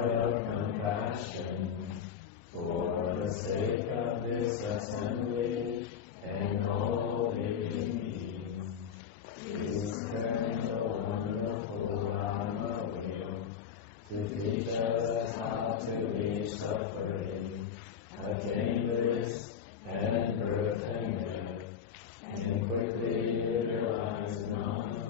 compassion for the sake of this assembly and all living beings. Please grant the wonderful Dharma wheel to teach us how to leave suffering, attain bliss and birth and death, and quickly realize non-birth.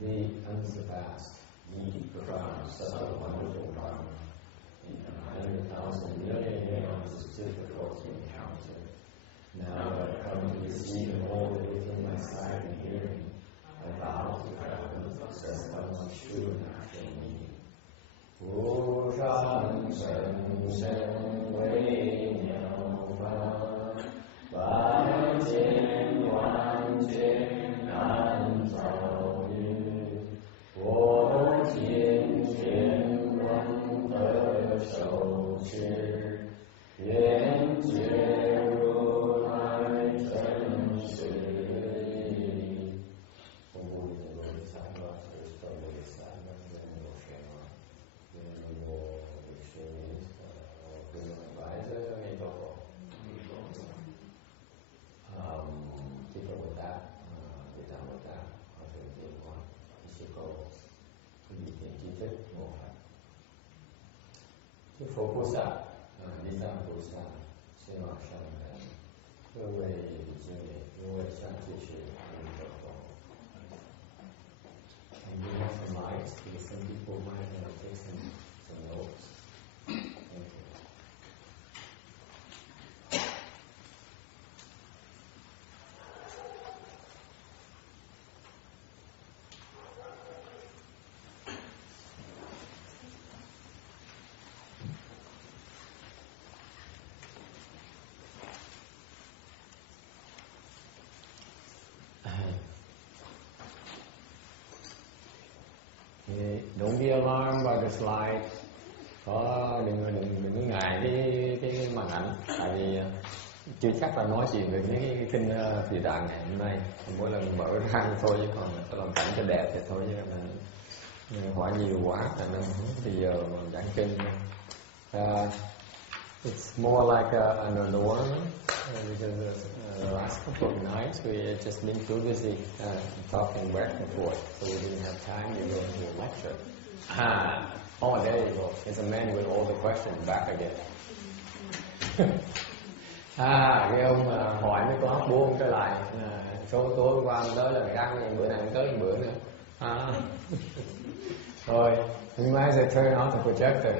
The unsurpassed, needy, profound, subtle, wonderful Dharma in 100,000 million eons is difficult to encounter. Now that I've come to receive and hold it within my sight and hearing, I vow to travel and possess Dharma's true and actual meaning. Purang Shen Shen Wei Niao Fan Ban Jian Wan Jian Nan Zhao Yu Wo Jian Jian Wan De Shou Chi Yuan Jie Ru Lai Chen Shi Không vui thì đối sáng đó sẽ trở về sáng đó nên một kẻ nói nên một Vietnamese advisor ngay đó people with that Vietnam with that họ thường tìm qua physical cái gì tiền tri thức một phần Chư Phật Bồ Tát Di Tạng Bồ Tát sinh hoạt sanh thành各位经典各位相继续And we have some mics because some people might take some notes. Thank you. Don't be alarmed by the slide. Đừng ngại cái màn ảnh, tại vì chưa chắc là nói chuyện về cái kinh Địa Tạng ngày hôm nay. Mỗi lần mở ra thôi, chứ còn làm cảnh cho đẹp thì thôi, chứ mình hỏi nhiều quá, thành nên bây giờ mình giảng kinh. It's more like an alarm because the last couple of nights we had just been too busy talking back and forth, so we didn't have time to go into a lecture. Oh, there you go. It's a man with all the questions back again. Cái ông hỏi mới có buông trở lại. Số tối hôm qua ông tới là ăn, bữa nay ông tới một bữa nữa. Rồi, we might as well turn on the projector.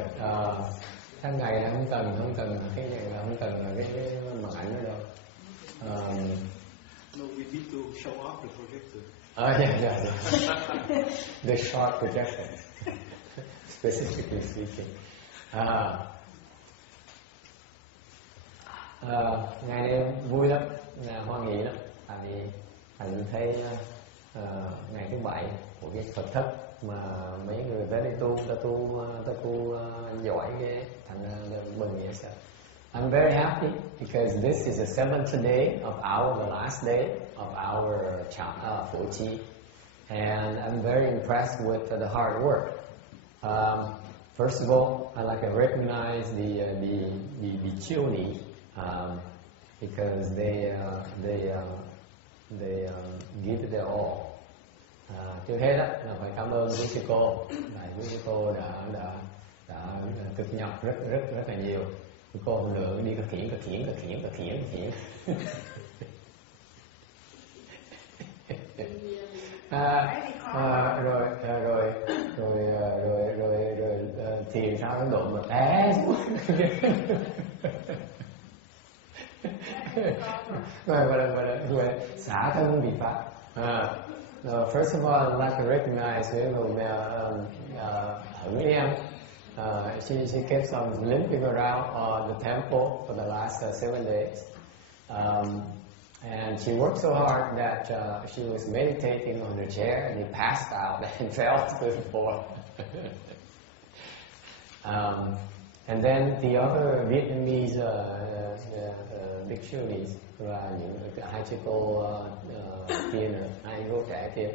Tháng ngày là không cần cái này là không cần là cái màn ảnh nữa đâu. No, we need to show off the projector. Yeah. The short projector, specifically speaking. Ngày nay vui lắm, hoan hỷ lắm. Tại vì anh thấy ngày thứ bảy của cái Phật thất mà mấy người tới đây ta tu giỏi cái thành mừng vậy sao? I'm very happy because this is the 7th day of the last day of our Phổ Chi, and I'm very impressed with the hard work. first of all, I like to recognize the children, because they give it their all. Trước hết đó là phải cảm ơn quý sư cô, quý sư cô đã cực nhọc rất là nhiều. Quý cô hôm lượng đi thực hiện. Rồi thì sao nó đụng mà té rồi xả thân bị phạt. First of all, I'd like to recognize Nguyễn she kept some limping around the temple for the last 7 days. And she worked so hard that she was meditating on her chair and he passed out and fell to the floor. And then the other Vietnamese bhikshunis và những hai chị cô kia nữa, hai cô trẻ kia,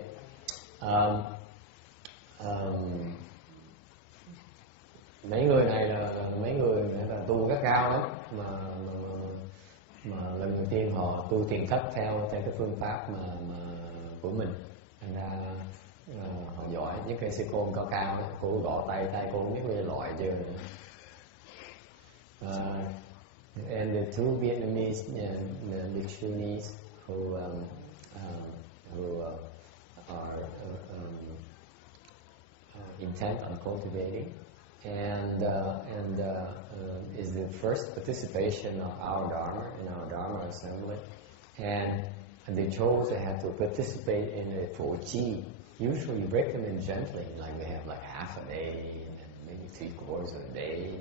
mấy người này là tu rất cao lắm, mà lần đầu tiên họ tu thiền thất theo cái phương pháp mà của mình, thành ra họ giỏi. Nhất cái sư cô cao cao đó, cô gõ tay cô không biết bơi lội chưa. And the two Vietnamese bhikshunis who are intent on cultivating, and is the first participation of our Dharma in our Dharma assembly, and they chose to have to participate in a Phổ Chi. Usually you break them in gently, like we have like half a day and maybe 3/4 of a day.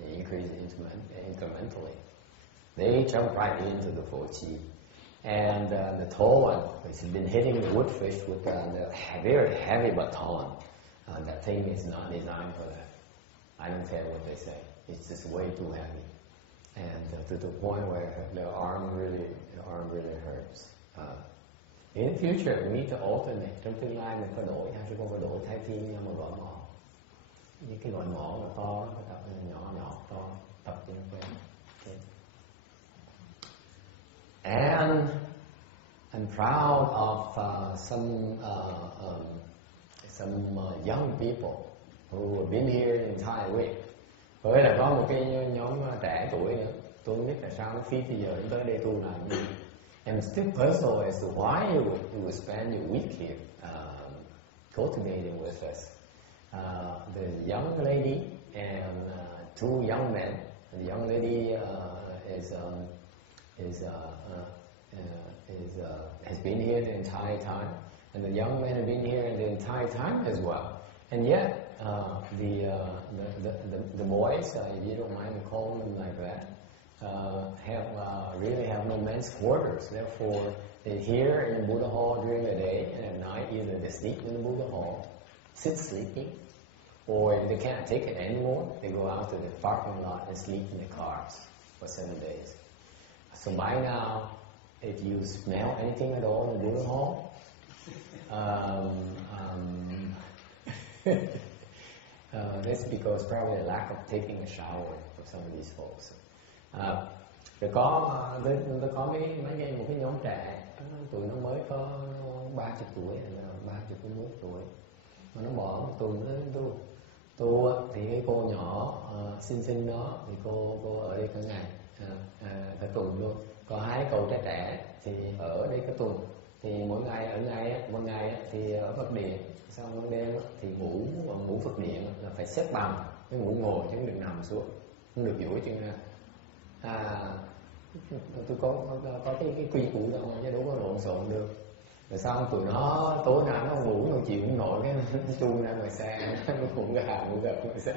They increase incrementally. They jump right into the Phổ Chi. And the tall one, which has been hitting the woodfish with the very heavy baton. That thing is not designed for that. I don't care what they say. It's just way too heavy. And to the point where the arm really hurts. In the future, we need to alternate. Trong tương lai mình phải đổi, chứ không phải đổi thay phiên nhau một loại mỏ. Những cái loại mỏ mà to, tập nhỏ to, tập cho nó quen. And I'm proud of some young people who have been here the entire week. Bởi là có một cái nhóm trẻ tuổi nữa, tôi không biết là sao nó phí bây giờ đến tới đây tu làm gì. I'm still puzzled as to why you would spend your week here cultivating with us. The young lady and two young men. The young lady has been here the entire time, and the young men have been here the entire time as well. And yet, the boys, if you don't mind me calling them like that, really have no men's quarters. Therefore, they're here in the Buddha Hall during the day, and at night either they sleep in the Buddha Hall, sit sleeping, or if they can't take it anymore, they go out to the parking lot and sleep in the cars for 7 days. So by now, if you smell anything at all in the Buddha Hall, that's because probably a lack of taking a shower for some of these folks. Rồi có một cái nhóm trẻ, tụi nó mới có 30 tuổi hay là 31 tuổi, mà nó bỏ một tuần nó tu thì cái cô nhỏ xinh đó thì cô ở đây cả ngày, cả tuần luôn. Còn hai cậu trẻ thì ở đây cả tuần, thì mỗi ngày thì ở Phật điện, xong ban đêm thì ngủ Phật điện là phải xếp bằng, cái ngủ ngồi chứ không được nằm xuống, không được duỗi chân ra. Tôi có cái quy củ đó chứ đâu có lộn xộn được. Rồi xong tụi nó tối nay nó ngủ nó chịu không nổi, cái nó chui ra ngoài xe, nó cũng gà ngoài xe.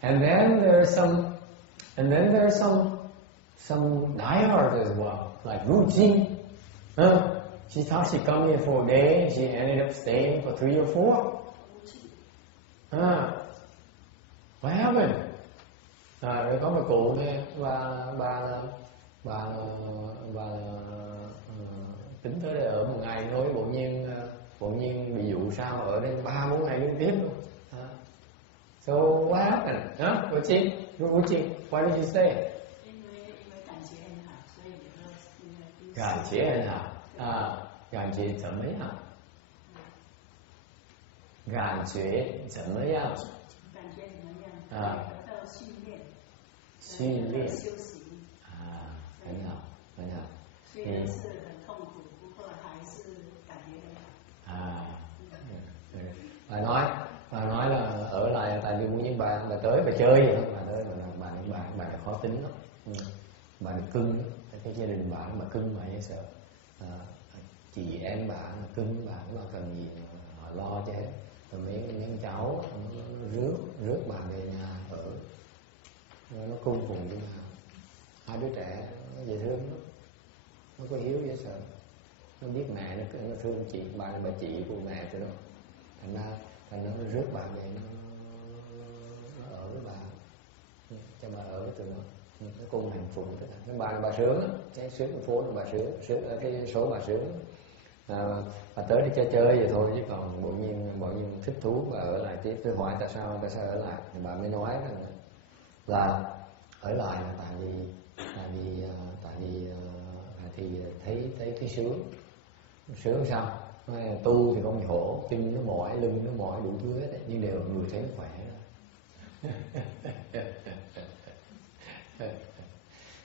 And then there's some diehards as well, like Wu Jing. She thought she'd come here for a day, and she ended up staying for 3 or 4. What happened? Rồi có một cụ này, bà tính tới đây ở một ngày thôi, bỗng nhiên Bỗng nhiên bị dụ sao mà ở đây 3-4 ngày liên tiếp luôn. So what happened? Wuchi? Why did you stay? 因为感觉很好，所以以后感觉很好感觉怎么样？感觉怎么样？感觉怎么样？得到训练，修行很好，很好。虽然是很痛苦，不过还是感觉很好。Bà nói là ở lại tại vì muốn bà tới bà chơi vậy thôi, bà tới bà là khó tính lắm, bà được cưng lắm. Cái gia đình bà cưng bà dễ sợ, chị em bà cưng bà cũng cần gì họ lo cho hết. Rồi mấy cháu nó rước bà về nhà ở, nó cung phụng cho bà. 2 đứa trẻ nó dễ thương lắm, nó có hiếu dễ sợ, nó biết mẹ nó thương chị, bà là bà chị của mẹ tụi nó, thành nó rước bà về, nó ở với bà, cho bà ở với tụi nó cung hành phụng. Cái bà là bà sướng lắm, cái sướng phố là bà sướng ở cái số bà sướng. Bà tới đi chơi vậy thôi, chứ còn bộ nhiên thích thú và ở lại. Chứ tôi hỏi tại sao ở lại thì bà mới nói là ở lại là tại vì thấy cái sướng sao? Tu thì không khổ, chân nó mỏi, lưng nó mỏi, đủ thứ hết, nhưng đều người thấy nó khỏe đó.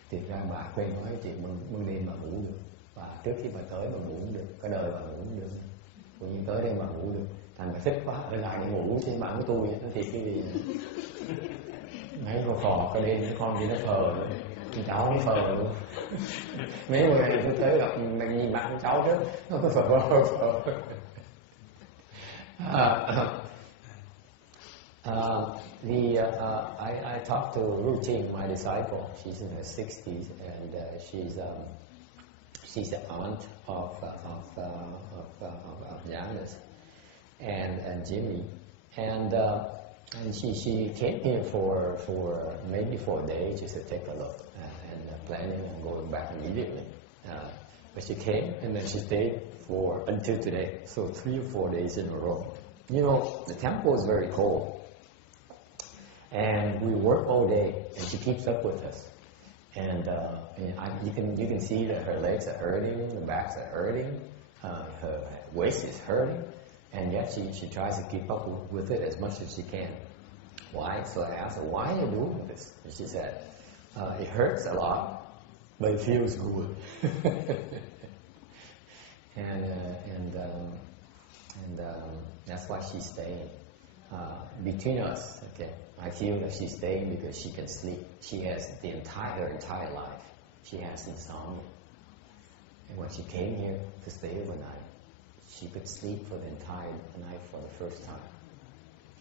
Thì ra bà quen nói chuyện ban đêm bà ngủ được, và trước khi bà tới bà ngủ không được, cả đời bà ngủ không được, tự nhiên tới đây bà ngủ được, thành bà thích quá ở lại để ngủ, chứ bà mới tu vậy. Nó thiệt cái gì mấy con phò cái đêm những con gì nó phờ, cháu nó phờ luôn. Mấy người này tôi tới gặp nhìn bạn cháu trước nó có phờ. I talked to Ruching, my disciple. She's in her 60s, and she's the aunt of Janice and Jimmy, and she came here for maybe 4 days just to take a look, and planning on going back immediately. But she came and then she stayed until today, so 3 or 4 days in a row. You know, the temple is very cold, and we work all day, and she keeps up with us. And you can see that her legs are hurting, the backs are hurting, her waist is hurting, and yet she tries to keep up with it as much as she can. Why? So I asked her, why are you doing this? And she said, it hurts a lot, but it feels good. and that's why she's staying. Between us, okay, I feel that she's staying because she can sleep. She has her entire life. She has insomnia. And when she came here to stay overnight, she could sleep for the entire night for the first time.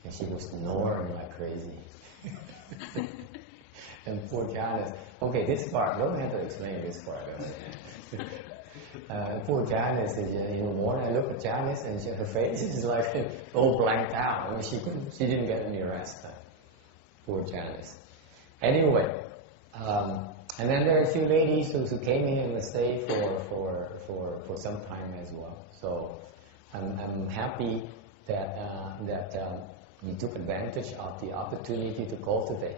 And she was snoring like crazy. And poor Janice. Okay, this part, don't have to explain this part. Poor Janice, in the morning I look at Janice and her face is like all blanked out. I mean, she didn't get any rest. Poor Janice. Anyway, and then there are a few ladies who came in and stayed for some time as well. So I'm happy that you took advantage of the opportunity to cultivate.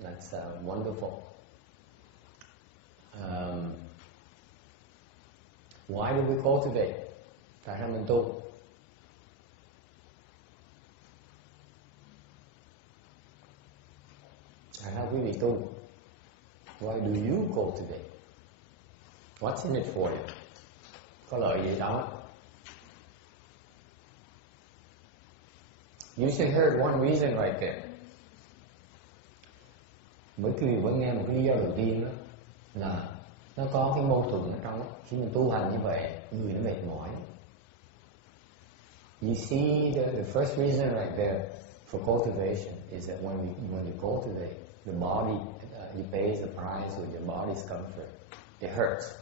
That's wonderful. Why do we cultivate? Tại sao mình tu? Tại sao quý vị tu? Why do you cultivate? What's in it for you? Có lợi gì đó? You should heard one reason right there. Bởi quý vị vẫn nghe một cái lý do đầu tiên đó là nó có cái mâu thuẫn ở trong đó. Khi mình tu hành như vậy, người nó mệt mỏi. You see the first reason right there for cultivation is that when you cultivate, the body, you pay the price with your body's comfort. It hurts.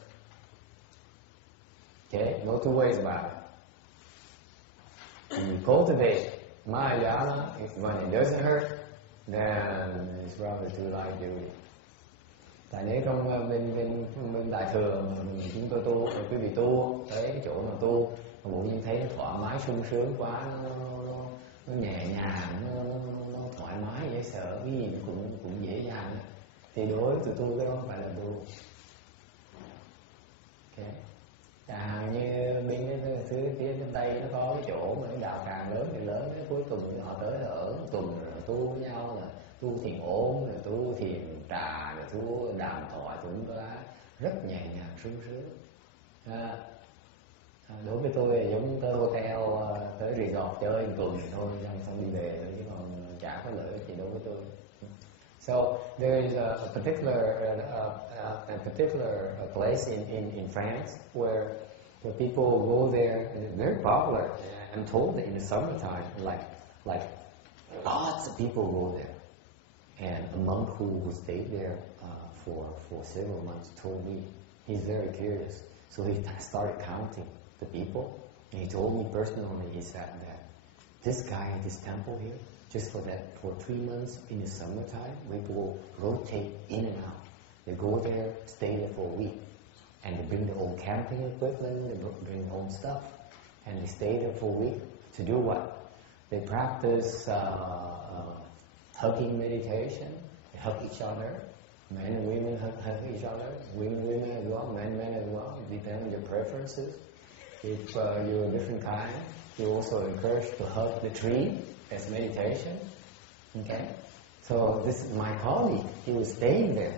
Okay, no two ways about it. When you cultivate Mahayana, when it doesn't hurt, then it's rather too light duty. Tại nếu trong bên đại thừa chúng tôi tu, quý vị tu tới cái chỗ mà tu bỗng nhiên thấy nó thoải mái sung sướng quá, nó nhẹ nhàng, nó thoải mái dễ sợ, cái gì cũng dễ dàng. Thì đối với tụi tôi cái đó không phải là tu. Okay. Như bên cái thứ phía bên Tây nó có cái chỗ mà cái đạo tràng lớn thì lớn, cái cuối tuần họ tới là ở tuần rồi tu với nhau, là tu thiền ổn, rồi tu thiền trà, rồi tu đàm thoại, tụng lá, rất nhẹ nhàng sung sướng. Đối với tôi là giống tới hotel, tới resort chơi một tuần thì thôi, xong đi về thôi, chứ còn chả có lợi gì đối với tôi. So there is a particular place in France where people go there, and it's very popular. I'm told that in the summertime, like lots of people go there. And a monk who stayed there for several months told me he's very curious. So he started counting the people, and he told me personally, he said that this guy at this temple here, just for 3 months in the summertime, people rotate in and out. They go there, stay there for a week, and they bring their own camping equipment, they bring their own stuff, and they stay there for a week to do what? They practice hugging meditation. They hug each other. Men and women hug each other. Women as well. Men as well. It depends on your preferences. If you're a different kind, you're also encouraged to hug the tree as meditation. Okay? So this is my colleague. He was staying there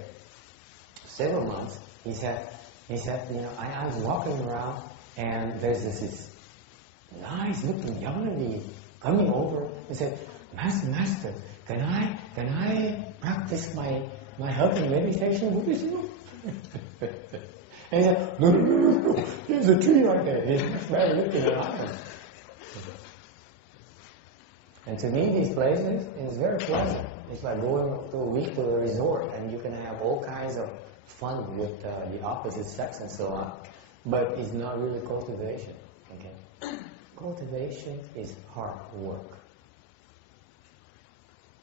several months. He said, I was walking around, and there's this nice-looking young lady coming over. He said, Master, can I practice my hugging meditation with you? And he said, no, there's a tree right there. He's very looking around. And to me, these places is very pleasant. It's like going to a week to a resort, and you can have all kinds of fun with the opposite sex and so on. But it's not really cultivation. Okay? Cultivation is hard work.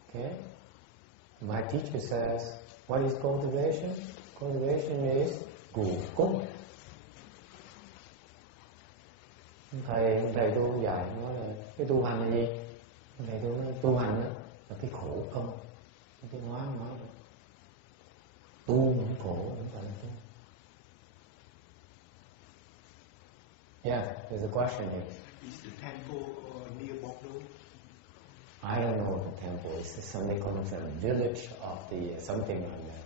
Okay? My teacher says, what is cultivation? Cultivation is củ cúc. Thầy tôi dạy nói là cái tu hành là gì? Thầy tôi nói tu hành là cái khổ công. Cái nói tu mà không khổ không phải là tu. Yeah, there's a question here. Is the temple near Bordeaux? I don't know the temple. It's something called the village of the something like that.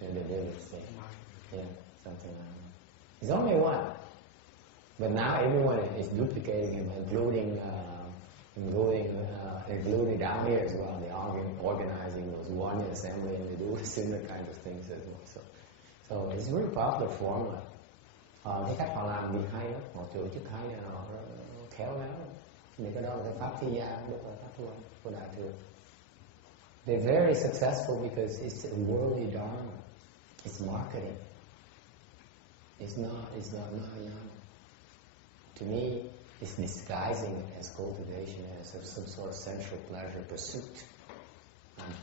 In the village, yeah, something like that. It's only one, but now everyone is duplicating him, including down here as well. They're organizing those one assembly, and they do similar kinds of things as well. So it's a really popular formula. Cái cách họ làm việc hay lắm, họ tổ chức hay, họ khéo léo. Thì cái đó là cái pháp thi gia, đúng là pháp luân của Đại Thừa. They're very successful because it's a worldly dharma. It's marketing. It's not Mahayana. To me, it's disguising it as cultivation, as some sort of sensual pleasure pursuit.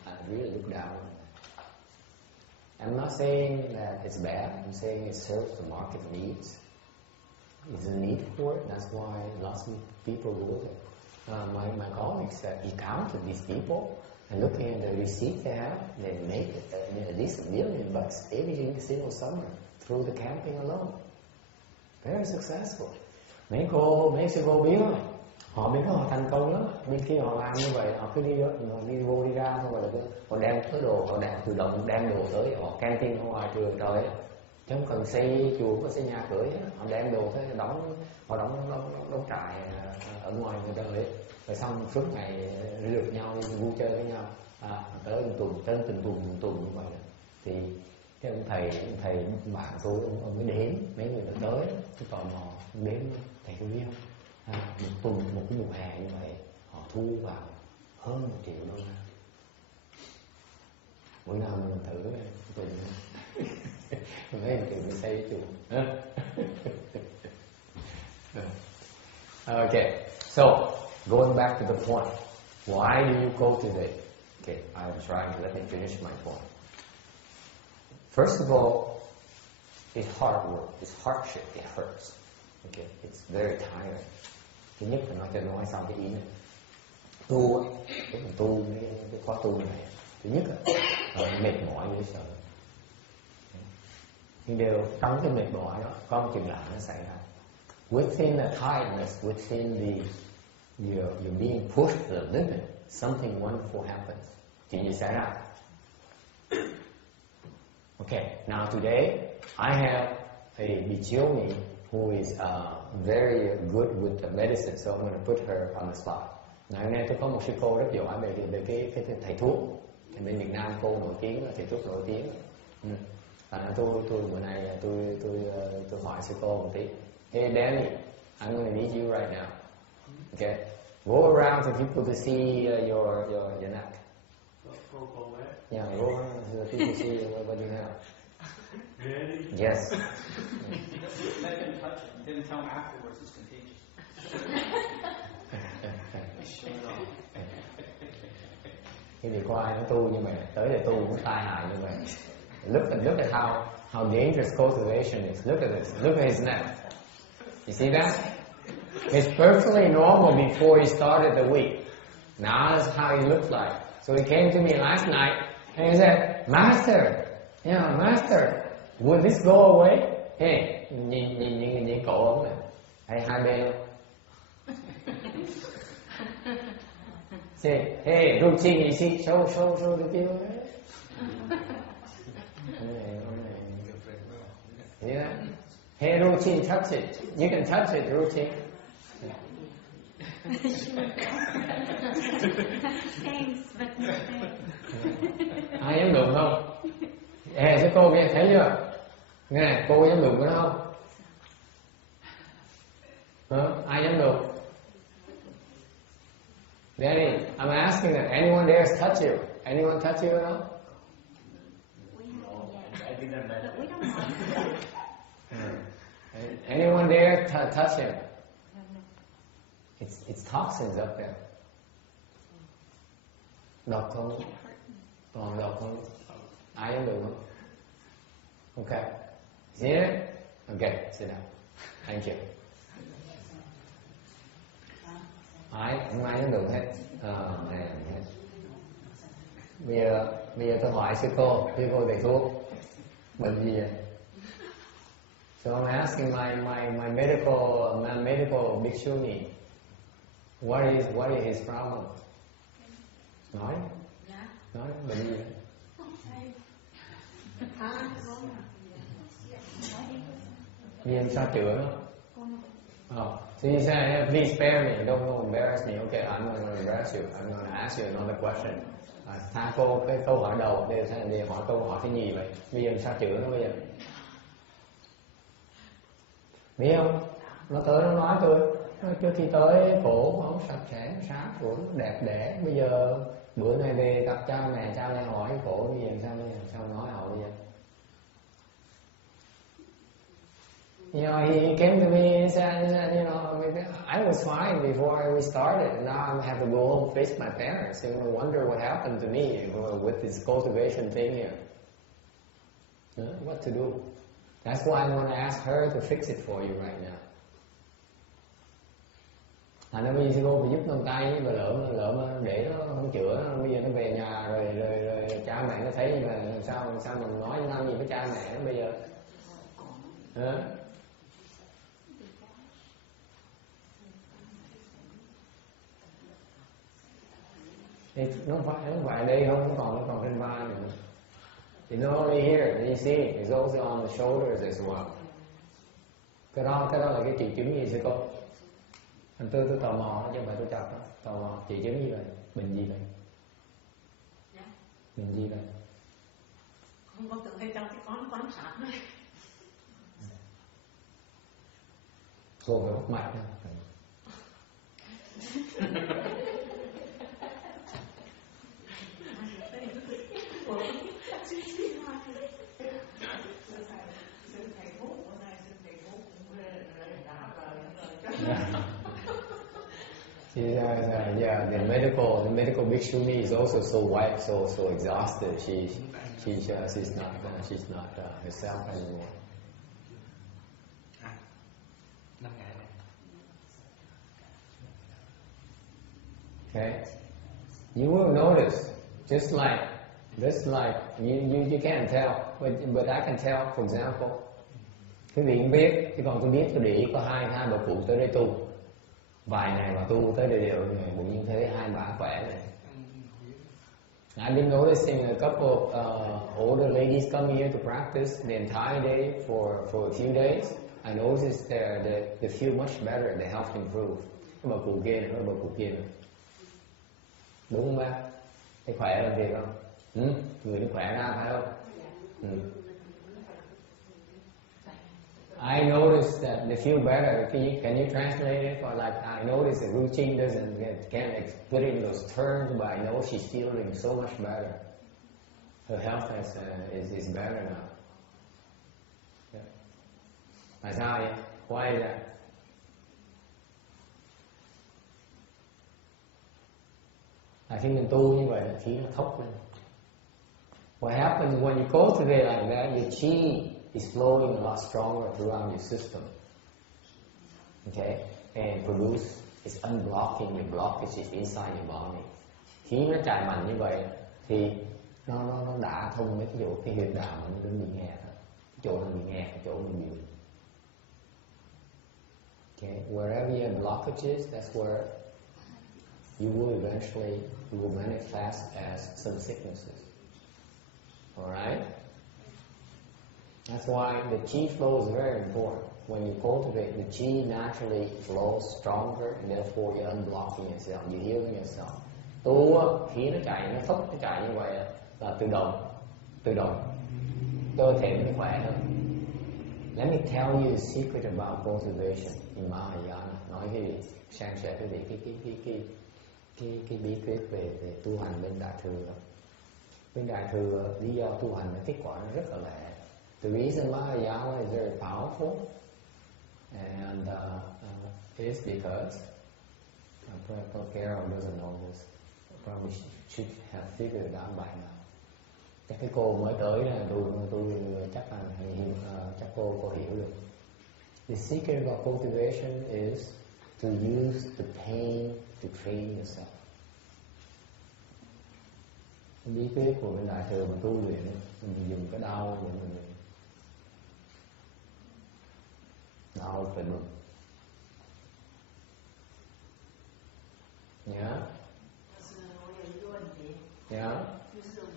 I really look down on that. I'm not saying that it's bad. I'm saying it serves the market needs. There's a need for it. That's why lots of people go there. My colleague said he counted these people, and looking at the receipt they have, they make at least $1 million every single summer through the camping alone. Very successful. Mấy sư cô biết rồi, họ biết họ thành công lắm. Bên khi họ làm như vậy, họ cứ đi vô đi ra, xong rồi họ đem tới đồ, họ tự động đem đồ tới, họ camping ở ngoài trường trời ấy. Chứ không cần xây chùa, có xây nhà cửa ấy. Họ đem đồ tới, họ đóng trại ở ngoài người đời ấy. Rồi xong suốt ngày rượt nhau, vui chơi với nhau. Tới từng tuần như vậy. Thì cái ông thầy bạn tôi, ông mới đếm, mấy người đã tới, tôi tò mò, ông đếm, thầy có biết không? Một cái mùa hè như vậy, họ thu vào hơn $1 triệu. Mỗi năm mình thử mình thấy $1 triệu mình xây chùa. Okay, so going back to the point, why do you cultivate? Okay, let me finish my point. First of all, it's hard work, it's hardship, it hurts. Okay, it's very tiring. Thứ nhất là nói xong cái ý này. Tu á, cái phần tu, cái khóa tu này. Thứ nhất là mệt mỏi dễ sợ. Nhưng đều trong cái mệt mỏi đó, có một chuyện lạ nó xảy ra. Within the tiredness, within the you're being pushed to the limit, something wonderful happens. Chuyện gì xảy ra? Okay, now today I have a bichioni who is very good with the medicine, so I'm going to put her on the spot. Ngày hôm nay tôi có một sư cô rất giỏi về cái thầy thuốc. Bên Việt Nam cô nổi tiếng là thầy thuốc nổi tiếng. Tôi bữa nay tôi hỏi sư cô một tí. Hey Danny, I'm going to need you right now. Okay, go around for people to see your neck. Go where? Yeah, go around so that people see what you have. Really? Yes. Let him touch it. You didn't tell him afterwards it's contagious. Cái gì có ai nó tu như vậy, tới để tu cũng tai hại như vậy. Look at how dangerous cultivation is. Look at this. Look at his neck. You see that? It's perfectly normal before he started the week. Now that's how he looks like. So he came to me last night and he said, Master, will this go away? Hey, nhìn cổ ông này, hai bên. Say, hey, routine, you see, show the people. Yeah. Hey, routine, touch it. You can touch it, routine. Thanks, but no thanks. Ai dám đụng không? Chứ cô nghe thấy chưa? Nghe này, cô dám đụng cái đó không? Ai dám đụng? Danny, I'm asking that anyone dares touch you? Anyone touch you at all? We haven't yet. But we don't mind. Anyone dare touch him? It's toxins up there. Độc không? Còn độc không? Ai dám đụng không? Okay. See it? Okay, sit down. Thank you. Không ai dám đụng hết. Này hết. Bây giờ tôi hỏi sư cô thầy thuốc, bệnh gì vậy? So I'm asking my medical bhikshuni, what is his problem? Nói bệnh gì vậy? Viêm sao chữa nó? So you say, please spare me, don't embarrass me. Okay, I'm not going to embarrass you. I'm going to ask you another question. Tha cô cái câu hỏi đầu, để hỏi câu hỏi cái gì vậy? Bây giờ sao chữa nó bây giờ? Biết không? Nó tới nó nói tôi, trước khi tới cổ ống sạch sẽ, sáng của đẹp đẽ. Bây giờ bữa nay về gặp cha mẹ hỏi cổ bây giờ sao nói họ bây giờ? You know, he came to me and said, you know, I was fine before we started, and now I have to go home and face my parents, and I wonder what happened to me with this cultivation thing here. What to do? That's why I want to ask her to fix it for you right now. Thành ra bây giờ cô phải giúp con tay, và lỡ để nó không chữa, bây giờ nó về nhà rồi cha mẹ nó thấy là sao mình nói năng gì với cha mẹ nó bây giờ? Nó phải đây không, nó còn trên vai nữa. It's not only here, you see, it's also on the shoulders as well. Cái đó là cái triệu chứng gì sư cô? Tôi tò mò chứ không phải tôi chọc đó. Tò mò triệu chứng gì vậy? Bệnh gì vậy? Bệnh gì vậy? Không có tưởng hay trong cái con quan sát nữa. Cô phải bắt mạch nha. Yeah, the medical bhikshuni is also so white, so exhausted. She's not herself anymore. 5 ngày Okay, you will notice, just like you can't tell, but I can tell. For example, quý vị cũng biết, chứ còn tôi biết, tôi để ý có hai bà cụ tới đây tu, vài ngày bà tu tới đây đều bụng như thế, hai bà khỏe này. I've been noticing a couple of older ladies come here to practice the entire day for a few days. I noticed they feel much better, their health improved. Cái bà cụ kia này, bà cụ kia này. Đúng không ba? Thấy khỏe hơn việc không? Người nó khỏe ra phải không? I noticed that they feel better. Can you translate it? Or like I noticed that routine can't put it in those terms, but I know she's feeling so much better. Her health is better now. Yeah. Tại sao vậy? Why is that? Khi mình tu như vậy, khí nó thốc lên. What happens when you cultivate like that? Your chi is flowing a lot stronger throughout your system. Okay, and is unblocking your blockages inside your body. Khí nó chạy mạnh như vậy thì nó đã thông mấy cái chỗ cái huyệt đạo nó bị nghẹt, chỗ nó bị nghẹt, chỗ nó bị. Okay, wherever you have blockages, that's where you will manifest as some sicknesses. Alright? That's why the chi flow is very important. When you cultivate, the chi naturally flows stronger, and therefore you're unblocking yourself, you're healing yourself. Tu khí nó chạy, nó thốc, nó chạy như vậy là tự động, cơ thể nó khỏe hơn. Let me tell you a secret about cultivation in Mahayana. Nói cái gì, sang sẻ cái gì, cái bí quyết về tu hành bên Đại Thừa. Bên Đại Thừa lý do tu hành kết quả nó rất là lẹ. The reason Mahayana is very powerful and is because probably Carol doesn't know this. Probably should have figured it out by now. Chắc cái cô mới tới là tôi chắc cô hiểu được. The secret of cultivation is to use the pain to train yourself. Bí quyết của bên Đại Thừa mình tu luyện, mình dùng cái đau để mình đau phải mừng. Yeah. 就是我有一个问题。Yeah. 就是我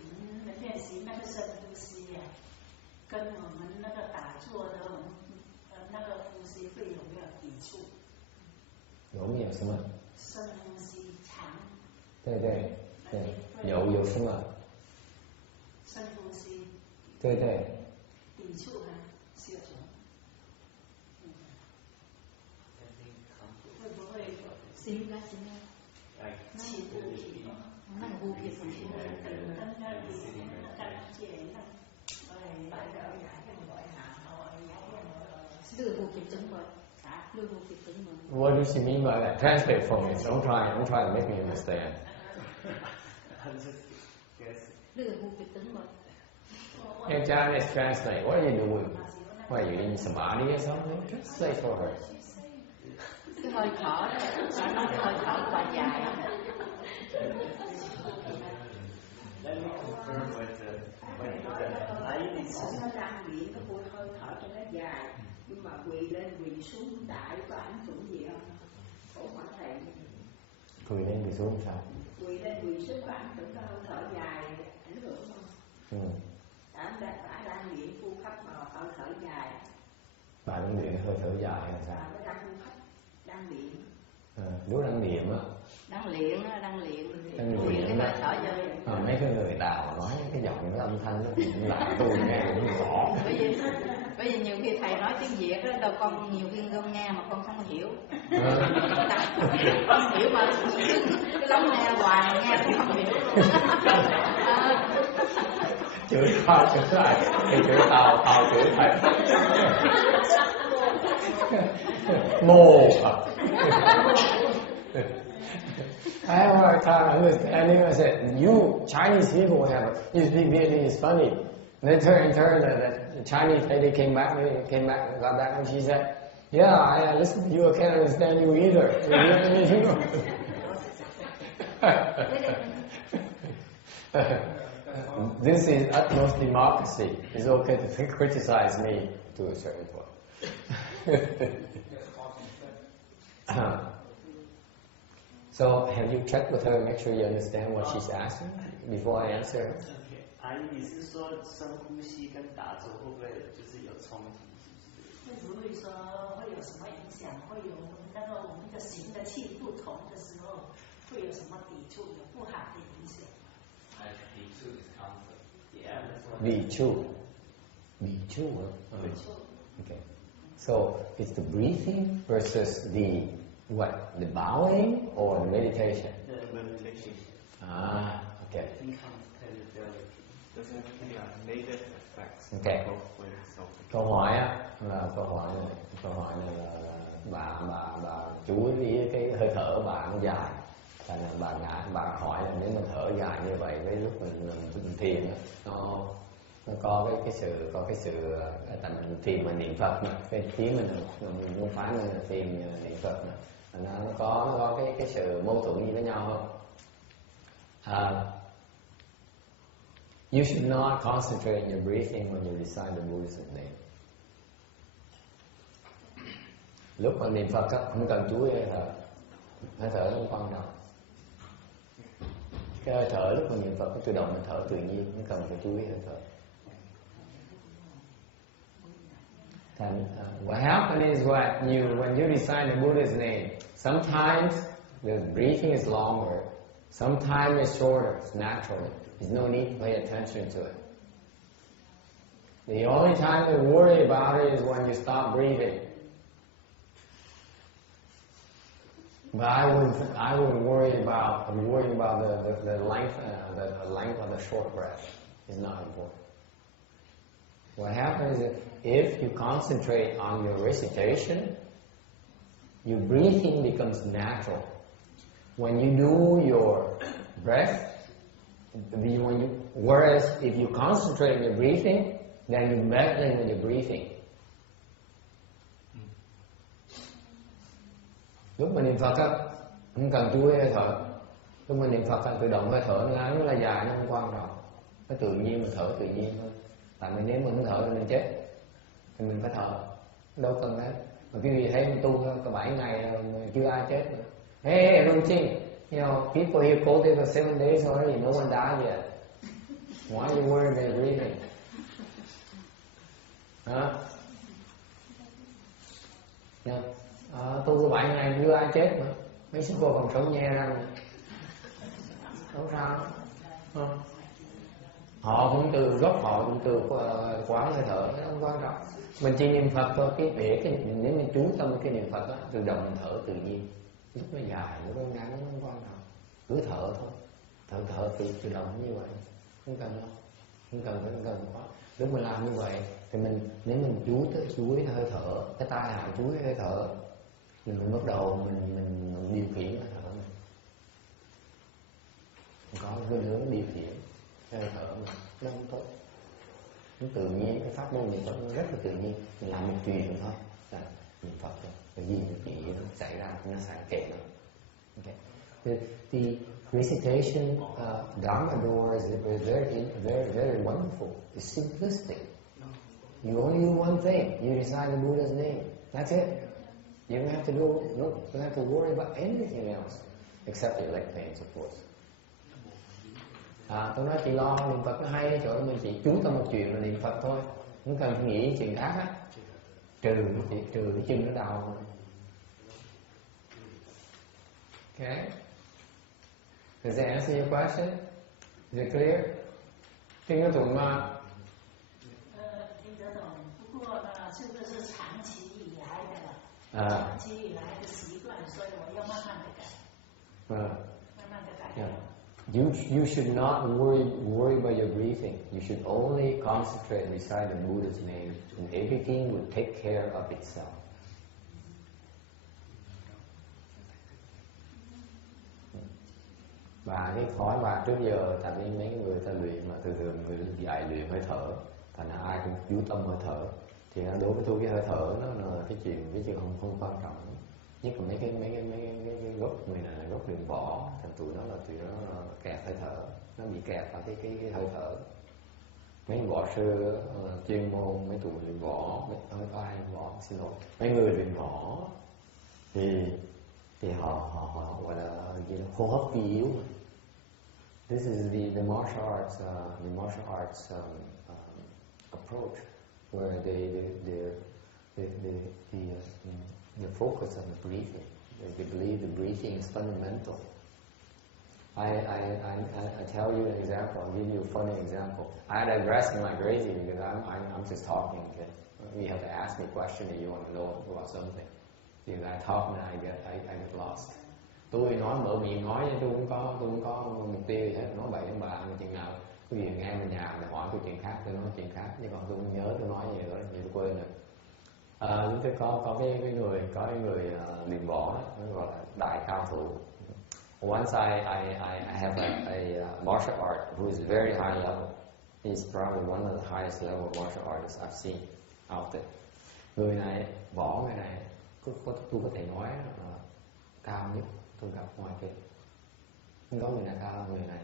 们练习那个深呼吸呀，跟我们那个打坐的那个呼吸会有没有抵触？有没有什么？深呼吸长。对，有什么？深呼吸。对。抵触还是有什么？会不会心啊？气不气？那个呼吸方式，What does she mean by that? Translate for me. Don't try to make me understand. Hey, Janice, translate. What are you doing? What are you in samadhi or something? Translate for her. Cái hơi thở, phải nói cái hơi thở quá dài. Let me confirm what nó đang luyện cái hơi thở cho nó dài, nhưng mà quỳ lên quỳ xuống đại có ảnh hưởng gì không? Khổ hỏi thầy. Quỳ lên quỳ xuống sao? Quỳ lên quỳ xuống có ảnh hưởng cái hơi thở dài ảnh hưởng không? Đã đang luyện phu khắp mà hơi thở dài. Bà đang luyện hơi thở dài là sao? Bà đang phu khắp, đang luyện. Lúc đang niệm á. Đang luyện cái hơi thở vô. Mấy cái người Tàu nói cái giọng cái âm thanh nó cũng lạ, tôi nghe cũng rõ. Bởi vì nhiều khi thầy nói tiếng Việt đó, đâu con nhiều khi con nghe mà con không hiểu. Con hiểu mà cái lóng nghe hoài mà nghe cũng không hiểu. Chửi lại, chửi Tàu chửi thầy. Mô Phật. I have a hard time understanding. I said, you Chinese people you speak Vietnamese funny. And then the Chinese lady came back, got back, and she said, yeah, I listen to you, I can't understand you either. This is utmost democracy. It's okay to criticize me to a certain point. So, have you checked with her, make sure you understand what she's asking before I answer her? 阿姨，你是说深呼吸跟打坐会不会就是有冲突？会不会说会有什么影响？会有那个我们的行的气不同的时候，会有什么抵触？有不好的影响？抵触 is conflict. Yeah, that's what. 抵触，抵触。Okay. So it's the breathing versus the what? The bowing or the meditation? The meditation. Ah, okay. Doesn't negative effects. Okay. Both ways. Câu hỏi á là câu hỏi này là bà chú ý cái hơi thở bà nó dài, thành là bà hỏi là nếu mình thở dài như vậy với lúc mình thiền nó có cái sự tại mình thiền mà niệm Phật mà cái chí mình muốn phá nên là thiền niệm Phật mà nó có cái sự mâu thuẫn gì với nhau không? You should not concentrate on your breathing when you recite the Buddhist name. Lúc mà niệm Phật không cần chú ý hơi thở không quan trọng. Cái hơi thở lúc mà niệm Phật tự động mình thở tự nhiên, không cần phải chú ý hơi thở. What happens is when you recite the Buddha's name, sometimes the breathing is longer, sometimes it's shorter, it's natural. There's no need to pay attention to it. The only time to worry about it is when you stop breathing. But I would worry about the length of the short breath. Is not important. What happens is if you concentrate on your recitation, your breathing becomes natural. When you do your breath, whereas if you concentrate on your breathing, then you're meddling with your breathing. Lúc mình niệm Phật á, không cần chú ý hơi thở. Lúc mình niệm Phật á, tự động hơi thở nó ngắn là dài nó không quan trọng. Nó tự nhiên mình thở tự nhiên thôi. Tại vì nếu mình không thở mình chết, thì mình phải thở. Đâu cần đấy. Mà cái gì thấy mình tu có 7 ngày rồi chưa ai chết nữa. Hey, routine. You know, people here quoted for 7 days already, no one died yet. Why are you worried about breathing? Hả? Yeah. Tu có 7 ngày chưa ai chết mà. Mấy sư cô còn sống nhe ra. Không sao. Họ cũng từ gốc họ cũng từ quán hơi thở, nó không quan trọng. Mình chỉ niệm Phật thôi, nếu mình chú tâm cái niệm Phật đó, tự động mình thở tự nhiên. Lúc nó dài, lúc nó ngắn nó không quan trọng. Cứ thở thôi, thở tự động như vậy, không cần đâu, không cần quá. Lúc mình làm như vậy thì nếu mình chú ý hơi thở, cái tai hại chú ý hơi thở, mình bắt đầu mình điều khiển hơi thở mình, có khuynh hướng điều khiển hơi thở mình, nó không tốt. Nó tự nhiên, cái pháp môn niệm Phật nó rất là tự nhiên, mình làm một chuyện thôi, là niệm Phật thôi, cái gì nó xảy ra nó sẽ kệ nó. Okay. The recitation Dharma door is very wonderful. It's simplistic. You only do one thing. You recite the Buddha's name. That's it. You don't have to you don't have to worry about anything else except your leg pains, of course. Tôi nói chị lo niệm Phật nó hay chỗ mình chỉ chú tâm một chuyện là niệm Phật thôi, không cần phải nghĩ chuyện khác á, trừ cái chân nó đau. Okay. Does that answer your question? Is it clear? 听得懂吗？听得懂，不过呢，是不是长期以来的？长期以来的习惯，所以我要慢慢的改。慢慢的改。You should not worry about your breathing. You should only concentrate and recite the Buddha's name, and everything will take care of itself. Và cái thói bà trước giờ tại vì mấy người ta luyện mà thường người dạy luyện hơi thở, thành ra ai cũng chú tâm hơi thở, thì đối với tôi cái hơi thở nó là cái chuyện không quan trọng. nhất là mấy cái gốc người này là gốc đường võ, thành tụi nó kẹt hơi thở, nó bị kẹt vào cái hơi thở. Mấy võ sư chuyên môn, mấy tụi luyện võ, xin lỗi, mấy người luyện võ thì họ gọi là hô hấp vi yếu. This is the martial arts approach where they focus on the breathing. They believe the breathing is fundamental. I tell you an example. I'll give you a funny example. I digress like crazy because I'm just talking. Okay? You have to ask me a question if you want to know about something. Because I talk and I get lost. Tôi nói mở miệng nói, tôi không có mục tiêu gì hết, nói bậy với bà, chừng nào cái gì nghe bên nhà thì hỏi tôi chuyện khác, tôi nói chuyện khác, chứ còn tôi không nhớ tôi nói gì nữa thì tôi quên rồi. Chúng tôi có cái người luyện võ, nó gọi là đại cao thủ. Once I have a martial art who is very high level. He's probably one of the highest level martial artists I've seen out there. Người này, võ người này, tôi có thể nói là cao nhất tôi gặp ngoài kia. Không có người nào cao hơn người này.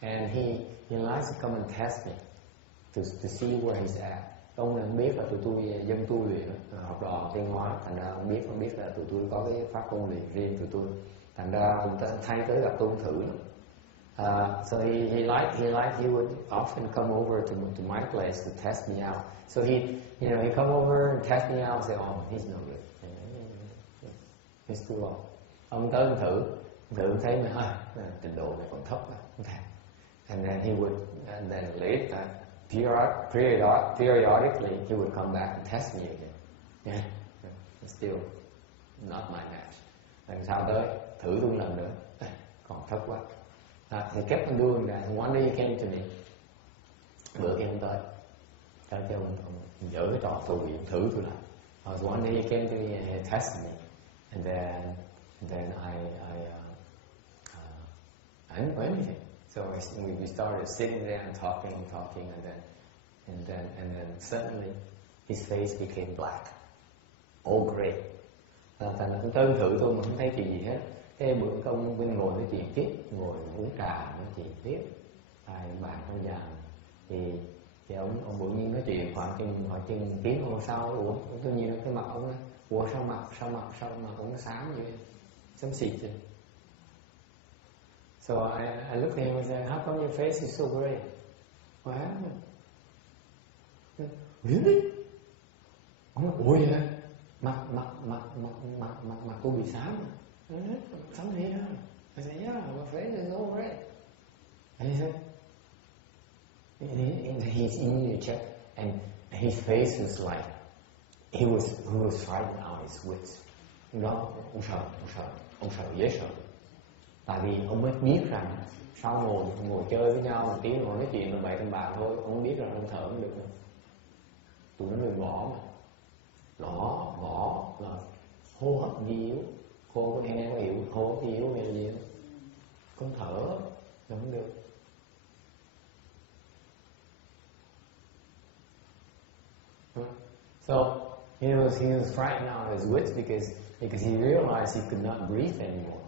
And he likes to come and test me to see where he's at. Ông này biết là tụi tôi dân tu luyện, học đò tiên hóa, thành ra ông biết là tụi tôi có cái pháp công luyện riêng tụi tôi. Thành ra ông ta thay tới gặp tôi thử. So he would often come over to my place to test me out. So he come over and test me out and say, oh, he's no good. He's too low. Ông tới thử thấy mà trình độ này còn thấp quá. And then he would, and then later, periodically, he would come back and test me again. Yeah, it's still not my match. Lần sau tới thử tôi lần nữa, còn thấp quá. He kept on doing that. One day he came to me. Bữa kia ông tới cho ông dở cái trò tôi bị thử tôi làm. So one day he came to me and he tested me, and then I didn't do anything. So we started sitting there and talking, and then suddenly his face became black, all gray. Thành ra tôi thử tôi mà không thấy gì hết. Cái bữa công bên ngồi nói chuyện tiếp, ngồi uống trà nói chuyện tiếp, hai bạn con già thì ông bỗng nhiên nói chuyện khoảng chừng tiếng hôm sau, ủa tôi nhìn cái mặt ông ấy, ủa sao mặt ông nó xám vậy, xám xịt vậy. So I looked at him and said, how come your face is so gray? What happened? Really? Ông nói, ủa vậy hả? Mặt tôi bị xám. Something here. I said, yeah, my face is all red. And he said, and he's immediately checked, and his face was like, he was frightened out of his wits. Đó, ông sợ dễ sợ. Tại vì ông mới biết rằng sau ngồi chơi với nhau một tiếng rồi nói chuyện tầm bậy tầm bạ thôi, ông biết rằng ông thở không được nữa. Tụi nó luyện võ mà, võ là hô hấp vi yếu. Cô có nghe có hiểu hô hấp vi yếu hay là gì không? Không thở không được. So he was frightened out of his wits because he realized he could not breathe anymore.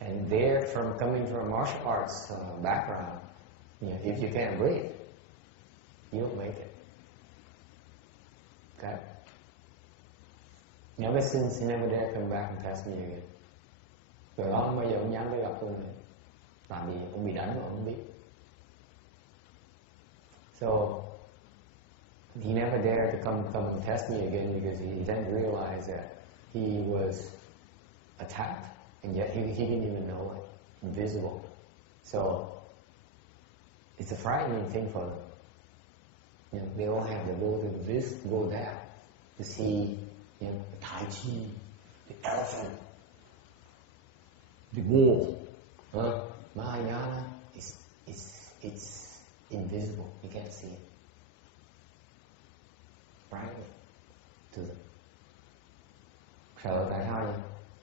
And coming from a martial arts background, if you can't breathe, you don't make it. Okay? Ever since he never dared come back and test me again. Rồi đó bây giờ ông dám tới gặp tôi nữa. Tại vì ông bị đánh mà ông không biết. So he never dared to come and test me again because he then realized that he was attacked and yet he didn't even know it, invisible. So it's a frightening thing for them. They all have to go to this, go that, to see the Tai Chi, the elephant, the wall. Mahayana it's invisible. You can't see it. Frightening to them. Sợ tại sao vậy?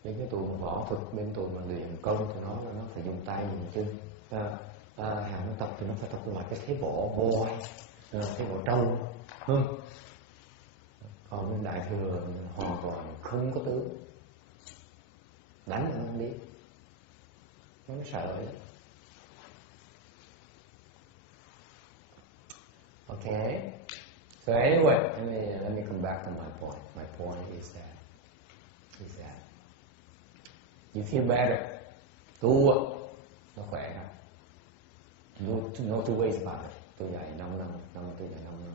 Bên cái tụi võ thuật, bên tụi mà luyện công thì nó phải dùng tay dùng chân. Hàng nó tập thì nó phải tập lại cái thế võ voi, thế võ trâu. Còn bên Đại Thừa hoàn toàn không có tướng, đánh cũng không biết, nó sợ vậy. Okay. So anyway, let me come back to my point. My point is that you feel better. Tu nó khỏe lắm. No two ways about it. Tôi dạy 5 năm, tôi dạy 5 năm.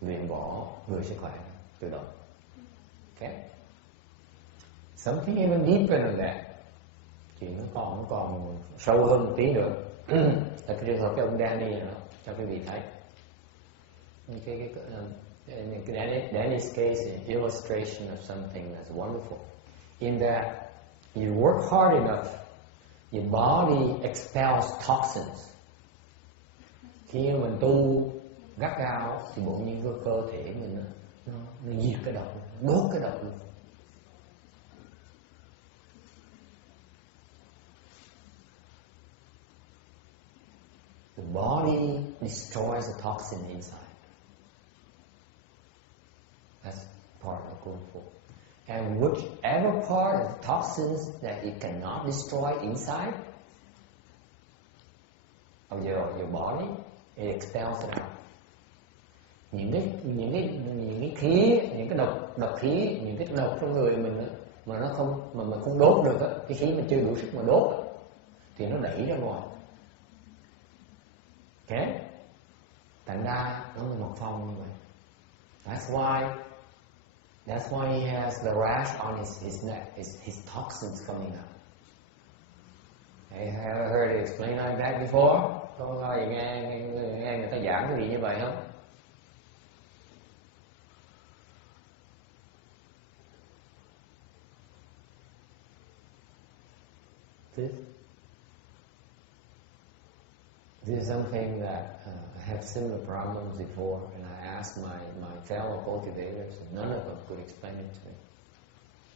Luyện bỏ người sẽ khỏe tự động. Okay. Something even deeper than that. Chuyện nó còn sâu hơn một tí nữa. Là cái trường hợp cái ông Danny đó, cho cái vị thấy. Danny's case is an illustration of something that's wonderful. In that you work hard enough, your body expels toxins. Khi mình tu gắt gao thì bỗng nhiên cơ thể mình nó diệt cái độc, đốt cái độc luôn. The body destroys the toxin inside. That's part of Kung Fu. And whichever part of the toxins that it cannot destroy inside of your body, it expels it out. Những cái khí, những cái độc khí, những cái độc trong người mình đó, mà nó không mà mình không đốt được á, cái khí mình chưa đủ sức mà đốt á, thì nó đẩy ra ngoài. Okay? Thành ra nó là một phong như vậy. That's why he has the rash on his neck, his toxins coming out. Have you heard it explained like that before? Có bao giờ nghe người ta giảng cái gì như vậy không? This is something that I have similar problems before, and I asked my fellow cultivators, and none of them could explain it to me.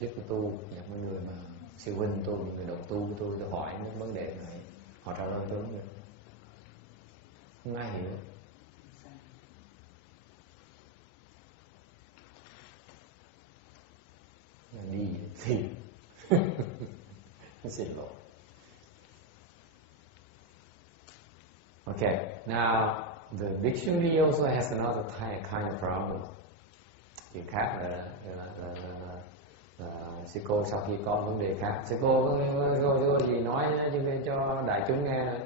Biết của tu, những người mà siêu huynh tôi, những người đồng tu tôi hỏi những vấn đề này, họ trả lời tôi không được. Không ai hiểu. Đi thì xin lỗi. Okay, now the dictionary also has another kind of problem. Chuyện khác là sư cô sau khi có vấn đề khác, sư cô có gì nói cho đại chúng nghe này.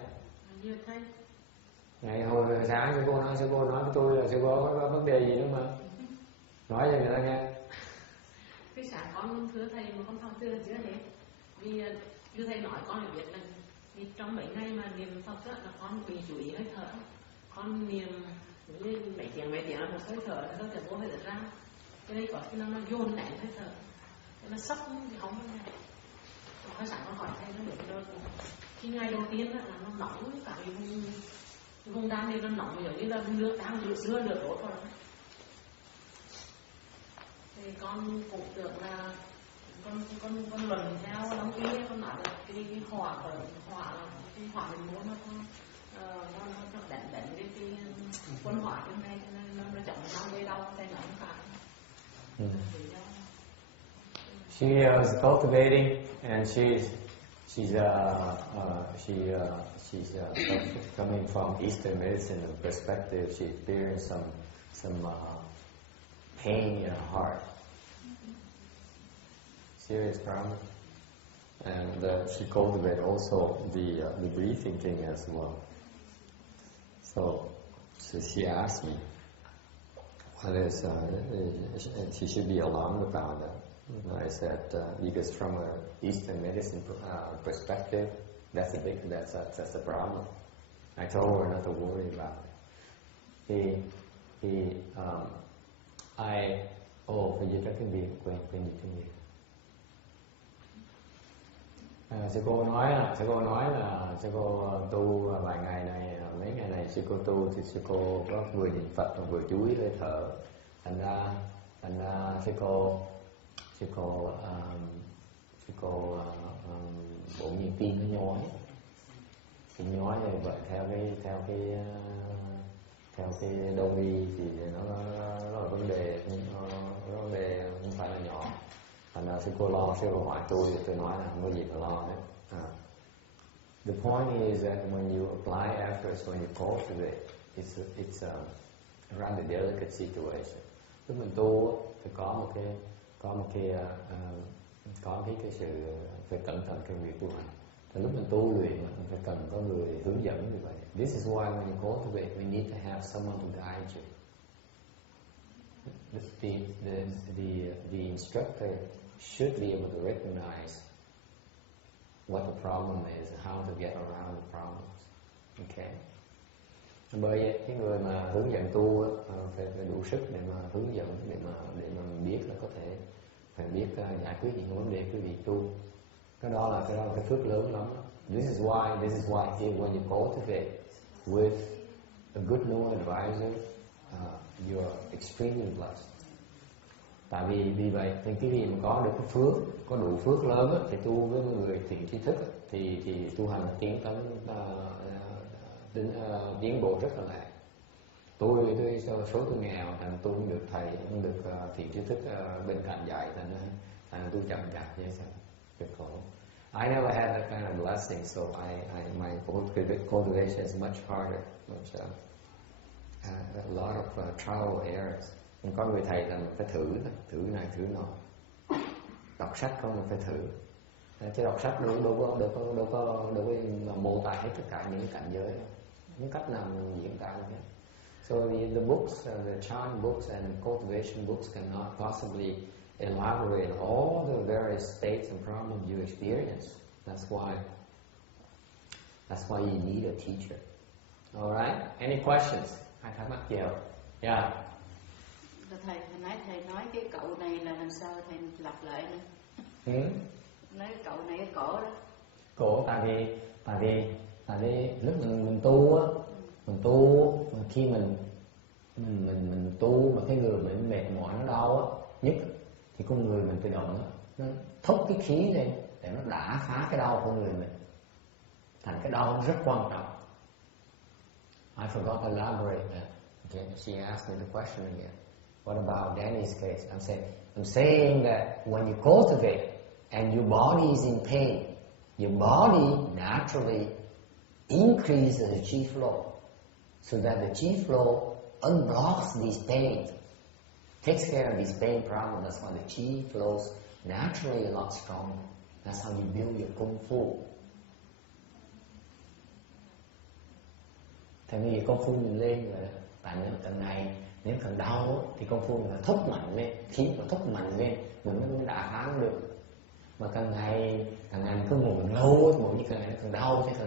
Ngày hồi sáng sư cô nói với tôi là sư cô có vấn đề gì nữa mà nói cho người ta nghe. Cái sáng con thưa thầy mà con không thưa chứ thế, vì như thầy nói con phải biết là vì trong mấy ngày mà niệm Phật á, là con bị chú ý hơi thở, con niệm như mấy tiếng là một hơi thở vô hơi thở ra, cái đây có khi nó dồn nén hơi thở, nó sốc thì không có nghe. Hồi sáng con hỏi thầy nó biết đâu, khi ngày đầu tiên là nó nóng cả cái vùng đan này nó nóng giống như là nước đang dưa lửa đốt rồi. Thì con cũng tưởng là con luận theo đóng ý, con nói là cái hỏa cái hỏa mình muốn nó đánh cái quân hỏa trên này, cho nên nó chống nhau gây đau tay nó không phải. She is cultivating, and she's coming from Eastern medicine perspective. She experienced some pain in her heart, serious problem, and she cultivated also the breathing thing as well. So she asked me whether she should be alarmed about that. And I said because from an Eastern medicine perspective, that's the problem. I told her not to worry about it. Phải dịch ra tiếng Việt, quên dịch tiếng Việt. Sư cô nói là sư cô tu vài ngày này, mấy ngày này sư cô tu thì sư cô có vừa niệm Phật và vừa chú ý hơi thở, thành ra sư cô bỗng nhiên tim nó nhói như vậy theo cái theo cái đông y thì nó là vấn đề không phải là nhỏ. Thành ra sư cô lo sư cô hỏi tôi nói là không có gì phải lo hết. The point is that when you apply efforts, when you cultivate, it's a rather delicate situation. Lúc mình tu thì có cái sự phải cẩn thận cái việc tu hành. Thì lúc mình tu luyện mình phải cần có người hướng dẫn như vậy. This is why when you cultivate, we need to have someone to guide you. The instructor should be able to recognize what the problem is and how to get around the problems. Okay. Bởi vậy cái người mà hướng dẫn tu phải đủ sức để mà hướng dẫn, để mà mình biết là có thể phải biết giải quyết những vấn đề cái việc tu. Cái đó là cái phước lớn lắm. This is why when you cultivate with a good knowing advisor, you are extremely blessed. Tại vì vậy thì cái gì mà có được cái phước, có đủ phước lớn thì tu với người thiện tri thức thì tu hành tiến bộ rất là lẹ. Tôi số tôi nghèo thành tôi không được thầy, không được thiện tri thức bên cạnh dạy, thành tôi chậm chạp như sao cực khổ. I never had that kind of blessing, so my cultivation is much harder, a lot of trial and errors. Có người thầy là mình phải thử này thử nọ, đọc sách không mình phải thử. Chứ đọc sách đâu có mô tả hết tất cả những cảnh giới, những cách nào mình diễn tả như thế. So the books, the chant books and cultivation books cannot possibly elaborate all the various states and problems you experience. That's why you need a teacher. All right? Any questions? Ai thắc mắc gì không? Yeah. Thầy nói cái cậu này là làm sao thầy lặp lại nữa? Nói cái cậu này cái cổ đó. Cổ tại vì lúc mình tu á, mà khi mình tu mà cái người mình mệt mỏi nó đau á, nhất thì con người mình tự động nó thúc cái khí lên để nó đả phá cái đau của người mình. Thành cái đau rất quan trọng. I forgot to elaborate that. Okay, she asked me the question again. What about Danny's case? I'm saying that when you cultivate and your body is in pain, your body naturally increases the chi flow, so that the chi flow unblocks these pains, takes care of these pain problems. That's why the chi flows naturally a lot stronger. That's how you build your kung fu. Tại vì công phu mình lên rồi, tại nếu tầng này nếu cần đau thì công phu mình thúc mạnh lên, khí nó thúc mạnh lên mình mới đả phá được. Mà càng ngày mình cứ ngồi lâu, ngồi như càng ngày càng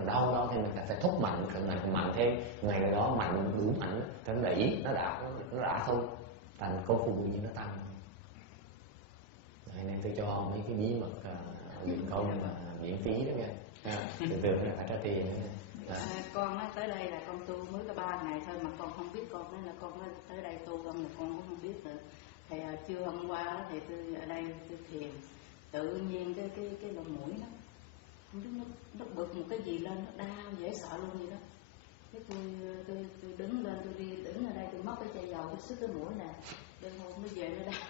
đau thì mình phải thúc mạnh, càng mạnh thêm, ngày đó mạnh đủ mạnh, nó đẩy nó đã thôi, thành công phu tự nhiên nó tăng. Nên tôi cho mấy cái bí mật luyện công mà miễn phí đó nha. Từ là phải trả tiền. Con á, tới đây là con tu mới có 3 ngày thôi mà con không biết, con nói là con tới đây tu con là con cũng không biết nữa. Thì trưa hôm qua thì tôi ở đây tôi thiền, tự nhiên cái lỗ mũi đó không biết nó bực một cái gì lên, nó đau dễ sợ luôn vậy đó. Cái tôi đứng lên, tôi đi đứng ở đây, tôi móc cái chai dầu tôi xức cái mũi nè, đêm hôm nó về nó đau.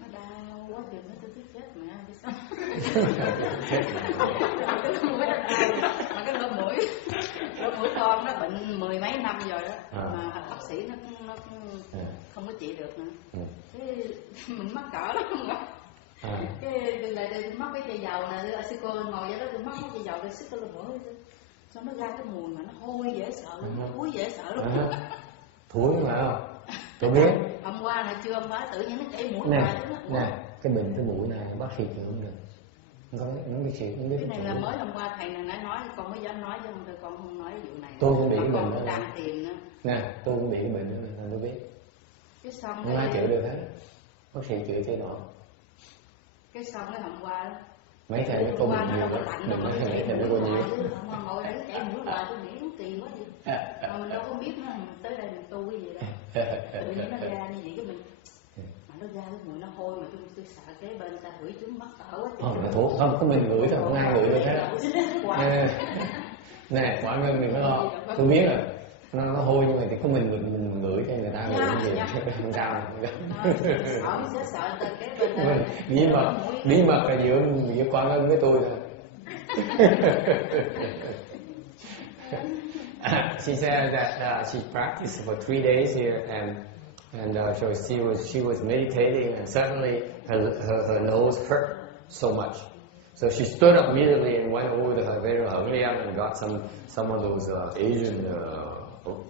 Nó đau quá chừng nó tôi chết mẹ biết sao. Mà cái lỗ mũi con nó bệnh 10 mấy năm rồi đó, mà bác sĩ nó không có trị được nữa. Cái mình mắc cỡ lắm không ạ? Cái tôi lại tôi móc cái chai dầu nè, sư cô ngồi vậy đó, tôi móc cái chai dầu tôi xức cái lỗ mũi, xong nó ra cái mùi mà nó hôi dễ sợ luôn, nó thúi dễ sợ luôn. Thúi mà không? Tôi biết. Hôm qua là chưa hôm qua tự nhiên nó chảy mũi nè, cái bệnh cái mũi này bác sĩ chữa không được. Nó biết cái này là mới hôm qua thầy này nói con mới dám nói chứ con không nói vụ này. Tôi cũng bị cái bệnh đó. Đang tìm nữa. Nè, tôi cũng bị cái bệnh đó nên tôi biết. Cái xong không ai chữa được hết. Bác sĩ chữa cái đó. Cái xong cái hôm qua đó. Mấy thầy mới có bệnh nhiều đó. Mình mấy thầy mới có nhiều. Hôm qua ngồi đấy chảy mũi hoài tôi nghĩ nó kỳ quá vậy. Mà mình đâu có biết nó tới đây mình tu cái gì đâu. Tự nhiên nó ra như vậy cái mình mà nó ra cái mùi nó hôi mà tôi sợ kế bên ta hửi chúng mắc cỡ quá. Là thuốc không có mình ngửi thôi, không ai ngửi được hết. Nè, quả ngân đừng có lo. Tôi biết rồi. nó hôi nhưng mà cái của mình ngửi cho người ta ngửi gì không sao. Sợ cái bí mật là giữa con ân với tôi thôi. She said that she practiced for 3 days here, and so she was meditating, and suddenly her nose hurt so much. So she stood up immediately and went over to her very and got some of those Asian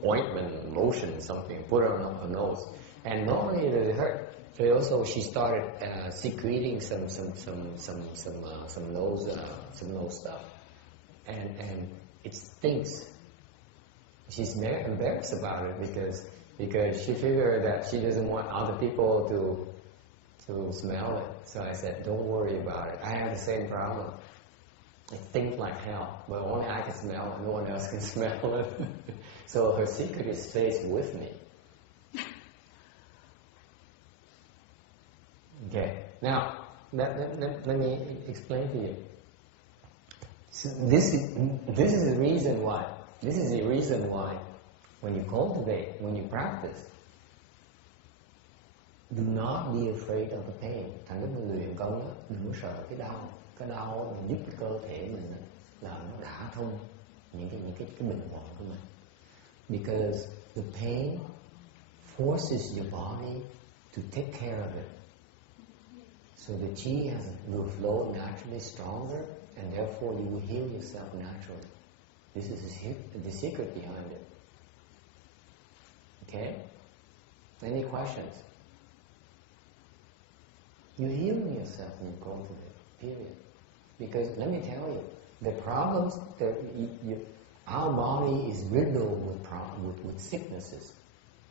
ointment, lotion, something, put it on her nose. And normally it hurt. So also she started secreting some nose stuff, and it stinks. She's very embarrassed about it because she figured that she doesn't want other people to smell it. So I said, don't worry about it. I have the same problem. It stinks like hell, but only I can smell it. No one else can smell it. So her secret stays with me. Okay. Now let me explain to you. So this is the reason why. This is the reason why when you cultivate, when you practice, do not be afraid of the pain. Thành lúc mình luyện công đó, đừng có sợ cái đau. Cái đau mình giúp cơ thể mình là nó đả thông những cái bệnh hoạn của mình. Because the pain forces your body to take care of it. So the chi will flow naturally stronger, and therefore you will heal yourself naturally. This is the secret behind it. Okay? Any questions? You heal yourself when you cultivate, period. Because let me tell you, the problems that our body is riddled with sicknesses.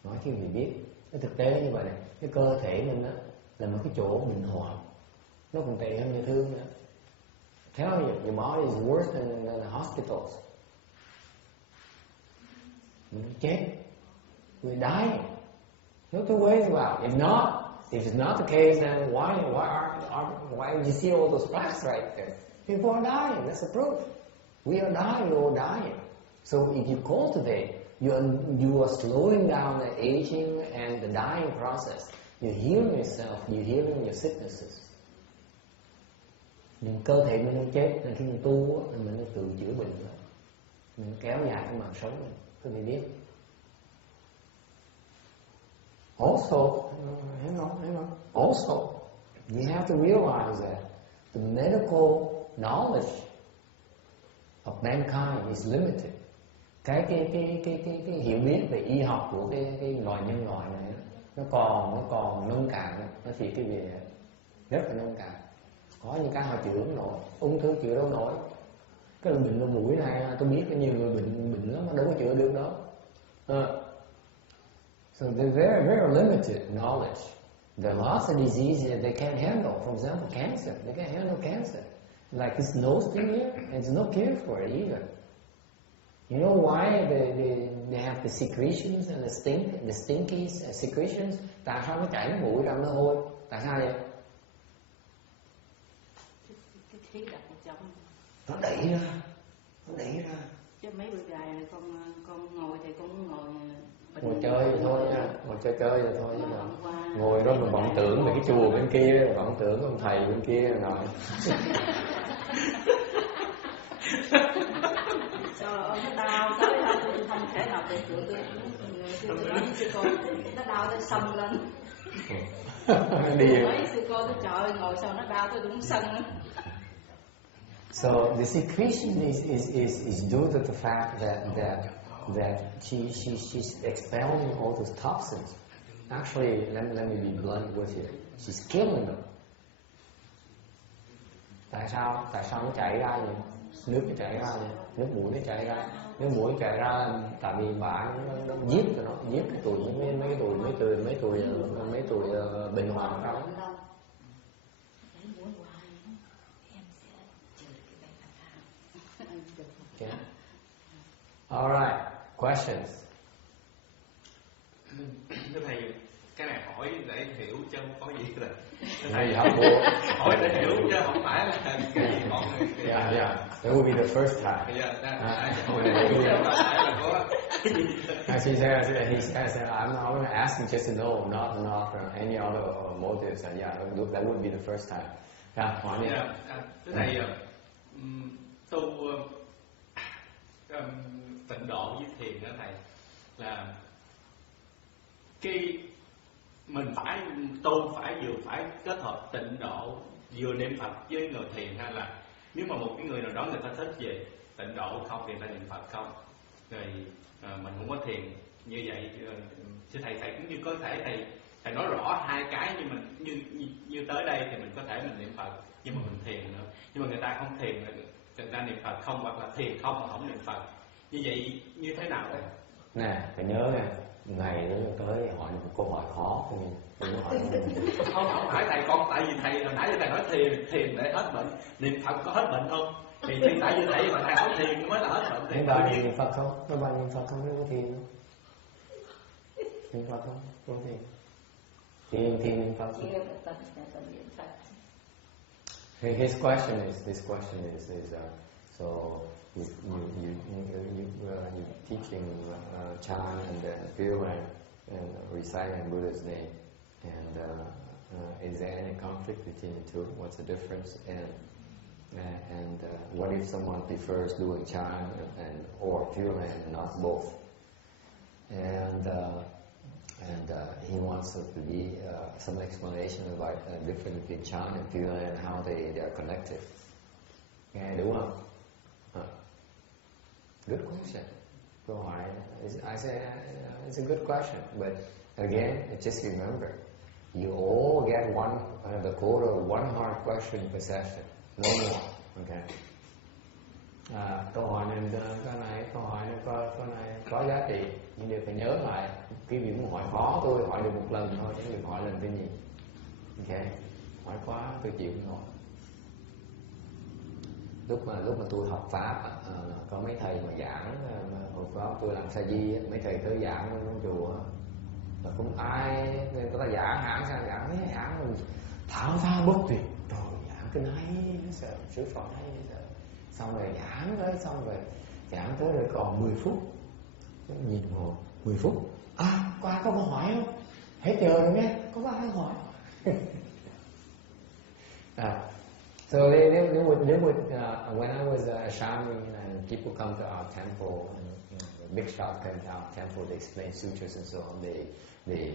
Nói cho mình biết, cái thực tế như vậy này, cái cơ thể mình đó, là một cái chỗ bệnh hoạn, nó còn tệ hơn nhà thương nữa. Tell you, your body is worse than the hospitals. Mình chết, we're dying. No two ways about it. If it's not the case, then why did you see all those plaques right there? People are dying. That's the proof. We are dying. We're all dying. So if you cultivate, you are slowing down the aging and the dying process. You heal yourself. You healing your sicknesses. Những cơ thể mình nó chết, nên khi mình tu thì mình tự chữa bệnh đó. Mình kéo dài cái mạng sống mình. Quý vị biết. Also, hang on. Also, you have to realize that the medical knowledge of mankind is limited. Cái hiểu biết về y học của cái loài nhân loại này nó còn nông cạn, nó chỉ cái gì rất là nông cạn. Có những cái họ chữa không nổi, ung thư chữa đâu nổi. Cái bệnh lỗ mũi này tôi biết có nhiều người bệnh lắm mà đâu có chữa được đó. So they're very, very limited knowledge. There are lots of diseases that they can't handle. For example, cancer. They can't handle cancer. Like this nose thing here, there's no cure for it either. You know why they have the secretions and the stinky secretions? Tại sao nó chảy mũi ra nó hôi? Tại sao vậy? Cái khí độc ở trong. Nó đẩy ra. Chứ mấy bữa dài này con ngồi thì con ngồi chơi vậy thôi nha, ngồi chơi vậy thôi chứ mà ngồi đó mà vọng tưởng về cái chùa bên kia, vọng tưởng ông thầy bên kia rồi. Trời nó đau tới tôi không thể nào được tôi nói với sư cô nó đau tới sân lên. Mấy sư cô tôi trời ngồi sao nó đau tôi cũng sân lắm. So the secretion is due to the fact that she's expelling all those toxins. Actually, let me be blunt with you. She's killing them. Tại sao nó chảy ra vậy? Nước nó chảy ra vậy? Nước mũi nó chảy ra. Nước mũi chảy ra tại vì bạn nó giết rồi nó giết cái tuổi mấy tuổi bệnh hoạn đó. Okay. All right. Questions? Thưa thầy, cái này hỏi để hiểu chứ không có gì là thầy hỏi để hiểu chứ không phải là cái gì con này. Yeah. That would be the first time. She says, he says, I'm asking just to know, not any other motives. And yeah, that would be the first time. Yeah, hỏi đi. Thưa thầy, tu tịnh độ với thiền đó thầy, là khi mình phải tu vừa phải kết hợp tịnh độ vừa niệm Phật với người thiền, hay là nếu mà một cái người nào đó người ta thích về tịnh độ không thì người ta niệm Phật không, rồi mình không có thiền như vậy. Thưa thầy cũng như có thể thầy nói rõ hai cái, nhưng mình như tới đây thì mình có thể mình niệm Phật nhưng mà mình thiền nữa, nhưng mà người ta không thiền, người ta niệm Phật không, hoặc là thiền không mà không niệm Phật, như vậy như thế nào đấy? Nè, phải nhớ nè, ngày nữa tới hỏi một câu hỏi khó thì đừng hỏi. Không phải thầy, con tại vì thầy hồi nãy giờ thầy nói thiền để hết bệnh, niệm Phật có hết bệnh không? Thì tại vì thầy mà thầy nói thiền mới là hết bệnh. Thế bà niệm Phật không? Các bạn niệm Phật không có thiền không? Niệm Phật không? Không thiền. Thiền niệm Phật. His question is so you teaching chant and then feel and reciting Buddha's name, and is there any conflict between the two? What's the difference? And what if someone prefers doing chant or feel and not both? And he wants to be some explanation about the difference between chant and feel and how they are connected. Nghe đúng không? Good question. Câu hỏi, I say it's a good question, but again, just remember, you all get the quota of one hard question per session, no more. Okay. Câu hỏi này có giá trị, nhưng đều phải nhớ lại, khi bị muốn hỏi khó tôi hỏi được một lần thôi, chứ đừng hỏi lần thứ nhì. Ok, hỏi quá tôi chịu không nổi. Lúc mà tôi học pháp, có mấy thầy mà giảng hồi pháp, tôi làm sa di, mấy thầy tới giảng trong chùa, là không ai người ta giảng hãng sao giảng mấy hãng mình thảo phá bất tuyệt, rồi giảng cái này sợ sư Phật hay sợ, xong rồi giảng tới rồi còn 10 phút, nhìn hồ 10 phút, qua có câu hỏi không? Hết giờ rồi nghe, có ai hỏi? So when I was a shaman and people come to our temple, and the big shops come to our temple, they explain sutras and so on. They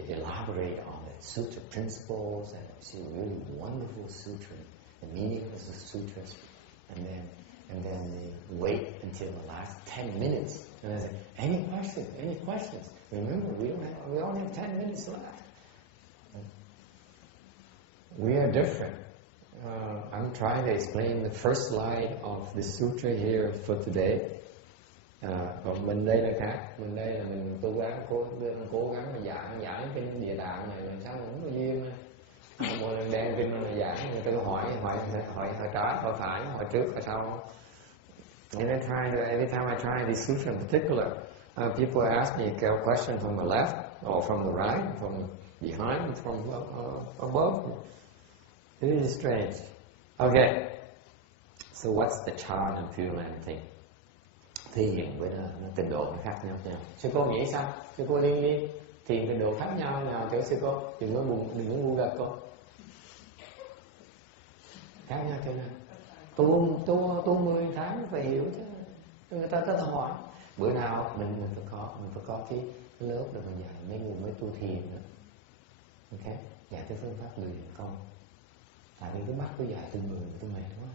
elaborate on the sutra principles, and it's a really wonderful sutra, the meaning of the sutras, and then they wait until the last 10 minutes, and I say, any questions? Remember, we only have 10 minutes left. We are different. I'm trying to explain the first slide of the sutra here for today. Còn mình đây là khác, mình đây là mình cố gắng mà giảng kinh Địa Tạng này, làm sao không có duyên này. Mỗi lần đem kinh mà giảng, người ta hỏi trái, hỏi phải, hỏi trước, hỏi sau. And every time I try this sutra in particular, people ask me a question from the left, or from the right, from behind, from above. It is strange. Okay. So what's the chant and Pure Land thing? Thiền với tịnh độ nó khác nhau. Sư cô nghĩ sao? Sư cô Liên thiền tịnh độ khác nhau nào cho sư cô? Đừng có ngu gật cô. Khác nhau thế nào? Tu 10 tháng phải hiểu chứ. Người ta hỏi. Bữa nào mình phải có cái lớp để mình dạy mấy người mới tu thiền nữa. Ok? Dạy cái phương pháp luyện công. Tại vì cứ bắt tôi dạy từng người tôi mệt quá.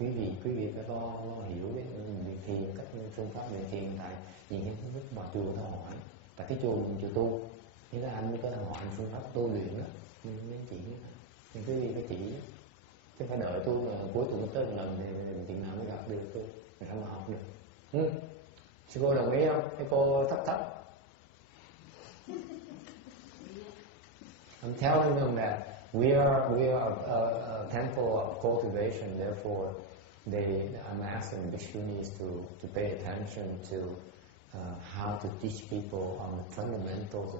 Quý vị phải lo hiểu cái luyện thiền, các phương pháp luyện thiền. Tại vì những cái lúc mà chùa ta hỏi, tại cái chùa mình chùa tu, như là anh mới có thể hỏi phương pháp tu luyện đó, nên chỉ nên quý vị phải chỉ, chứ phải đợi tôi mà cuối tuần tới một lần thì chừng nào mới gặp được tôi, rồi sao mà học được. Sư cô đồng ý không? Hay cô thấp? I'm telling them that we are a temple of cultivation. Therefore, I'm asking Bhikshunis to pay attention to how to teach people on the fundamentals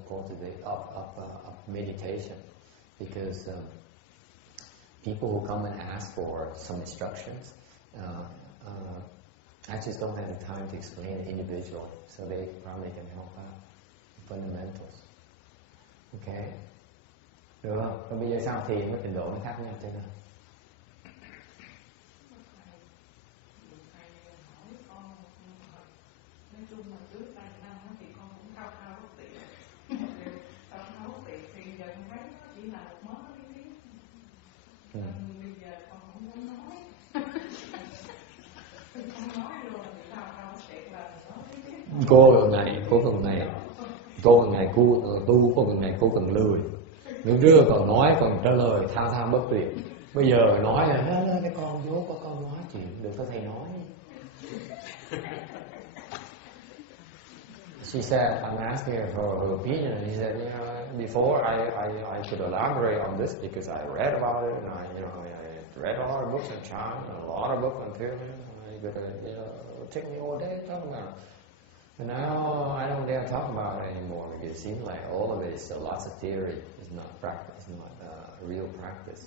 of meditation, because people who come and ask for some instructions, I just don't have the time to explain it individually, so they probably can help out. Fundamentals. Okay. Được không? Còn bây giờ sao thì cái trình độ nó khác nhau thế nào? Nói chung mà trước vài năm thì con cũng khao khao bất tiện. Khao khao bất tiện thì giờ con thấy nó chỉ là một món lý thuyết. Bây giờ con không muốn nói. Không nói luôn thì khao khao bất tiện là nói lý thuyết. Cô gần ngày tu, cô gần ngày cô cần lười. Lúc trước còn nói, còn trả lời thao thao bất tuyệt. Bây giờ nói là cái con vô có con nói chuyện, được có thầy nói. She said, I'm asking her for her opinion, and he said, you know, before I could elaborate on this because I read about it, and I read a lot of books on China, and a lot of books on Finland, and it took me all day talking about it. And now I don't dare talk about it anymore because it seems like all of it is lots of theory, it's not practice, it's not real practice.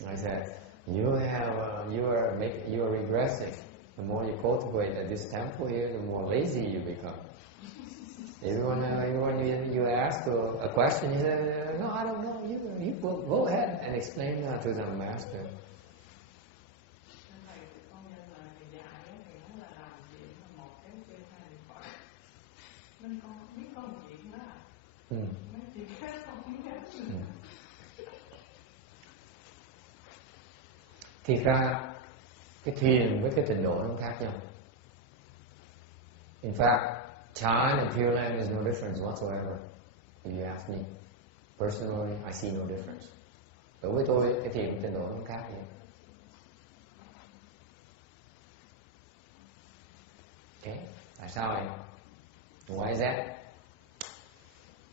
And I said, you are regressing. The more you cultivate at this temple here, the more lazy you become. Everyone you ask a question, you say, no, I don't know. You go ahead and explain that to the master. Thì ra cái thiền với cái trình độ nó khác nhau. In fact, Chan and Pure Land is no difference whatsoever. If you ask me, personally, I see no difference. Đối với tôi, cái thiền với trình độ nó khác nhau. Okay, tại sao vậy? Why is that?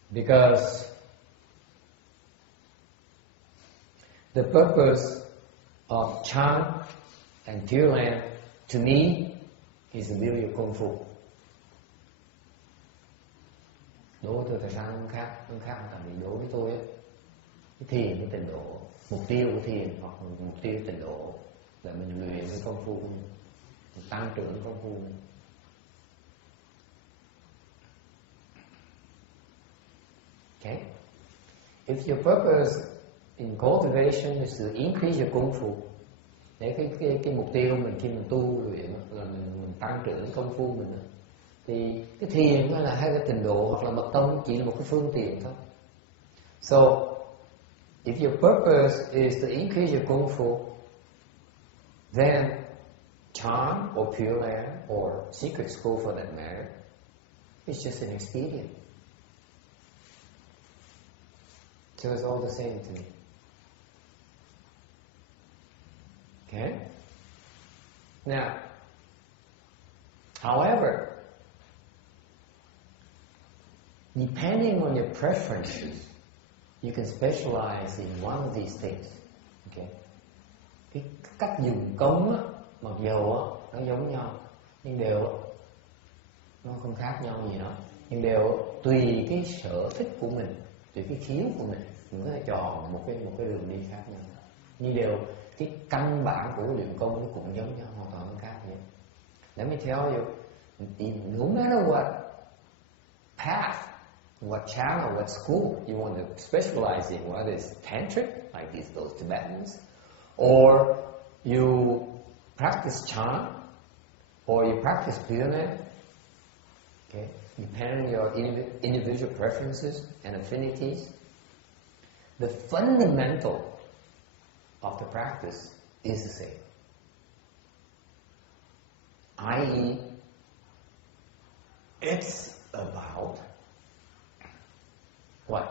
Because the purpose of Chan and Pure Land, to me, is the beauty of Kung Fu. Đối với tôi tại sao nó khác? Nó khác tại vì đối với tôi cái thiền, cái trình độ, mục tiêu của thiền hoặc mục tiêu trình độ là mình luyện cái công phu của mình tăng trưởng cái công phu của mình. Okay? If your purpose in cultivation is to increase your Kung Fu, để cái mục tiêu của mình khi mình tu luyện là mình tăng trưởng cái công phu mình, thì cái thiền hay là hai cái trình độ hoặc là mật tông chỉ là một cái phương tiện thôi. So, if your purpose is to increase your Kung Fu, then Chan or Pure Land or Secret School for that matter, it's just an expedient. So it's all the same to me. Okay? Now, however, depending on your preferences, you can specialize in one of these things. Okay? Cái cách dùng công á, mặc dù á, nó giống nhau, nhưng đều nó không khác nhau gì đâu. Nhưng đều tùy cái sở thích của mình, tùy cái khiếu của mình có thể chọn một cái đường đi khác nhau. Nhưng đều cái căn bản của luyện công nó cũng giống nhau, hoàn toàn khác vậy. Let me tell you, no matter what path, what channel, what school you want to specialize in, whether it's tantric, like those Tibetans, or you practice Chan, or you practice Pure Land, okay, depending on your individual preferences and affinities, the fundamental of the practice is the same. I.e., it's about what?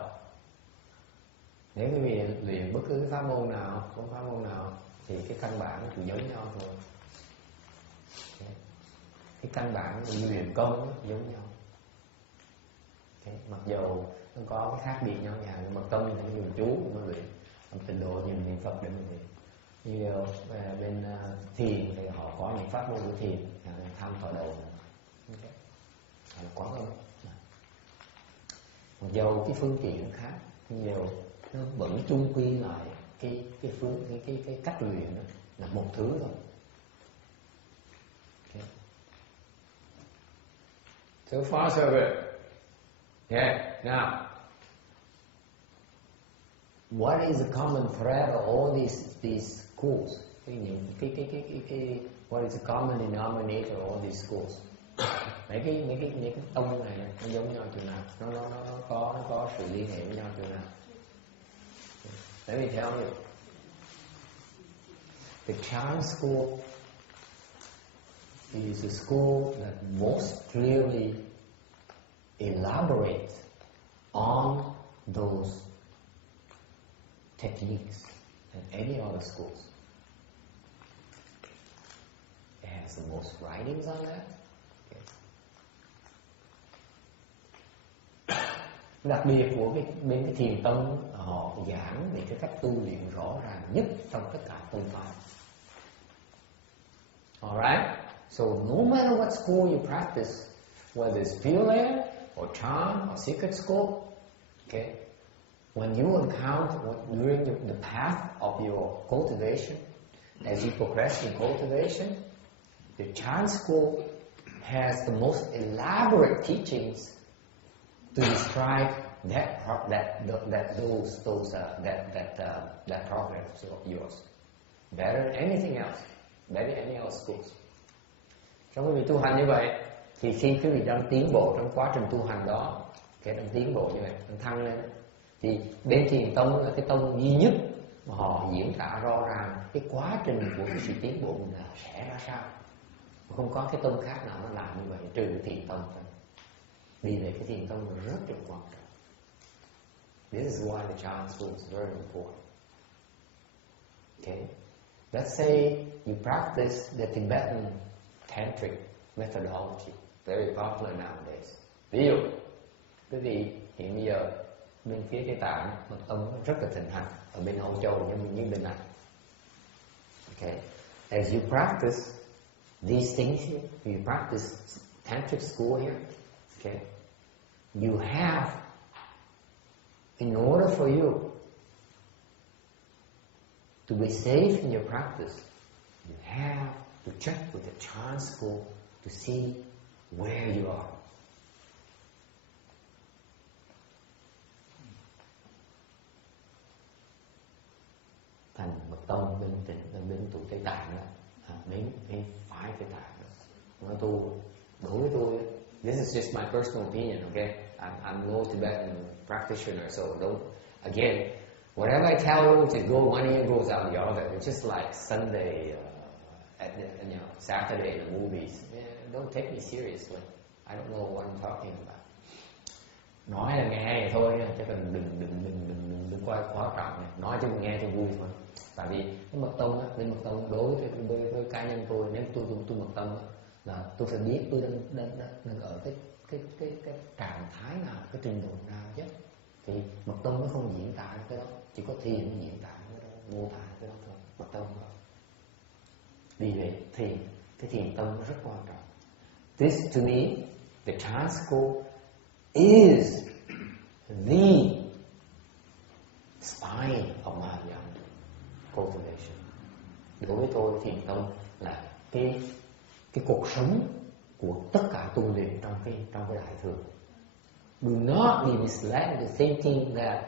Nếu quý vị luyện bất cứ pháp môn nào, thì cái căn bản thì giống nhau thôi. Cái căn bản của luyện công giống nhau. Mặc dù nó có cái khác biệt nhau nhà, nhưng mà công thì dùng chú cũng luyện, trình độ dùng niệm Phật để mình luyện. Như bên thiền thì họ có những pháp môn của thiền, tham thọ đầu, có không? Mặc dù cái phương tiện khác, nhưng nó vẫn chung quy lại cái cách luyện đó là một thứ thôi. Okay. So far so good. Yeah. Now, what is the common thread of all these schools? What is the common denominator of all these schools? Mấy cái tông này nó giống nhau chừng nào? Nó có sự liên hệ với nhau chừng nào? Let me tell you. The Chan school is a school that most clearly elaborates on those techniques than any other schools. It has the most writings on that. Đặc biệt của bên cái thiền tông, họ giảng về cái cách tu luyện rõ ràng nhất trong tất cả tông phái. Alright? So no matter what school you practice, whether it's Pure Land or Chan or Secret School, okay, when you encounter during the path of your cultivation, as you progress in cultivation, the Chan school has the most elaborate teachings to describe that progress of yours, better than anything else, better than any other schools. Trong cái việc tu hành như vậy, thì khi quý vị đang tiến bộ trong quá trình tu hành đó, cái đang tiến bộ như vậy, đang thăng lên, thì bên thiền tông là cái tông duy nhất mà họ diễn tả rõ ràng cái quá trình của cái sự tiến bộ mình là sẽ ra sao. Không có cái tông khác nào nó làm như vậy trừ cái thiền tông thôi. Vì vậy cái thiền tông là rất là quan trọng. This is why the Chan school is very important. Okay, let's say you practice the Tibetan tantric methodology, very popular nowadays. Ví dụ, quý vị hiện bây giờ bên phía Tây Tạng mật tông rất là thịnh hành ở bên Âu Châu như bên này. Okay, as you practice these things here, you practice tantric school here. Okay, you have, in order for you to be safe in your practice, you have to check with the Chan school to see where you are. Thành mật tông bên tụi Tây Tạng đó, bên phái Tây Tạng đó, nó tu đối với tôi. This is just my personal opinion, okay? I'm no Tibetan practitioner, so don't. Again, whatever I tell you to go one ear goes out the other. It's just like Sunday, Saturday in the movies. Yeah, don't take me seriously. I don't know what I'm talking about. Nói là nghe vậy thôi, chứ cần đừng quá trọng này. Nói cho mình nghe cho vui thôi. Tại vì cái mật tông á, bên mật tông đối với cá nhân tôi, nếu tôi mật tông á, là tôi phải biết tôi đang ở cái trạng thái nào, cái trình độ nào chứ. Thì mật tông nó không diễn tả cái đó, chỉ có thiền mới diễn tả cái đó, mô tả cái đó thôi, mật tông đó. Vì vậy cái thiền tông rất quan trọng. This to me, the Chan school is the spine of Mahayana cultivation. Đối với tôi, thiền tông là cái cuộc sống của tất cả tu luyện trong cái đại thừa. Do not be misled into thinking that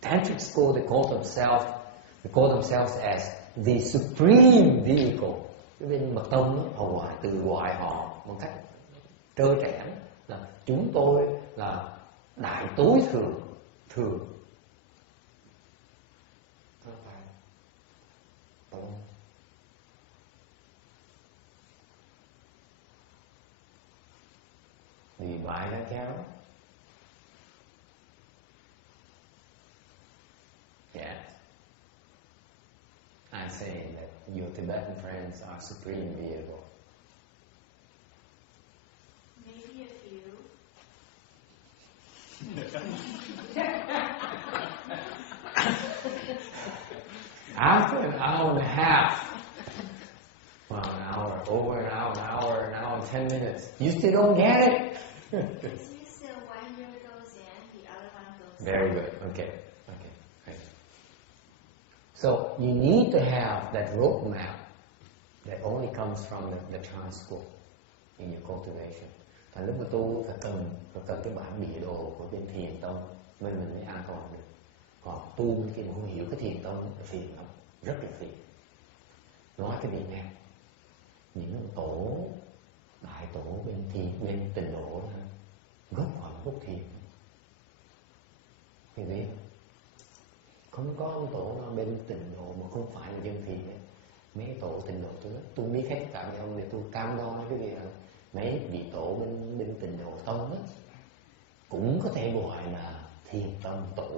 tantric school they call themselves as the supreme vehicle. Cái bên mật tông họ gọi họ một cách trơ trẽn là chúng tôi là đại tối thượng. Không phải. Tông. Vì bài đã kéo. Yeah. I say that your Tibetan friends are supreme vehicle. Maybe a few. After an hour and a half, over an hour and 10 minutes, you still don't get it? It's just one ear goes in, the other one goes Very good. Okay. Great. So you need to have that roadmap that only comes from the Chan school in your cultivation. Thành lúc mà tu phải cần cái bản địa đồ của bên thiền tông mình mới an toàn được. Còn tu khi mà không hiểu cái thiền tông là phiền lắm, rất là phiền. Nói cái Việt Nam, những tổ đại tổ bên thiền bên tịnh độ đó, gốc họ gốc thiền. Thì biết không có ông tổ nào bên tịnh độ mà không phải là dân thiền ấy. Mấy tổ tịnh độ tôi biết hết cả mấy ông này, tôi cam đoan cái việc là mấy vị tổ bên tịnh độ tông đó, cũng có thể gọi là thiền tông tổ.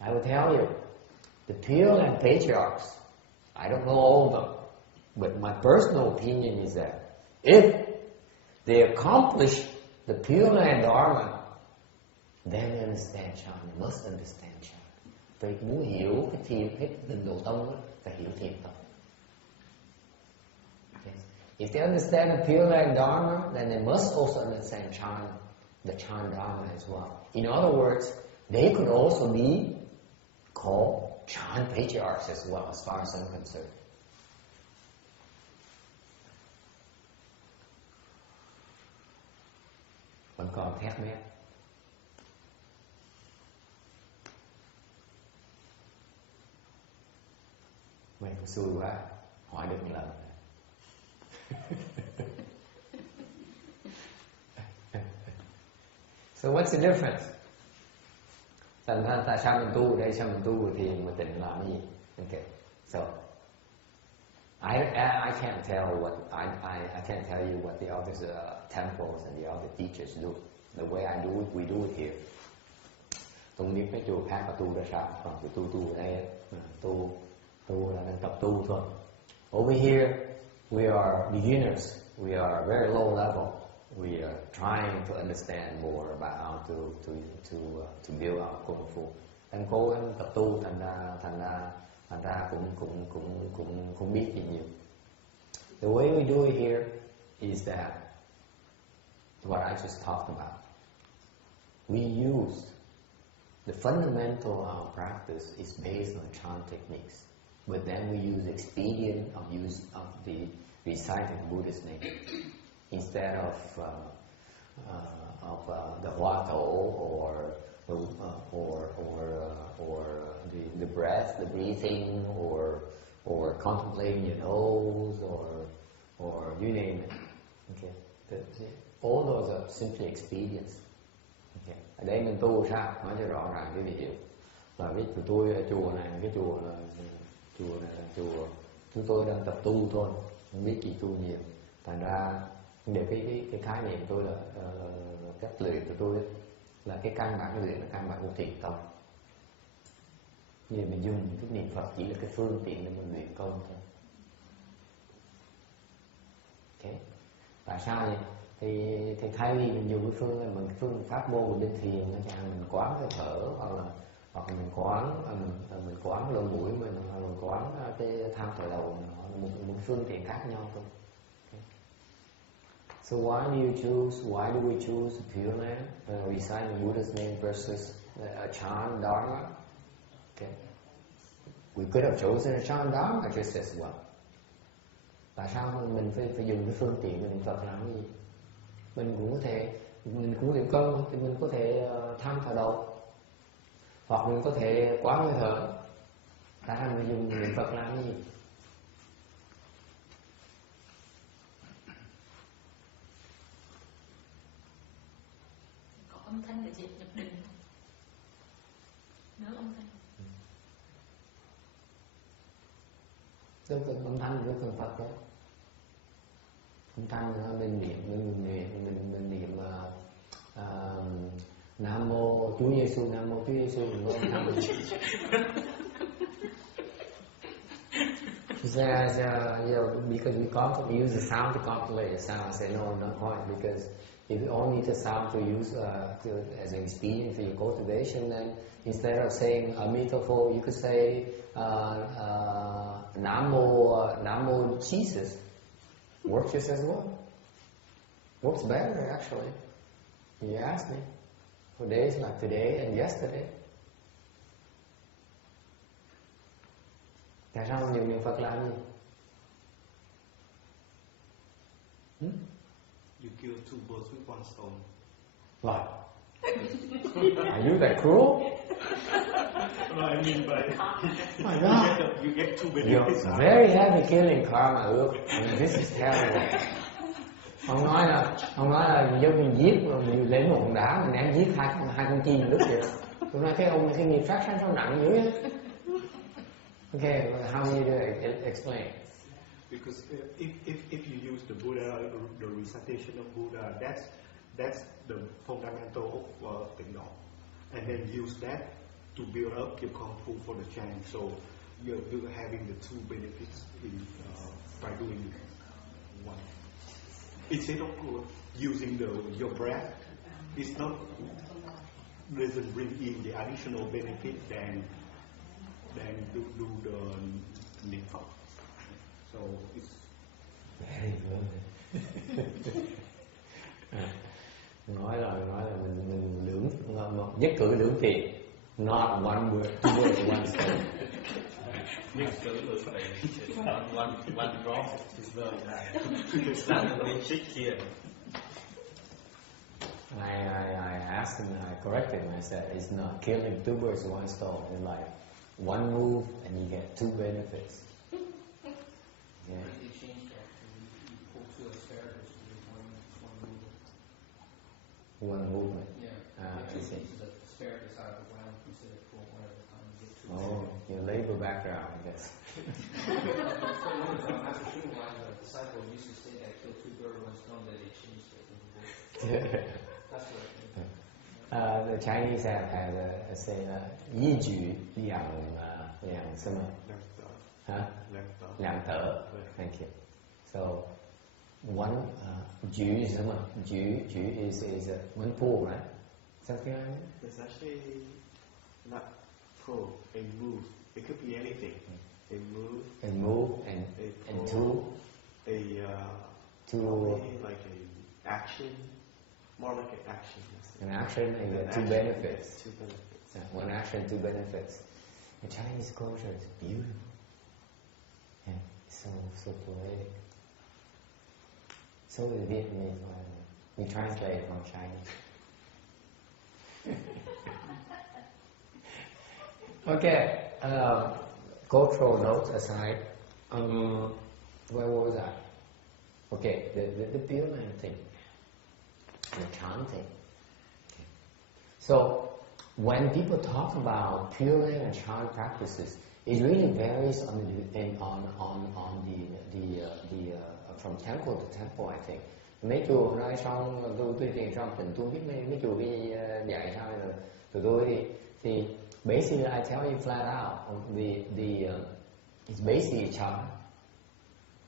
I will tell you, the Pure Land patriarchs, I don't know all of them, but my personal opinion is that if they accomplish the Pure Land Dharma, then they understand Chan. They must understand Chan. Vậy muốn hiểu cái thiền hết tịnh độ tông đó, phải hiểu thiền tông. Okay. If they understand the Pure Land Dharma, then they must also understand Chan, the Chan Dharma as well. In other words, they could also be called Chan patriarchs as well, as far as I'm concerned. Vẫn còn thét mét. Mình xui quá, hỏi được một lần. So what's the difference? Tại sao mình tu ở đây, sao mình tu ở thiền mà tịnh làm cái gì? Okay. So I can't tell what I can't tell you what the other temples and the other teachers do. The way I do it, we do it here. Tôi không biết mấy chùa khác mà tu ra sao, còn tụi tôi tu ở đây, tu là đang tập tu thôi. Over here, we are beginners. We are very low level. We are trying to understand more about how to build our功phu. Đang cố gắng tập tu, thành ra cũng không biết gì nhiều. The way we do it here is that what I just talked about. We use the fundamental of our practice is based on Chan techniques, but then we use expedient of the reciting Buddhist name instead of the Hoa Thổ or the breath, the breathing, or contemplating your nose, or you name it. Okay, all those are simply expedients. Okay. Ở đây mình tu sao? Nói cho rõ ràng cái điều là biết tụi tôi ở chùa này, cái chùa này là chùa chúng tôi đang tập tu thôi, không biết gì tu nhiều. Thành ra để cái khái niệm tôi là cách luyện của tôi là cái căn bản luyện là căn bản của thiền tông. Như mình dùng cái niệm Phật chỉ là cái phương tiện để mình luyện công thôi. Okay. Tại sao vậy? Thì thay vì mình dùng cái phương pháp môn của bên thiền, chẳng mình quán hơi thở, hoặc là mình quán lỗ mũi mình, hoặc mình quán cái tham thở đầu, một phương tiện khác nhau thôi. Okay. So why do we choose Pure Land, reciting Buddha's name versus a Chan Dharma? Okay. We could have chosen a Chan Dharma just as well. Tại sao mình phải dùng cái phương tiện của niệm Phật làm cái gì? Mình cũng niệm công thì mình có thể tham thở đầu, hoặc mình có thể quán hơi thở. Tại sao mình dùng niệm Phật làm cái gì? Có âm thanh để dễ nhập định. Nhớ âm thanh. Đâu cần âm thanh, đâu cần Phật đâu. Âm thanh mình niệm Nam mô Chúa Giêsu, Nam mô Chúa Giêsu, mình có âm thanh. Because we use the sound to contemplate the sound. I say no point, because if you only need the sound to use as an expedient for your cultivation, then instead of saying Amitabha, you could say Nam mô Jesus. Works just as well. Works better, actually. You ask me. For days like today and yesterday. Tại sao nhiều niệm Phật làm gì? You kill two birds with one stone. What? Are you that cruel? No, I mean by My God. you get two benefits. You're very heavy killing karma. I mean, this is terrible. Ông nói là giống như giết mình lấy một hòn đá mình ném giết hai con chim lúc vậy. Tôi nói cái nghiệp sát sanh sao nặng dữ vậy? Okay, how do you explain? Because if you use the Buddha, the recitation of Buddha, that's the fundamental of Tịnh Độ, and then use that to build up your kung fu for the chant. So you're having the two benefits by doing one. Instead of using your breath, it's not doesn't bring in the additional benefit than do the niệm Phật. So it's very good. nói là mình lưỡng nhất cử lưỡng tiện, not one word, two words, one stone. Nhất cử lưỡng tiện, one drop is the suddenly shit here. I asked him, I corrected him, I said, it's not killing two birds with one stone. It's like one move and you get two benefits. Yeah. They changed that to pull two asparagus with one movement. One movement. Yeah. I see. Pieces of asparagus out of the ground instead of pull one at a time. You get two. Oh, your labor background, I guess. After Shunuwan, the disciple used to say that kill two birds with one stone, that they changed it. That's what I think. The Chinese have say 一举两什么？两得。Thank you. So one 举是什么？举 is one pull, right? Something like that. It's actually not pull, a move. It could be anything. A move. A move and two. Two. Like a action. More like an action. An action and two benefits. Two benefits. One action, two benefits. The Chinese culture is beautiful. Yeah, so poetic. So is Vietnamese. We translate it from Chinese. Okay. Cultural notes aside. Where was I? Okay, the Pure Land thing. The chanting. Okay. So when people talk about Pure Land and chant practices, it really varies on the from temple to temple, I think. Mấy chùa nói xong tôi tuyên truyền xong tình tôi biết mấy chùa cái dạy sao rồi tụi tôi thì basically I tell you flat out it's basically chant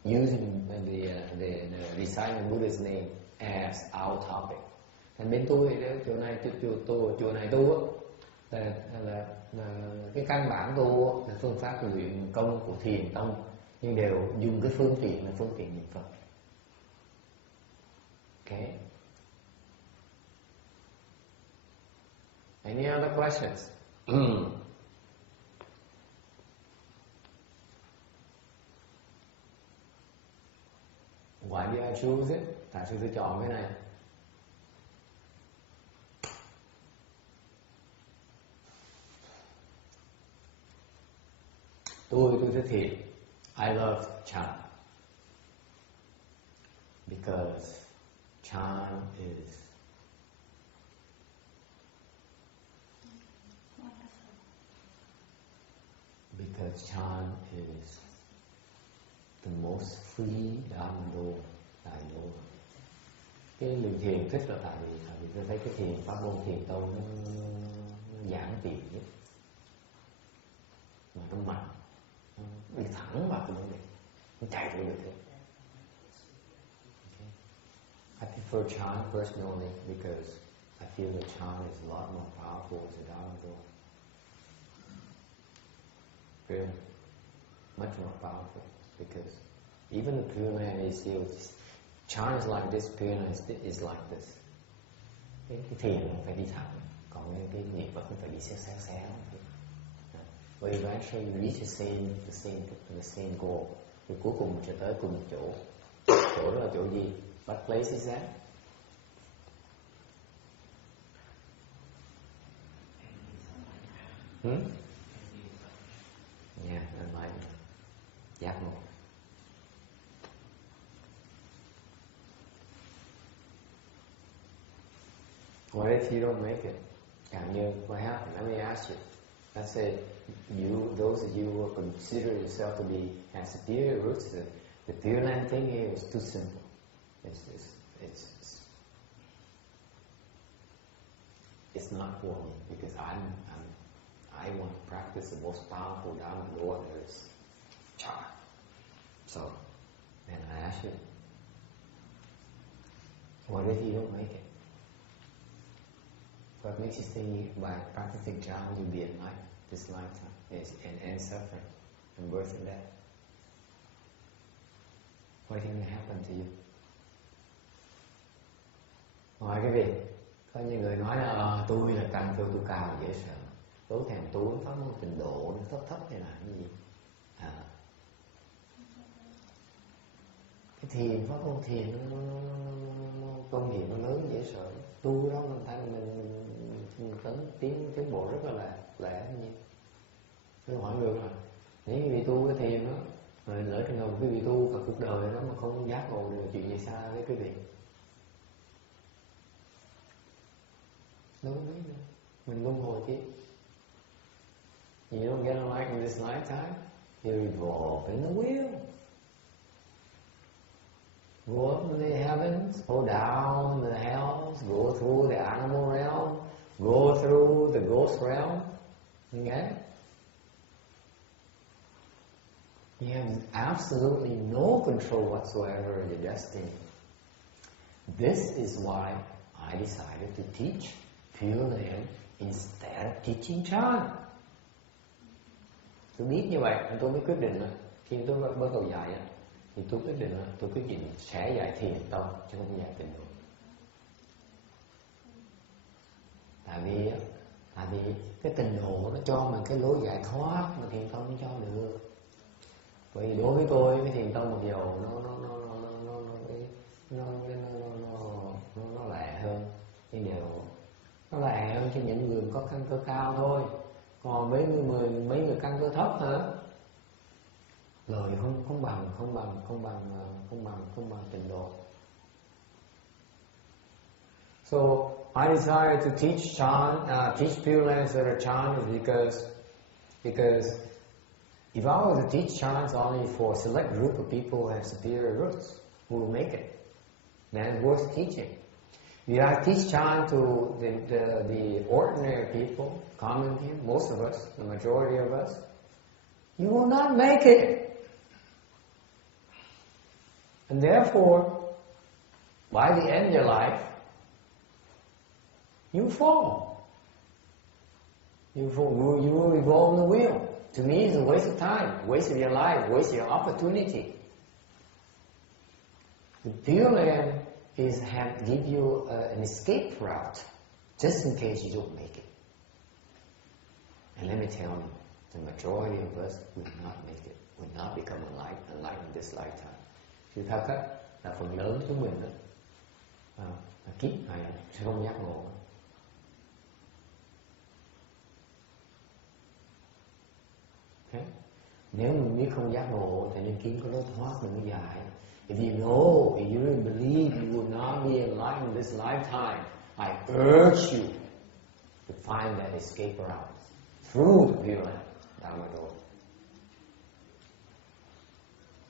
using the reciting Buddha's name as our topic. Thành bên tôi chỗ này tu là cái căn bản tu là phương pháp luyện công của thiền tông, nhưng đều dùng cái phương tiện là phương tiện niệm Phật. Okay. Any other questions? Why did I choose it? Tại sao tôi chọn cái này? Tôi thích thiền. I love chant. Because chant is the most free Dhamma đại đô. Cái lượng thiền thích là tại vì tôi thấy cái thiền pháp môn thiền tông nó giản tiện nhất, mà nó mạnh, nó đi thẳng vào cái vấn đề, nó chạy được thế. I prefer chant personally because I feel that chant is a lot more powerful as a Dhamma. Really, much more powerful because even the Pure Land is still, chant is like this, Pure Land is like this. Cái thiền nó phải đi thẳng, còn cái niệm Phật nó phải đi xéo. but eventually you reach the same goal. Thì cuối cùng sẽ tới cùng một chỗ. Chỗ đó là chỗ gì? What place is that? Yeah, enlightenment. Giác ngộ. What if you don't make it? Càng như what happened? Let me ask you. Let's say those of you who consider yourself to be have superior roots, the Pure Land thing here is too simple. It's not for me because I want to practice the most powerful Dharma law there is. So, then I ask you, what if you don't make it? What makes you think by practicing Dharma you'll be enlightened this lifetime and end suffering and birth and death? What can happen to you? Ngoài cái việc có những người nói là tôi là căn cơ tôi cao dễ sợ, tối thèm tôi pháp môn trình độ nó thấp hay là cái gì? Cái thiền pháp môn thiền nó công hiệu nó lớn dễ sợ. Tu đó mình thấy mình tiến bộ rất là lẻ như. Tôi hỏi ngược là nếu như vị tu cái thiền đó, rồi lỡ trường hợp quý vị tu cả cuộc đời đó mà không giác ngộ được chuyện gì xa với quý vị. Đâu có biết nữa. Mình luân hồi chứ. You don't get enlightened in this lifetime, you evolve in the wheel. Go up in the heavens, go down in the hells, go through the animal realm, go through the ghost realm. Okay? You have absolutely no control whatsoever of your destiny. This is why I decided to teach Pure Land instead of teaching Chan. Tôi biết như vậy, tôi mới quyết định là khi tôi bắt đầu dạy thì tôi quyết định là tôi quyết định sẽ dạy thiền tông chứ không dạy tịnh độ. Tại vì cái tịnh độ nó cho mình cái lối giải thoát mà thiền tông không cho được. Bởi vì đối với tôi cái thiền tông mặc dầu nó lẹ hơn, nhưng điều nó lẹ hơn cho những người có căn cơ cao thôi. Còn mấy người căn cơ thấp hả? Lời không bằng trình độ. So I decided to teach Chan, teach Pure Land Sutra Chan is because if I were to teach Chan only for a select group of people who have superior roots, who will make it, then it's worth teaching. If I teach Chan to the ordinary people, common people, most of us, the majority of us, you will not make it. And therefore, by the end of your life, you fall. You will revolve the wheel. To me, it's a waste of time, waste of your life, waste of your opportunity. The Pure Land give you an escape route, just in case you don't make it. And let me tell you, the majority of us will not make it, will not become enlightened in this lifetime. Sự thật á, là phần lớn chúng mình đó, kiếp này sẽ không giác ngộ. Okay? Nếu mình biết không giác ngộ thì nên kiếm có lối thoát mình mới dài. If you really believe you will not be enlightened this lifetime, I urge you to find that escape route through the Pure Land Dharma door.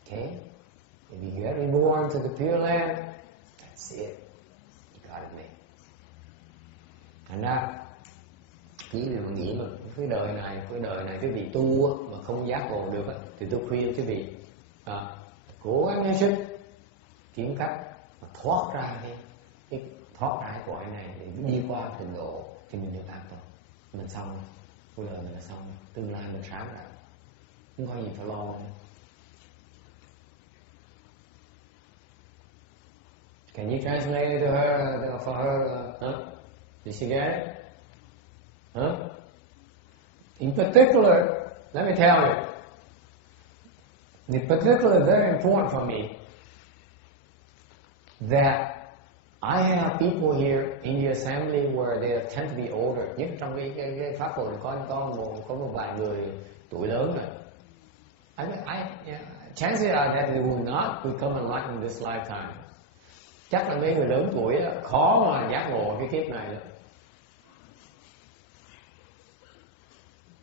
Okay? If you get reborn to the Pure Land, that's it. You got it made. Thành ra, chỉ là mình nghĩ mà cái đời này cái vị tu mà không giác ngộ được thì tôi khuyên cái vị cố gắng hết sức kiếm cách mà thoát ra cái cõi này để đi qua trình độ thì mình được an toàn. Mình xong, cuộc đời mình là xong, tương lai mình sáng ra, không có gì phải lo nữa. Can you translate it to her, for her? Did she get it? In particular, let me tell you, it's particularly very important for me that I have people here in your assembly where they tend to be older. Nhất trong cái pháp hội có một vài người tuổi lớn rồi. Chances are that they will not become enlightened in this lifetime. Chắc là mấy người lớn tuổi khó mà giác ngộ cái kiếp này nữa.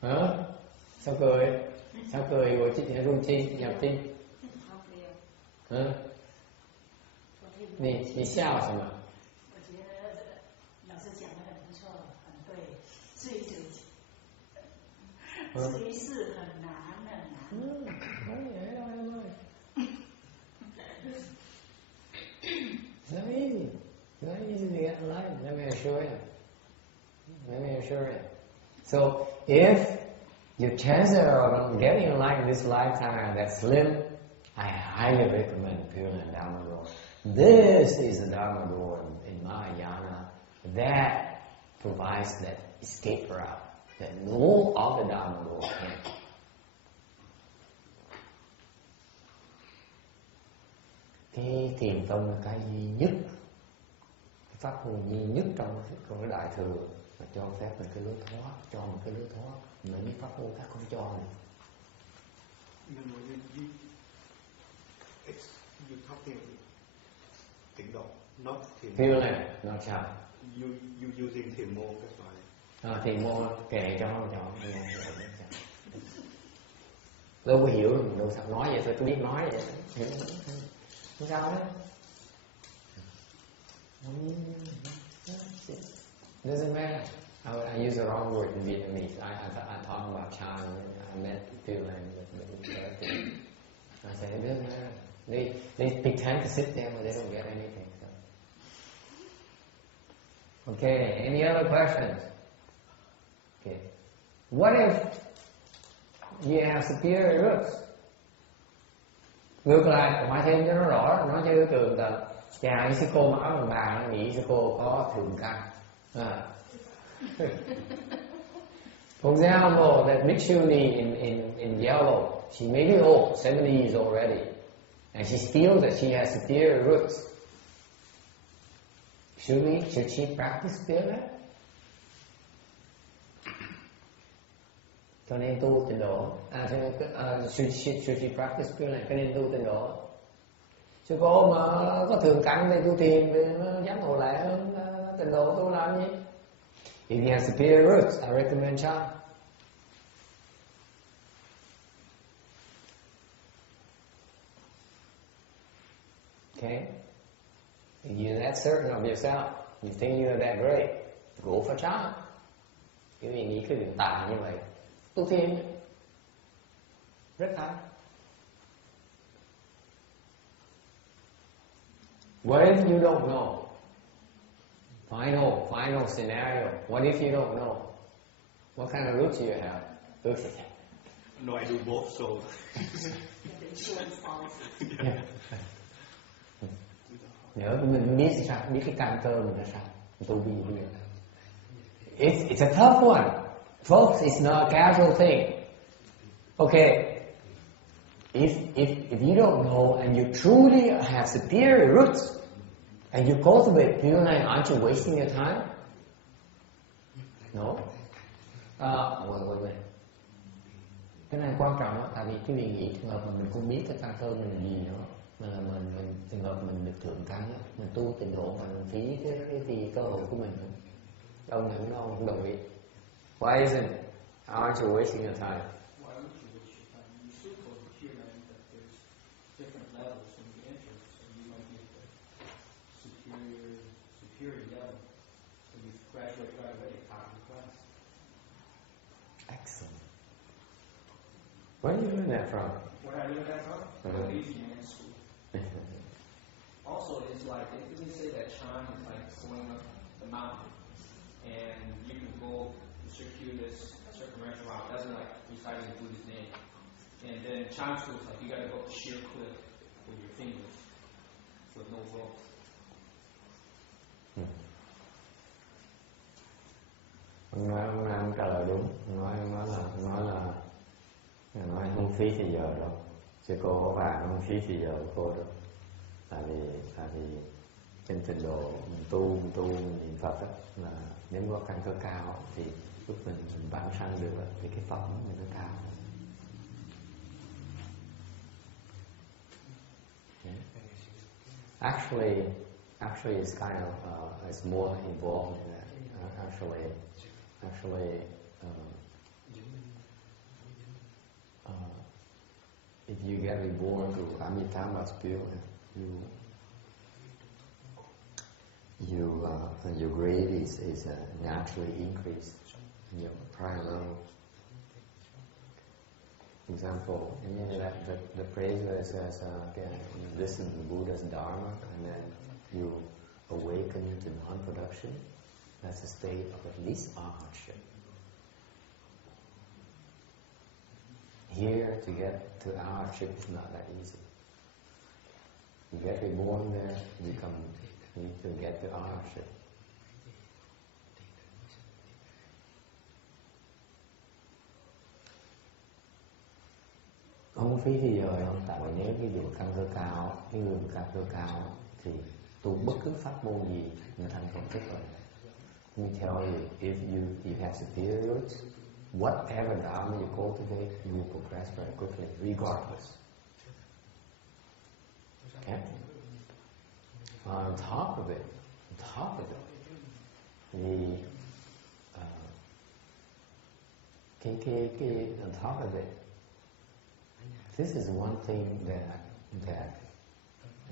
Hả? Sao cười? Sao cười rồi run chi, nhập chi? Hả? 你笑什么？我觉得老师讲的很不错，很对，这一世很难很难。Very easy to get enlightened. Let me assure you. So if your chances of getting enlightened this lifetime are that slim, I highly recommend Pure Land Dharma Door. This is the Dharma door in Mahayana that provides that escape route that no other Dharma door can. Cái thiền tông là cái duy nhất, cái pháp môn duy nhất trong cái đại thừa mà cho phép mình cái lối thoát, cho một cái lối thoát mà những pháp môn khác không cho này. You're talking tịnh độ, not thiền môn. Feel này, not chai. You using thiền môn, that's right. Thiền môn kệ cho. Đâu có hiểu, đâu sao nói vậy thôi, tôi biết nói vậy. Không sao đấy. Doesn't matter. I use the wrong word in Vietnamese. I talk about Chan. I meant Pure Land. I said it doesn't matter. They pretend to sit there, but they don't get anything. So. Okay. Any other questions? Okay. What if you have superior roots? Ngược lại, hỏi thêm cho nó rõ, nói cho đối tượng là chà, sư cô mặc áo bằng bà, nó nghĩ sư cô có thường căn. For example, that Bhikshuni in yellow, she may be old, 70 years already, and she feels that she has superior roots. Should she practice Pure Land? Cho nên tu tịnh độ. Should she practice Pure Land? Cho nên tu tịnh độ. Sư cô mà có thường cảnh thì tu thiền thì nó giác ngộ lẹ hơn tịnh độ tu làm gì? If you have superior roots, I recommend Chan. Okay? If you're that certain of yourself, you think you're that great, go for Chan. Cái vì nghĩ cái việc tà như vậy, tu thiền rất hay. What if you don't know? Final scenario. What if you don't know? What kind of roots do you have? No, I do both, so. Nhớ mình biết sao, biết cái căn cơ mình là sao, tu bây giờ. It's a tough one, folks. It's not a casual thing. Okay, if you don't know and you truly have superior roots and you cultivate Pure Land, aren't you wasting your time? No. Wait. Cái này quan trọng đó, tại vì cái việc gì trường hợp mà mình không biết cái căn cơ mình là gì nữa, mà mình trường hợp mình được thượng căn đó, mình tu tịnh độ mà mình phí cái cơ hội của mình. Đâu nhận đâu không đồng ý. Why isn't? How aren't you wasting your time? Why would you waste your time? You still go to Pure Land, but there's different levels when you enter, so you might be at the superior level. So you graduate right away, top of the class. Excellent. Where are you learning that from? Where I learned that from? Vietnamese school. Also, it's like, they say that Chan is like going up the mountain. And you can go the circuitous route. That's like reciting the Buddha's name. And then Chan school is like you got to go up the sheer cliff with your fingers with no rope. Ông nói trả lời đúng. Ông nói là phí thì giờ đâu, chứ cô có vàng không phí thì giờ của cô đâu. Tại vì trên trình độ mình tu niệm Phật đó, là nếu có căn cơ cao thì lúc mình ban sanh được thì cái phẩm mình nó cao. Actually, it's kind of it's more involved in that. Actually, if you get reborn to Amitabha spirit, your grade is naturally increased in your prior level. For example, the phrase where it says, you listen to Buddha's Dharma and then you awaken to non-production. That's a state of at least arhatship. Here, to get to arhatship is not that easy. You get reborn there, you need to get to arhatship. Không phí thì giờ không, tại vì nếu ví dụ căn cơ cao, cái người căn cơ cao thì tu bất cứ pháp môn gì nó thành công thức rồi. Let me tell you, if you have superiors, whatever dharma you cultivate, you will progress very quickly, regardless. Okay? On top of it, on top of it, this is one thing that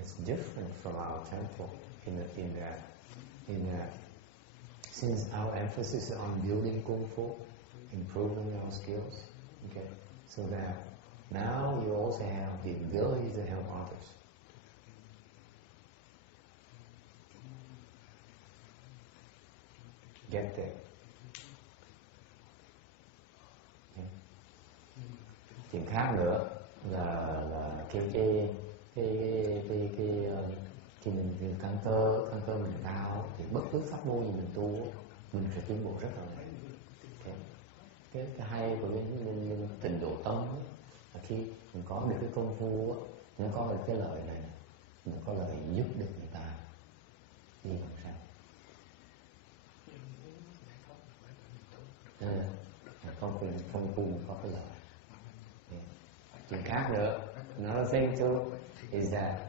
is different from our temple in that since our emphasis is on building Kung Fu, improving our skills, okay, so that now you also have the ability to help others. Get there. Okay. Chuyện khác nữa là khi mình căn cơ mình cao thì bất cứ pháp môn gì mình tu mình sẽ tiến bộ rất là nhanh. Okay. Cái hay của những trình độ tâm là khi mình có được cái công phu nó có được cái lợi này, mình có lợi giúp được người ta đi bằng sanh. Công phu có cái lợi. Chuyện khác nữa, another thing too is that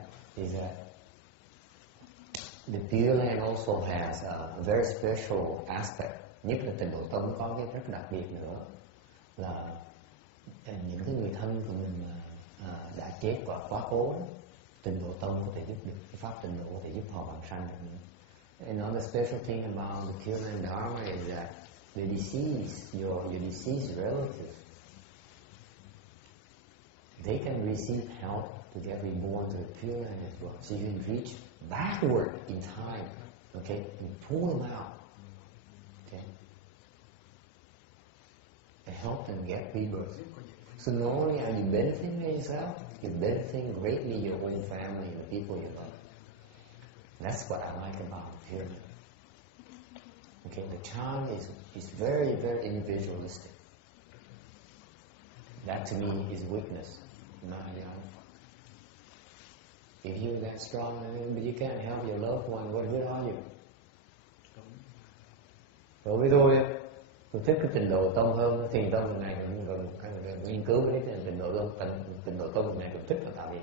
the Pure Land also has a very special aspect. Nhất là trình độ tâm có cái rất đặc biệt nữa là những cái người thân của mình đã chết quá cố đó, trình độ tâm có thể giúp được, cái pháp trình độ có thể giúp họ bằng sanh được nữa. Another special thing about the Pure Land Dharma is that the deceased, your deceased relative, they can receive help to get reborn to the Pure Land as well. So you can reach backward in time, okay, and pull them out, okay, and help them get rebirth. So not only are you benefiting yourself, you're benefiting greatly your own family and the people you love. That's what I like about the Pure Land. Okay, the chant is very, very individualistic. That to me is weakness, not reality. If you're that strong, but you can't help your loved one, what good are you? Đối với tôi thích cái trình độ tâm hơn, thiền tâm lần này gần nghiên cứu cái trình độ tâm này cũng thích là tại vì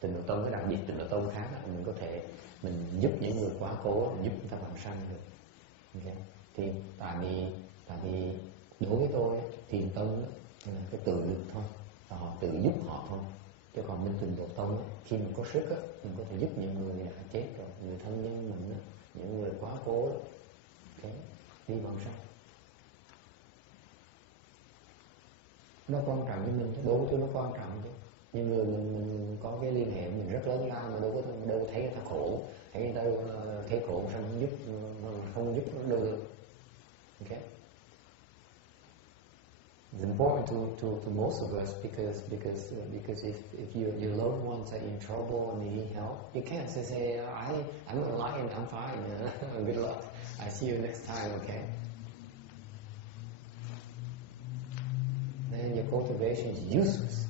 trình độ tâm cái đặc biệt trình độ tâm khác mình có thể mình giúp những người quá cố, giúp người ta bằng sanh được. Okay. Thì tại vì đối với tôi thiền tâm là cái tự lực thôi, là họ tự giúp họ thôi. Chứ còn bên trình độ tâm khi mình có sức á, mình có thể giúp những người đã chết rồi, người thân nhân mình á, những người quá cố đó, okay, đi bằng sanh. Nó quan trọng với mình, đối với tôi nó quan trọng chứ. Những người mình có cái liên hệ mình rất lớn lao mà đâu có thấy người ta khổ, thấy người ta thấy khổ sao không giúp nó được. Okay. It's important to most of us because if your loved ones are in trouble and they need help, you can't say I'm enlightened, I'm fine. Good luck. I see you next time. Okay. Then your cultivation is useless.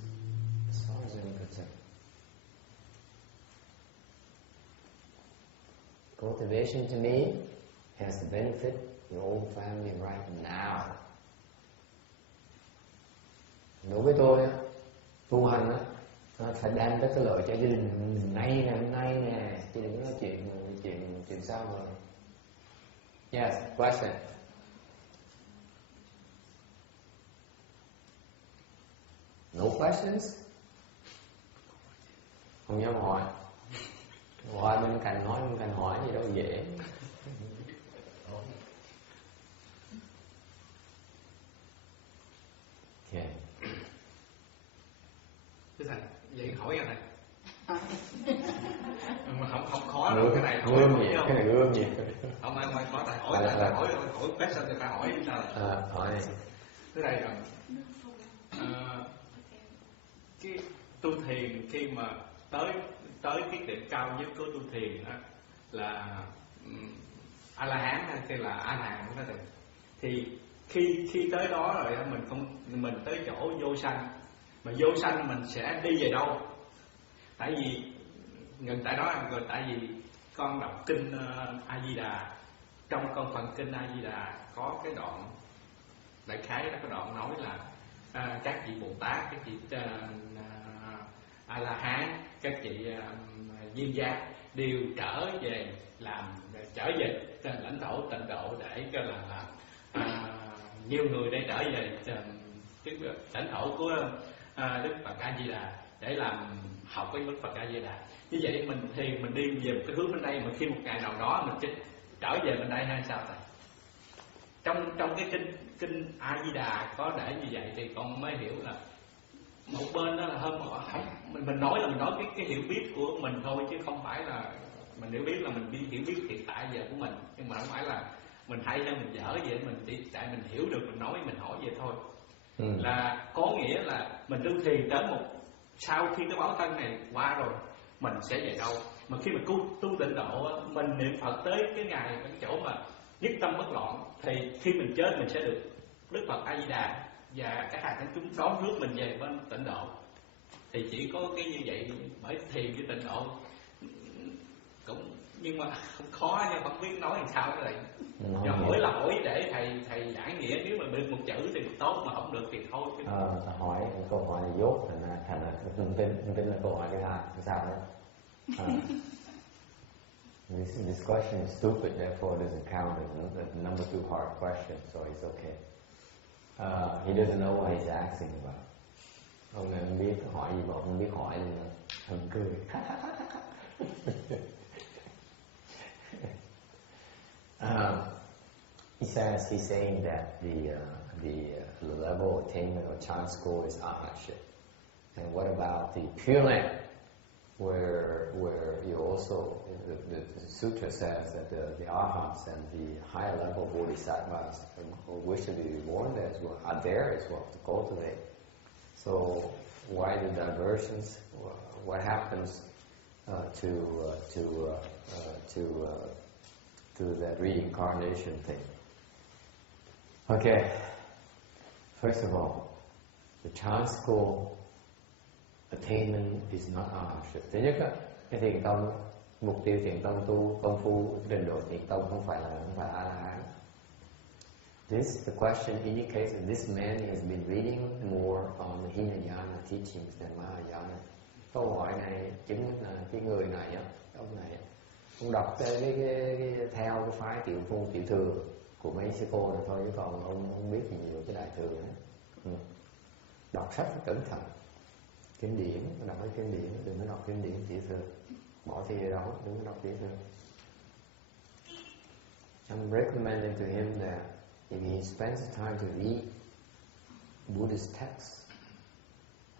Cultivation to me has to benefit your own family right now. Đối với tôi, tu hành á, nó phải đem tới cái lợi cho gia đình mình nay nè, hôm nay nè, chứ đừng nói chuyện sau rồi. Yes, question. No questions? Không dám hỏi. Hỏi bên cạnh nói, bên cạnh hỏi gì đâu dễ. Okay. Thế thầy, vậy hỏi ra thầy. Mà không khó đâu, cái này hỏi gươm gì, cái này gươm gì. Không ai có thầy hỏi, hỏi question người ta hỏi như sao là. Hỏi. Thế này rồi. Cái tu thiền khi mà tới cái đỉnh cao nhất của tu thiền á là A La Hán hay là A Hàm cũng đó thì khi tới đó rồi mình tới chỗ vô sanh, mà vô sanh mình sẽ đi về đâu? Tại vì ngừng tại đó rồi, tại vì con đọc kinh A Di Đà, trong con phần kinh A Di Đà có cái đoạn đại khái là cái đoạn nói là các vị Bồ Tát, các vị A La Hán, các vị Viên Giác đều trở về lãnh thổ Tịnh Độ để cho là nhiều người để trở về cái lãnh thổ của Đức Phật A Di Đà để làm học với Đức Phật A Di Đà. Như vậy mình thì mình đi về một cái hướng bên đây, mà khi một ngày nào đó mình trở về bên đây hay sao thầy? Trong cái kinh A Di Đà có để như vậy thì con mới hiểu là một bên đó là hơn mình nói là mình nói cái hiểu biết của mình thôi, chứ không phải là mình hiểu biết là mình hiểu biết hiện tại giờ của mình, nhưng mà không phải là mình hay hay mình dở vậy, mình tại mình hiểu được mình nói mình hỏi vậy thôi. Là có nghĩa là mình tu thiền tới sau khi cái báo thân này qua rồi mình sẽ về đâu, mà khi mình tu tịnh độ mình niệm Phật tới cái ngày cái chỗ mà nhất tâm bất loạn thì khi mình chết mình sẽ được Đức Phật A Di Đà và các hàng thánh chúng đón rước mình về bên tịnh độ. Thì chỉ có cái như vậy, bởi thiền với tịnh độ cũng nhưng mà không khó, nhưng không biết nói làm sao cái này. Giờ hỏi là hỏi để thầy giải nghĩa, nếu mà được một chữ thì tốt, mà không được thì thôi. Hỏi câu hỏi này dốt thành là thông tin là câu hỏi thứ hai sao đấy. This question is stupid, therefore it doesn't count as the number 2 hard question, so it's okay. He doesn't know what he's asking about. Ông này không biết hỏi gì mà không biết hỏi gì nữa. Thầm cười. He's saying that the level of attainment of Chan school is arhatship. And what about the Pure Land, where you also the sutra says that the arhats and the higher level bodhisattvas who wish to be reborn there as well are there as well to cultivate. So why the diversions? What happens to that reincarnation thing? Okay. First of all, the Chan school attainment is not arhatship. Thứ nhất á, cái thiền tông, mục tiêu thiền tông tu công phu trình độ thiền tông không phải A La Hán. The question indicates that this man has been reading more on the Hinayana teachings than Mahayana. Câu hỏi này chứng minh là cái người này á, ông này ông đọc cái theo cái phái tiểu phu tiểu thừa của mấy sư cô này thôi, chứ còn ông không biết gì nhiều cái đại thừa nữa. Đọc sách phải cẩn thận. Kinh điển, đọc cái kinh điển, đừng có đọc kinh điển tiểu thừa. Bỏ thi ở đó, đừng có đọc tiểu thừa. I'm recommending to him that if he spends time to read Buddhist texts,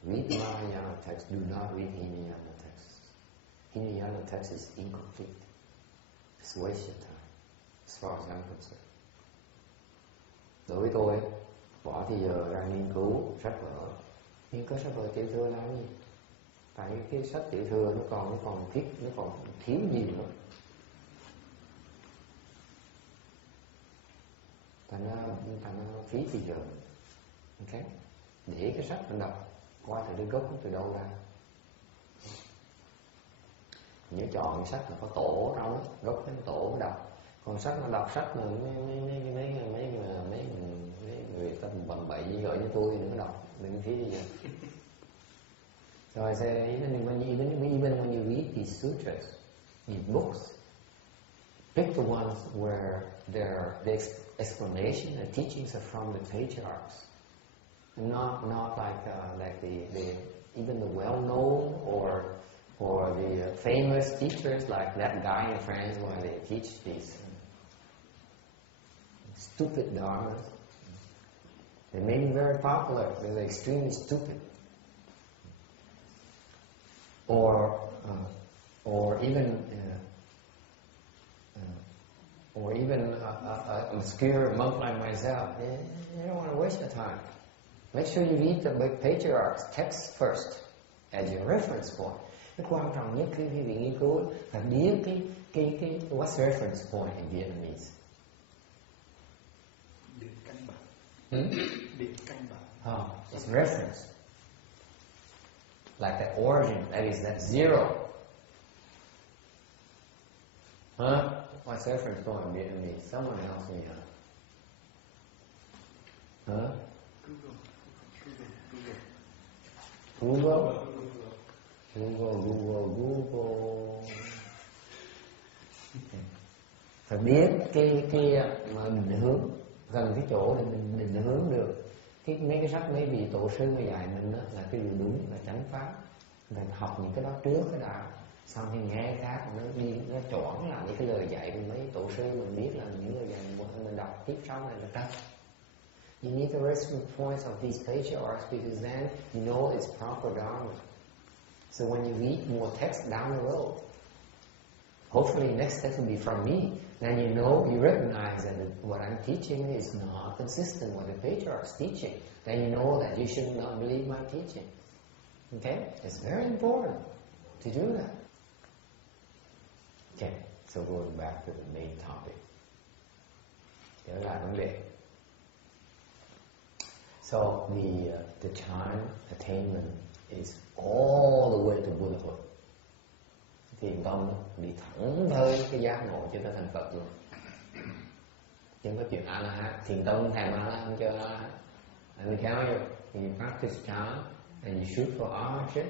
read Mahayana texts, do not read Hinayana texts. Hinayana text is incomplete. It's a waste of time, as far as I'm concerned. Đối với tôi, bỏ thì giờ ra nghiên cứu sách vở. Nhưng có sách vở tiểu thừa làm gì? Tại cái sách tiểu thừa nó còn thiếu nhiều nữa. Thành ra phí thì giờ. Ok? Để cái sách mình đọc qua từ gốc từ đâu ra. nhớ chọn sách là có tổ ở trong, đốt cái tổ đọc. Còn sách mà đọc sách mà mấy người ta bầm bậy gọi với tôi thì đừng có đọc, đừng thấy gì vậy. So I say, even when you read these sutras, these books, pick the ones where the explanation, the teachings are from the patriarchs, not like the even the well-known or the famous teachers like that guy in France where they teach these stupid dharmas. They may be very popular, but they're extremely stupid. Or even an obscure monk like myself. You don't want to waste your time. Make sure you read the patriarch's text first as your reference point. Cái quan trọng nhất khi quý vị nghiên cứu là biết cái what's reference point in Vietnamese. Điểm căn bản. Điểm căn bản. Oh, it's reference. Like that origin, that is that zero. Huh? What's reference point in Vietnamese? Someone else me, huh? Google? Google. Phải biết cái mà định hướng, gần cái chỗ để mình định hướng được. Mấy cái sách mấy vị tổ sư mà dạy mình đó là cái điều đúng, là chánh pháp. Mình học những cái đó trước cái đã, xong thì nghe khác nó chọn lại những cái lời dạy của mấy tổ sư mình biết là những lời dạy mình đọc tiếp sau này là trách. You need the reference points of these patriarchs because then you know it's proper dharma. So when you read more text down the road, hopefully next text will be from me. Then you know, you recognize that what I'm teaching is not consistent with the patriarch's teaching. Then you know that you should not believe my teaching. Okay? It's very important to do that. Okay, so going back to the main topic. Trở lại vấn đề. So the time attainment is all the way to Buddhahood. Thiền tông đi thẳng tới cái giác ngộ cho tới thành Phật luôn. Chứ không có chuyện A-la-hán. Thiền tông thèm A-la-hán không chơi A-la-hán. And we tell you, when you practice chant and you shoot for arhat,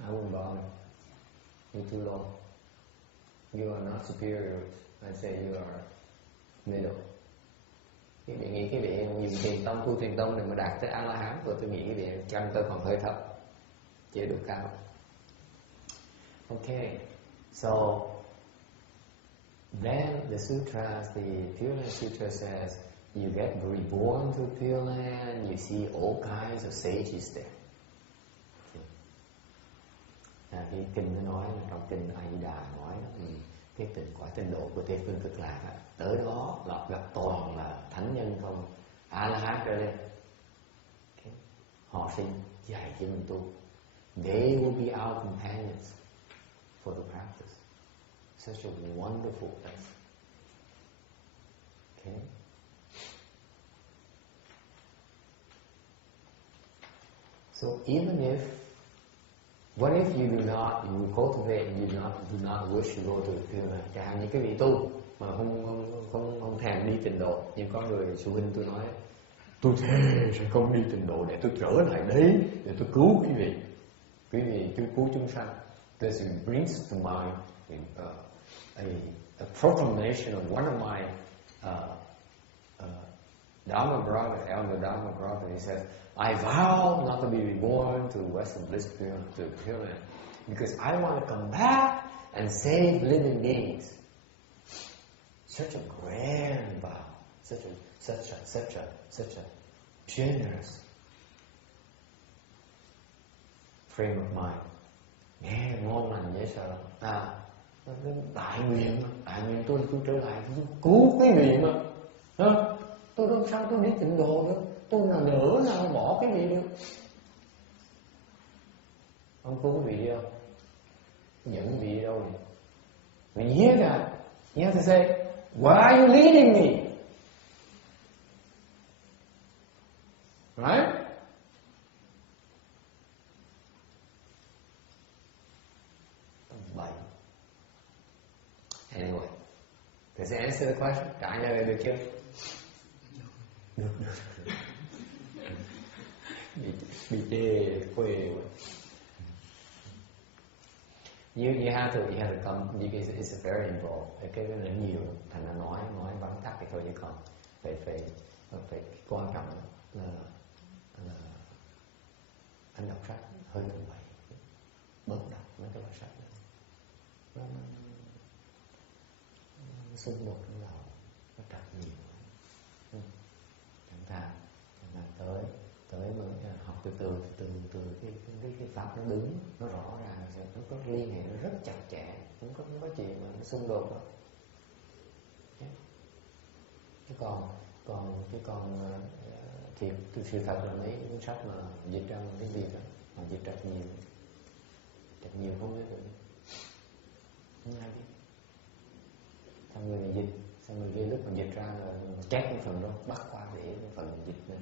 I wouldn't bother. You're too low. You are not superior. I say you are middle. Quý vị nghĩ cái vị dùng thiền tông, tu thiền tông để mà đạt tới A-la-hán, rồi tôi nghĩ cái vị chân tôi còn hơi thấp, chế độ cao. Okay, so then the sutras, the Pure Land Sutra says, you get reborn to Pure Land, you see all kinds of sages there. Cái kinh nó nói, trong kinh A-di-đà nói, cái quả tịnh độ của Tây Phương Cực Lạc, tới đó gặp toàn là thánh nhân không, A-la-hán trở lên. Okay. Họ sẽ dạy cho mình tu. They will be our companions for the practice. Such a wonderful place. Okay. So even if, what if you do not, you cultivate and you do not wish to go to the Pure Land? Chẳng hạn như cái vị tu mà không thèm đi tịnh độ, như có người sư huynh tôi nói, tôi thề sẽ không đi tịnh độ để tôi trở lại đấy để tôi cứu quý vị cứu chúng sanh. This brings to mind a proclamation of one of my Dharma brother, elder Dharma brother. He says, I vow not to be reborn to Western Bliss to Pure Land because I want to come back and save living beings. Such a grand vow, such a generous frame of mind. Nghe ngon lành dễ sợ. Đại nguyện tôi trở lại, tôi cứu quý vị mà. Tôi đâu sao tôi đi tịnh độ nữa, tôi nào nữa nào bỏ cái vị được. Ông cứu quý vị đi không? Dẫn vị đi đâu vậy? When you hear that, you have to say, why are you leading me? Right? bệnh. Anyway, does it answer the question? Trả lời được chưa? Được. Bị chê quê. You have to come because it's very involved. Cái nó nhiều, thành ra nói vắn tắt thì thôi, chứ còn phải quan trọng là anh đọc sách hơi tầm bậy, bớt đọc mấy cái loại sách đó. Nó xung đột trong đầu, nó trật nhiều. Chúng ta tới mới học từ cái pháp nó đứng, nó rõ ràng, nó có liên hệ, nó rất chặt chẽ, không có chuyện mà nó xung đột đâu. Chứ còn thiệt sự thật là mấy cuốn sách mà dịch ra bằng tiếng Việt đó, mà dịch trật nhiều không biết được, không ai biết. Xong người này dịch, xong người kia lúc mà dịch ra là chép cái phần đó, bắt qua để cái phần dịch này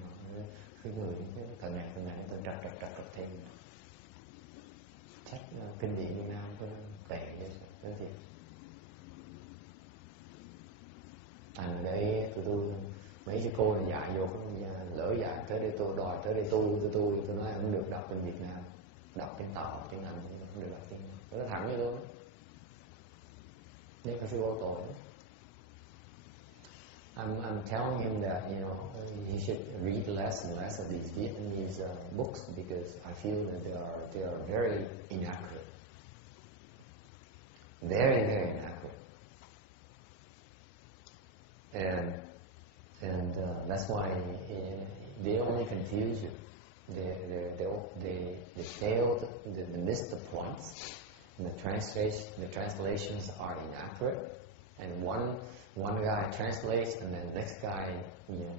cái người cái phần này tôi trật thêm. Sách kinh điển Việt Nam có tệ như thế. Thành để tụi tôi mấy sư cô này dạy vô lỡ dạy tới đây tôi đòi tới đây tôi nói không được đọc bên Việt Nam, đọc tiếng Tàu tiếng Anh không được đọc tiếng Anh, nó thẳng như luôn. Nên phải sư cô tội. I'm telling him that he should read less and less of these Vietnamese books because I feel that they are very inaccurate, very inaccurate, and that's why they only confuse you. They fail they miss the points, and the translations are inaccurate, and one guy translates and then the next guy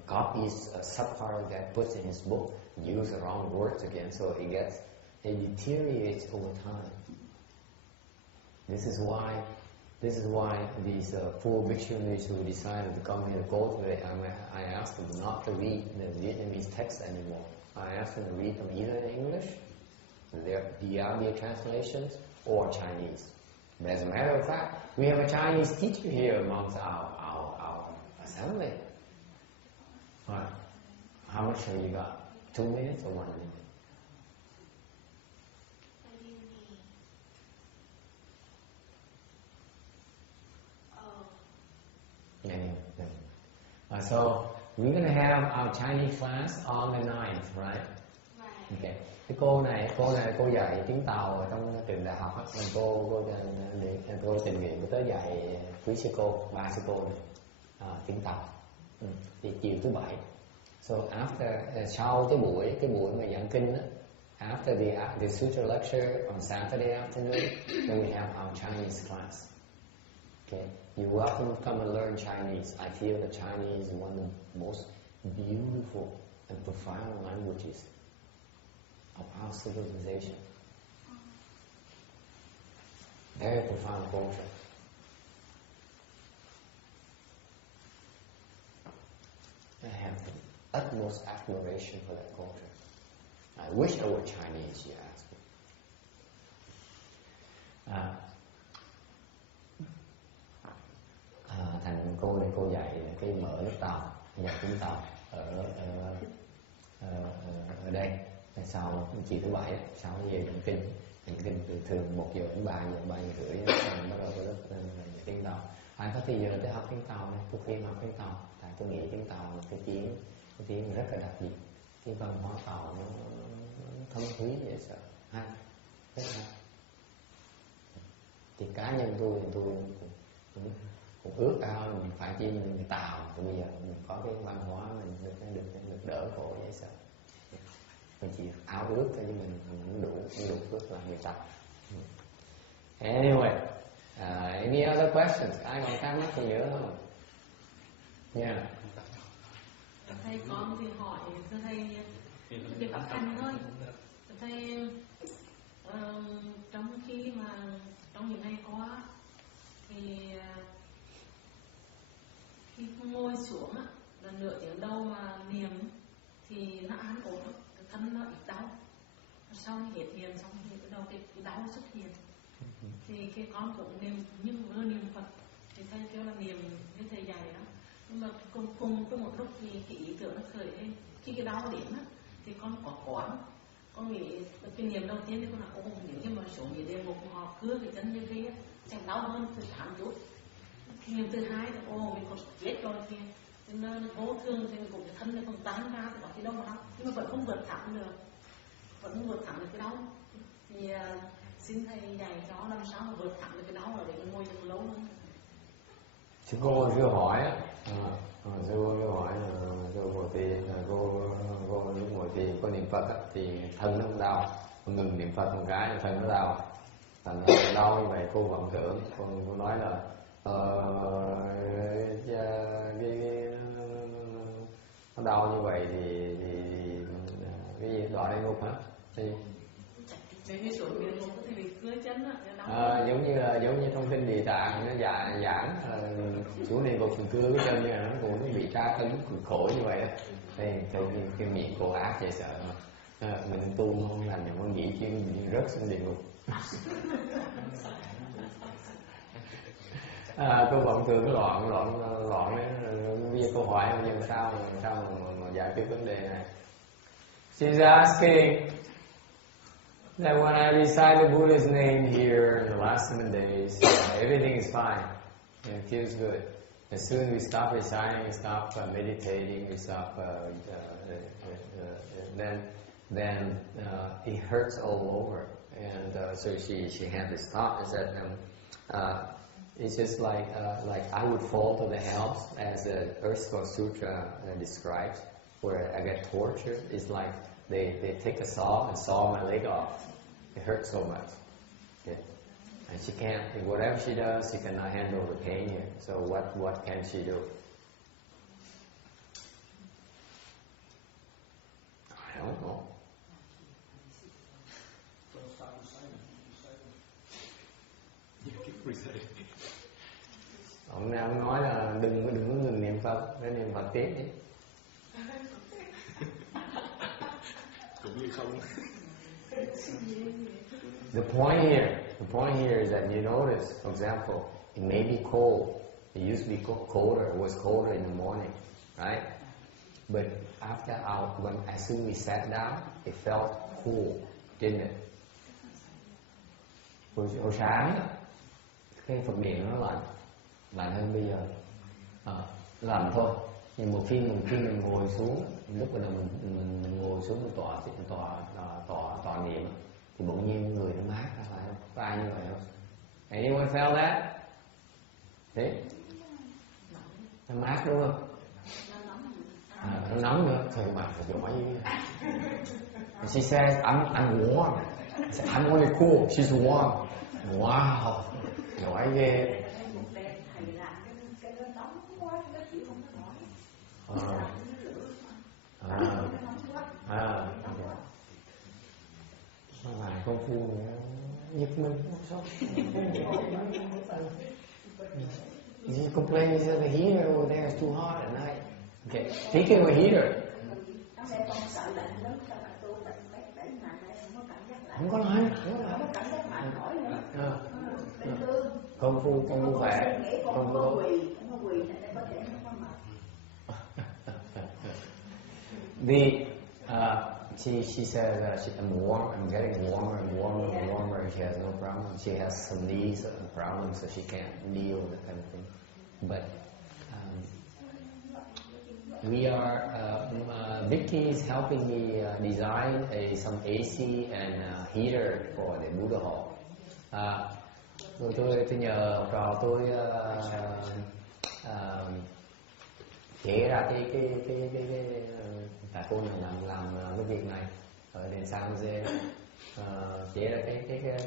copies a subpart of that, puts in his book, uses the wrong words again, so it deteriorates over time. This is why these poor bhikshunis who decided to come here to cultivate, I asked them not to read the Vietnamese text anymore. I asked them to read them either in English, the Arabic translations, or Chinese. But as a matter of fact, we have a Chinese teacher here amongst our assembly. Right. How much have you got? 2 minutes or 1 minute? So we're going to have our Chinese class on the 9th, right? Okay. Cái cô này cô dạy tiếng Tàu ở trong trường đại học á, cô tình nguyện cô tới dạy quý sư cô, 3 sư cô này tiếng Tàu. Thì chiều thứ Bảy. So after sau cái buổi mà giảng kinh á, after the sutra lecture on Saturday afternoon, then we have our Chinese class. Okay, you're welcome to come and learn Chinese. I feel that Chinese is one of the most beautiful and profound languages of our civilization. Very profound culture. I have the utmost admiration for that culture. I wish I were Chinese, you ask me. Thành cô này cô dạy cái mở nước Tàu, dạy tiếng Tàu ở đây. Sau chiều thứ Bảy, 6 giờ giảng kinh thường 1 giờ đến 3 giờ, 3 giờ rưỡi bắt đầu tới lớp tiếng Tàu. Ai có thời giờ tới học tiếng Tàu này, tôi khuyên học tiếng Tàu. Tại tôi nghĩ tiếng Tàu là cái tiếng rất là đặc biệt, cái văn hóa Tàu nó thấm thúy dễ sợ, hay, rất hay. Thì cá nhân tôi cũng ước ao là mình phải chi mình người Tàu, thì bây giờ mình có cái văn hóa mình được đỡ khổ dễ sợ. Mình chỉ áo ước thôi, chứ mình không đủ phước là người Tàu. Anyway, any other questions? Ai còn thắc mắc gì nữa không? Yeah. Thầy con thì hỏi thầy việc âm thanh thôi. Thầy trong khi mà trong những ngày qua thì khi ngồi xuống á, là nửa tiếng đầu mà niệm thì nó an ổn, thân nó ít đau. Sau hết niệm xong thì bắt đầu cái đau xuất hiện. Thì thì khi con cũng niệm nhưng vừa niệm Phật thì thầy kêu là niệm như thầy dạy đó, nhưng mà cùng trong một lúc thì cái ý tưởng nó khởi lên khi cái đau điểm á thì con có quán, con nghĩ cái niệm đầu tiên thì con là ô nếu như mà số người đều một họ cưa cái chân như thế chẳng đau hơn từ tháng chút. Cái niệm thứ hai là ô mình còn chết rồi thì nó cố thương thì mình cũng cái thân nó còn tán ra thì có cái đau mà đau, nhưng mà vẫn không vượt thẳng được, vẫn không vượt thẳng được cái đau. Thì xin thầy dạy cho làm sao mà vượt thẳng được cái đau rồi để mình ngồi được lâu hơn. Chứ cô chưa hỏi á, chưa hỏi là cô ngồi thiền, cô lúc ngồi thiền có niệm Phật á, thì thân nó không đau, ngừng niệm Phật một cái là thân nó đau, thành ra đau như vậy cô vọng tưởng, cô nói là nó đau như vậy thì cái gì đọa địa ngục hả? Thì giống như trong kinh Địa Tạng nó giảng xuống địa ngục cưa cái chân như là nó cũng bị tra tấn cực khổ như vậy đó. Thì cái miệng cô ác dễ sợ mà mình tu không làm gì muốn nghĩ chuyện mình rớt xuống địa ngục. Cô vọng tưởng cái loạn đấy. Bây giờ câu hỏi bây giờ sao mà giải quyết vấn đề này? She's asking that when I recite the Buddha's name here in the last 7 days, everything is fine and it feels good. As soon as we stop reciting, we stop meditating, we stop, then it hurts all over. And so she had this thought is that it's just like I would fall to the hells, as the Earth Store Sutra describes, where I get tortured. It's like they take a saw and saw my leg off. It hurts so much. Okay. And she can't, whatever she does, she cannot handle the pain here. So what can she do? I don't know. Ông nói là đừng có ngừng niệm Phật, để niệm Phật tiếp đi. Cũng như không. The point here is that you notice, for example, it may be cold. It used to be colder. It was colder in the morning, right? But as soon as we sat down, it felt cool, didn't it? Hồi sáng, cái Phật điện nó lạnh hơn bây giờ, lạnh thôi. Nhưng một khi mình ngồi xuống, lúc mà mình ngồi xuống mình tọa niệm, thì bỗng nhiên người nó mát ra, phải không? Có ai như vậy không? Anyone felt that? Thế? Nó mát đúng không? Nó nóng nữa, trời mà giỏi. She says, I'm warm. I said, I'm only cool. She's warm. Wow, giỏi ghê. Vài công phu giật mình sao? You complain that the heater over there is too hot at night. Okay, speaking of a heater. Không có nói. Công phu khỏe. Công phu. She says I'm warm. I'm getting warmer and warmer and warmer. She has no problem. She has some knees problems, so she can't kneel, that kind of thing. But we are. Vicky is helping me design some AC and heater for the Buddha Hall. Tôi nhờ trò tôi kể ra cái tại cô này làm cái việc này ở đền San Jose, kể ra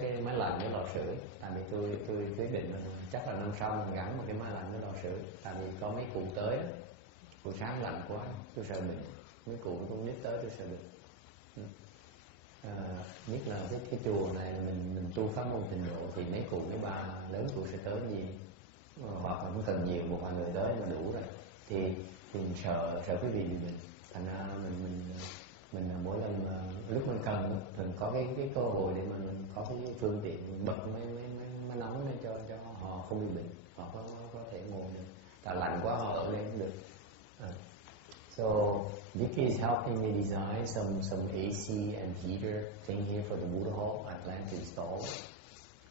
cái máy lạnh với lò sưởi. Tại vì tôi quyết định chắc là năm sau mình gắn một cái máy lạnh với lò sưởi. Tại vì có mấy cụ tới, buổi sáng lạnh quá, tôi sợ bệnh. Mấy cụ con nít tới tôi sợ bệnh. Nhất là cái chùa này mình tu pháp môn Tịnh độ thì mấy cụ mấy bà lớn tuổi sẽ tới gì, hoặc là không cần nhiều, một vài người tới mà đủ rồi thì mình sợ quý vị bị bệnh. Thành ra mình mỗi lần lúc mình cần mình có cái cơ hội để mình có cái phương tiện mình bật nó nóng để cho họ không bị bệnh, họ có thể ngồi được. Tại lạnh quá họ ở lên cũng được. So Vicky is helping me design some AC and heater thing here for the Buddha Hall. I plan to install it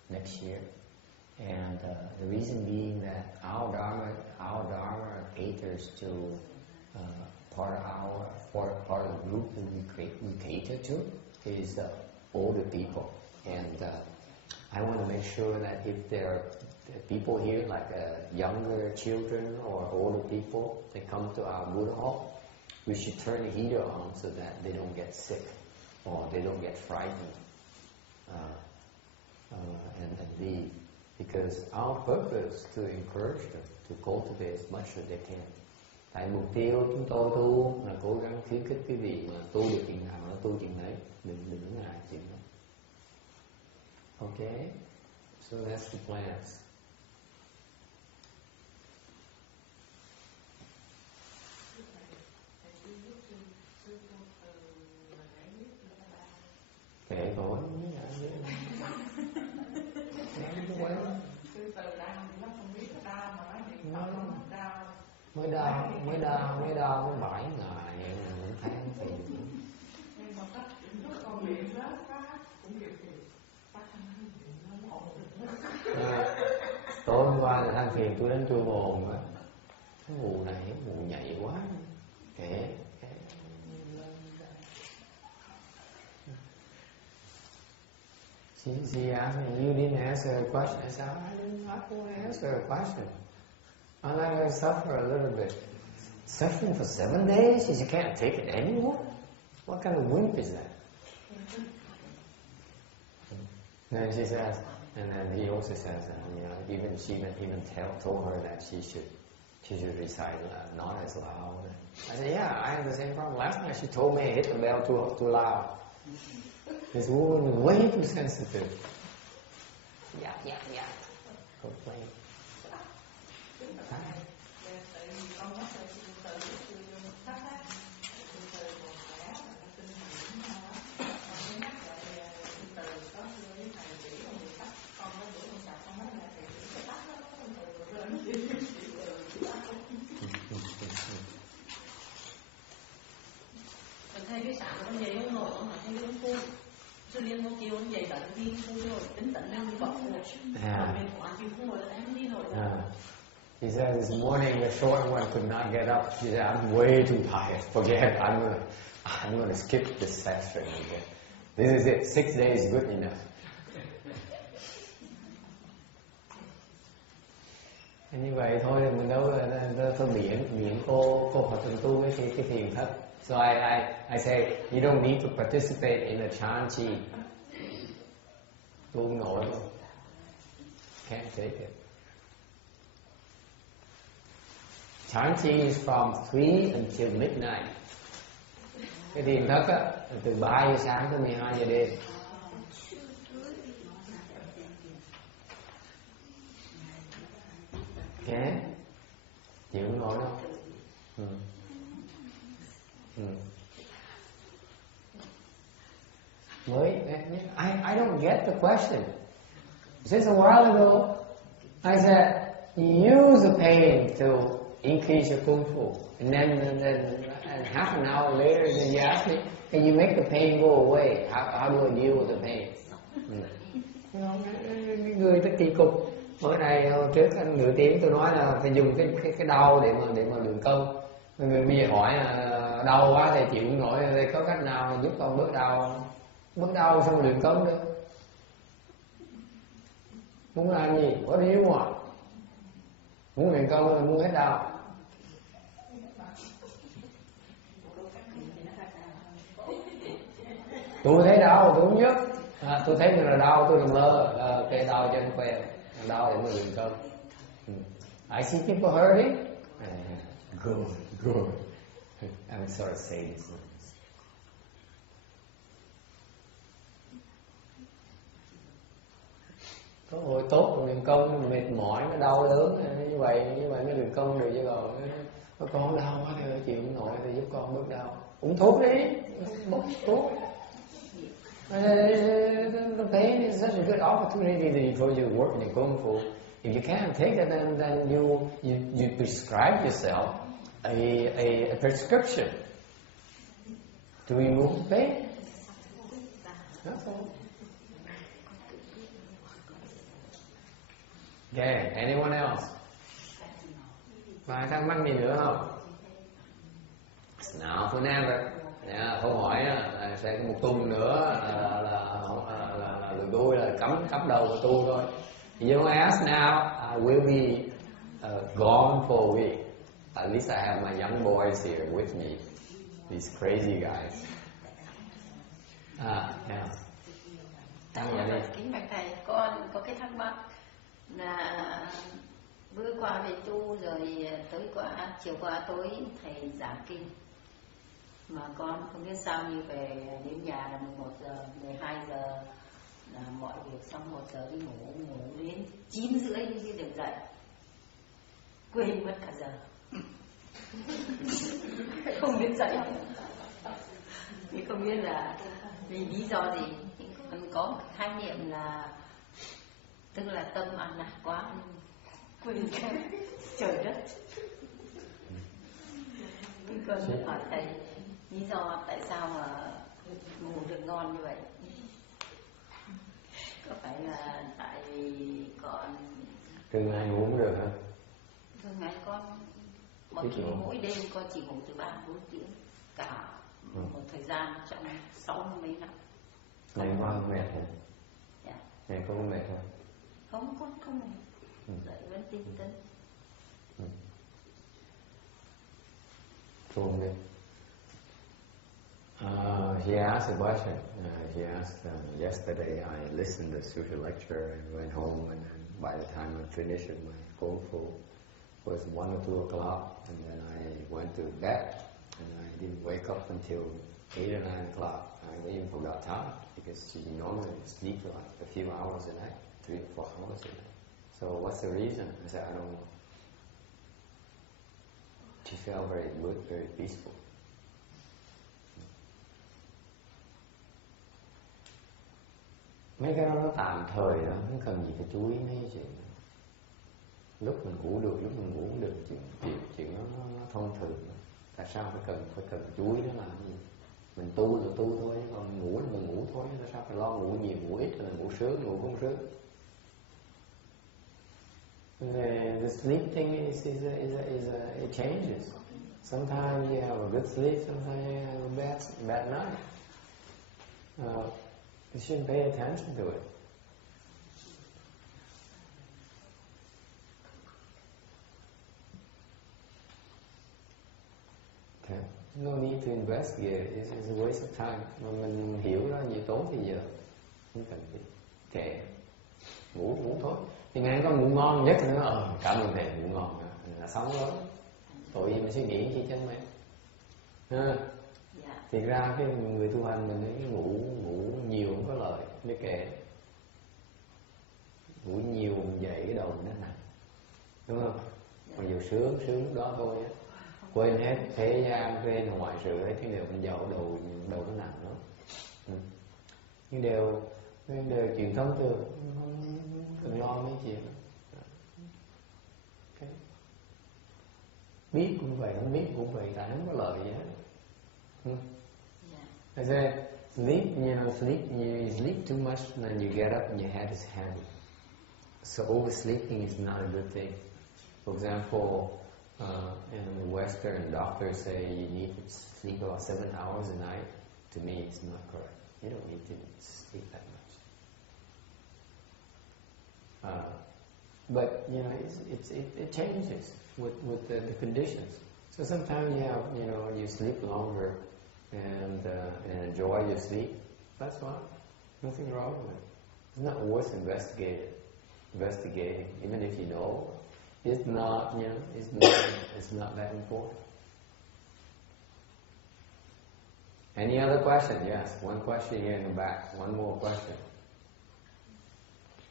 next year. And the reason being that our Dharma caters to part of the group that we cater to is older people, and I want to make sure that if there are people here like younger children or older people that come to our Buddha Hall, we should turn the heater on so that they don't get sick or they don't get frightened and leave. Because our purpose is to encourage them to cultivate as much as they can. Tại mục tiêu chúng tôi tu là cố gắng khuyến khích quý vị mà tu được chuyện nào nó tu chuyện đấy, đừng ngại chuyện đó. Okay, so that's the plans. Kệ thôi. Mới đau 7 ngày một tháng thì tối hôm qua là than phiền tôi đến chùa Bồn á, cái mù này mù nhạy quá, kệ. She asked me, you didn't answer a question. I said, I don't want to answer a question. I'm not going to suffer a little bit. Suffering for 7 days? You can't take it anymore? What kind of wimp is that? And then she says, and then he also says, even she even told her that she should recite not as loud. I said, yeah, I have the same problem. Last night she told me I hit the bell too loud. This woman is way too sensitive. Yeah. Complain. Thay cái sạn con dày ông nội ông nói thay ông phu sư liên ngô kêu ông dày tận đi phu rồi tính tận năng bọc rồi mình quản kêu không ngồi em đi rồi. He said this morning the short one could not get up. She said, I'm way too tired. Forget it. I'm gonna skip this session again. This is it. 6 days is good enough. Như vậy thôi mình đâu thôi miễn cô Phật tần tu với cái thiền thất. So I say you don't need to participate in the chanchi. Tu nổi luôn. Can't take it. Chanchi is from 3 until midnight. Cái thiền thất á, từ 3 giờ sáng tới 12 giờ đêm. Okay. Chịu nổi đâu. I don't get the question. Since a while ago, I said, use the pain to increase your kung fu. And then half an hour later, then you ask me, can you make the pain go away? How do I deal with the pain? Cái người ta kỳ cục. Bữa nay trước nửa tiếng tôi nói là phải dùng cái đau để mà luyện công. Người bây giờ hỏi là đau quá thì chịu không nổi, thì có cách nào mà giúp con bớt đau? Bớt đau xong luyện công được. Muốn làm gì? Có điếu mà. Muốn luyện công là muốn hết đau. Tôi thấy đau tôi không nhức. Tôi thấy mình là đau tôi làm mơ. Cái đau chân quen. Đau để mà luyện công. I see people hurting. Good. I would sort of say this. Có hồi tốt luyện công mệt mỏi nó đau đớn như vậy mới luyện công được chứ còn con đau quá thì chịu không nổi thì giúp con bớt đau. Uống thuốc đi, bốc thuốc. The pain is such a good opportunity for you to work in Kung Fu. If you can't take it, then you prescribe yourself a prescription to remove the pain. That's all. Okay, anyone else? Vài thắc mắc gì nữa không? Now for never. Câu hỏi sẽ có một tuần nữa là tụi tôi là cắm đầu của tôi thôi. You don't ask now, I will be gone for a week. At least I have my young boys here with me. These crazy guys. Kính bạch thầy, con có cái thắc mắc là bữa qua về tu rồi chiều qua tối thầy giảng kinh mà con không biết sao như về đến nhà là 11 giờ, 12 giờ là mọi việc xong, 1 giờ đi ngủ đến 9 rưỡi mới được dậy, quên mất cả giờ. Không biết dậy, thì không biết là vì lý do gì. Con có một khái niệm là tức là tâm ăn nạc quá quên cả trời đất. Con hỏi thầy lý do tại sao mà ngủ được ngon như vậy. Có phải là tại vì con thường ngày ngủ không được hả? Thường ngày con mỗi đêm con chỉ ngủ từ 3-4 tiếng cả một thời gian trong 60 mấy năm. Ngày qua không mệt hả? Dạ. Ngày có mệt không? Không, con không mệt. Dậy vẫn tinh tấn. He asked a question. He asked, yesterday I listened to the Sutra lecture and went home, and then by the time I finished my Kung Fu, it was 1 or 2 o'clock, and then I went to bed, and I didn't wake up until 8 or 9 o'clock. I even forgot time, because she normally sleeps like a few hours a night, 3 or 4 hours a night. So what's the reason? I said, I don't know. She felt very good, very peaceful. Mấy cái đó nó tạm thời đó, không cần gì phải chú ý mấy chuyện. Lúc mình ngủ được, lúc mình ngủ không được, chuyện nó thông thường. Tại sao phải cần chú ý nó làm gì? Mình tu là tu thôi, còn mình ngủ là mình ngủ thôi. Tại sao phải lo ngủ nhiều, ngủ ít, hay là ngủ sướng, ngủ không sướng? The sleep thing it changes. Sometimes you have a good sleep, sometimes you have a bad night. You shouldn't pay attention to it. Okay. No need to investigate. It's a waste of time. Mà mình hiểu ra nhiều tốn thì giờ không cần gì. Kệ. Ngủ thôi. Thì ngày con ngủ ngon nhất nữa. Cảm ơn thầy, ngủ ngon là sống lớn. Tội gì mà suy nghĩ chi chân mày. Thì ra cái người tu hành mình cái ngủ nhiều không có lợi, mới kệ. Ngủ nhiều mình dậy cái đầu nó nặng, đúng không? Còn dù sướng lúc đó thôi á, quên hết thế gian, quên ngoại sự hết, cái điều mình giàu đầu nó nặng lắm. Nhưng đều chuyện thông thường, không cần lo mấy chuyện. Okay. Biết cũng vậy, không biết cũng vậy, tại không có lợi gì hết. I said, sleep, you sleep too much, and then you get up and your head is heavy. So oversleeping is not a good thing. For example, in the Western, doctors say you need to sleep about 7 hours a night. To me, it's not correct. You don't need to sleep that much. But it changes with the conditions. So sometimes you sleep longer and enjoy your sleep. That's fine. Nothing wrong with it. It's not worth investigating, even if you know it's not. It's not that important. Any other question? Yes, one question here in the back. One more question.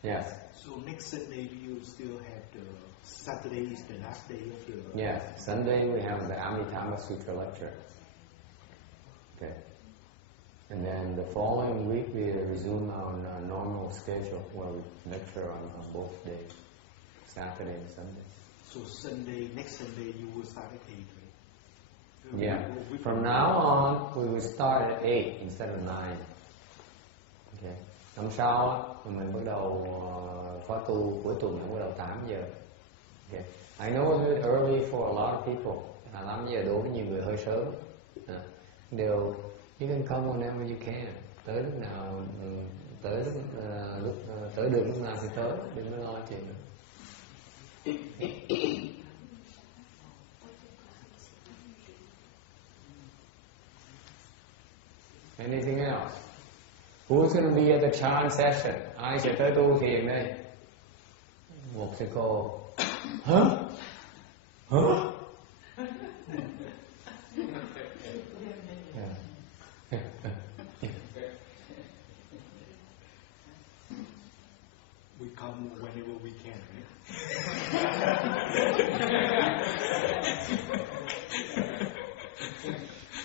Yes. So next Sunday you still have the Saturday is the last day of the. Yes, Sunday we have the Amitabha Sutra lecture. Okay. And then the following week we resume our normal schedule where we lecture on both days, Saturday and Sunday. So next Sunday you will start at 8, right? Yeah. From now on we will start at 8 instead of 9. Okay. Năm sau mình bắt đầu khóa tu cuối tuần bắt đầu 8 giờ. Okay. I know it's a bit early for a lot of people. 8 giờ đối với nhiều người hơi sớm. Đều you can come whenever you can. Tới lúc nào tới được lúc nào thì tới, đừng có lo chuyện nữa. Anything else? Who's going to be at the chant session? Ai sẽ tới tu thiền đây? Một sư cô. Hả? We come whenever we can, right?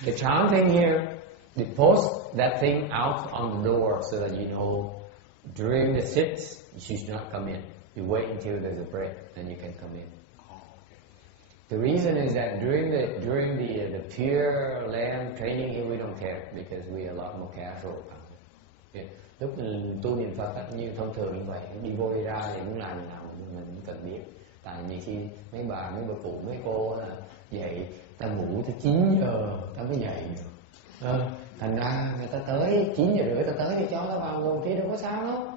The chanting here, they post that thing out on the door so that you know during the sits you should not come in. You wait until there's a break, then you can come in. Oh, okay. The reason is that during the Pure Land training here we don't care because we are a lot more casual. Yeah. Lúc mình tu niệm Phật như thông thường như vậy, đi vô đi ra thì muốn làm gì nào mình cũng cần biết. Tại vì khi mấy bà cụ mấy cô là dậy ta ngủ tới 9 giờ ta mới dậy. Thành ra người ta tới 9 giờ rưỡi ta tới thì cho ta vào ngồi kia đâu có sao đâu,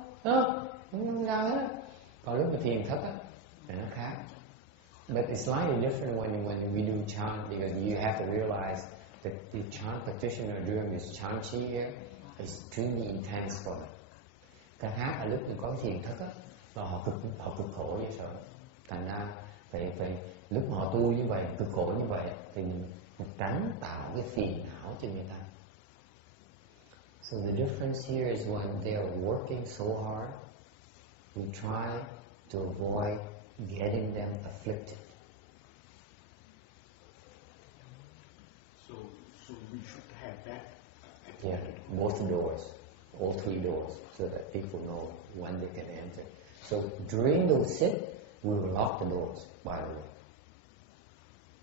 không sao hết. Còn lúc mà thiền thất á thì nó khác. But it's slightly different when we do chant because you have to realize that the chant practitioner during this chant chi here is extremely intense for them. Cái khác là lúc mình có thiền thất á, và họ cực khổ vậy sợ. Thành ra phải lúc mà họ tu như vậy, cực khổ như vậy thì mình tránh tạo cái phiền não cho người ta. So the difference here is when they are working so hard, we try to avoid getting them afflicted. So we should have that. Yeah, both doors, all 3 doors, so that people know when they can enter. So during the sit, we will lock the doors, by the way.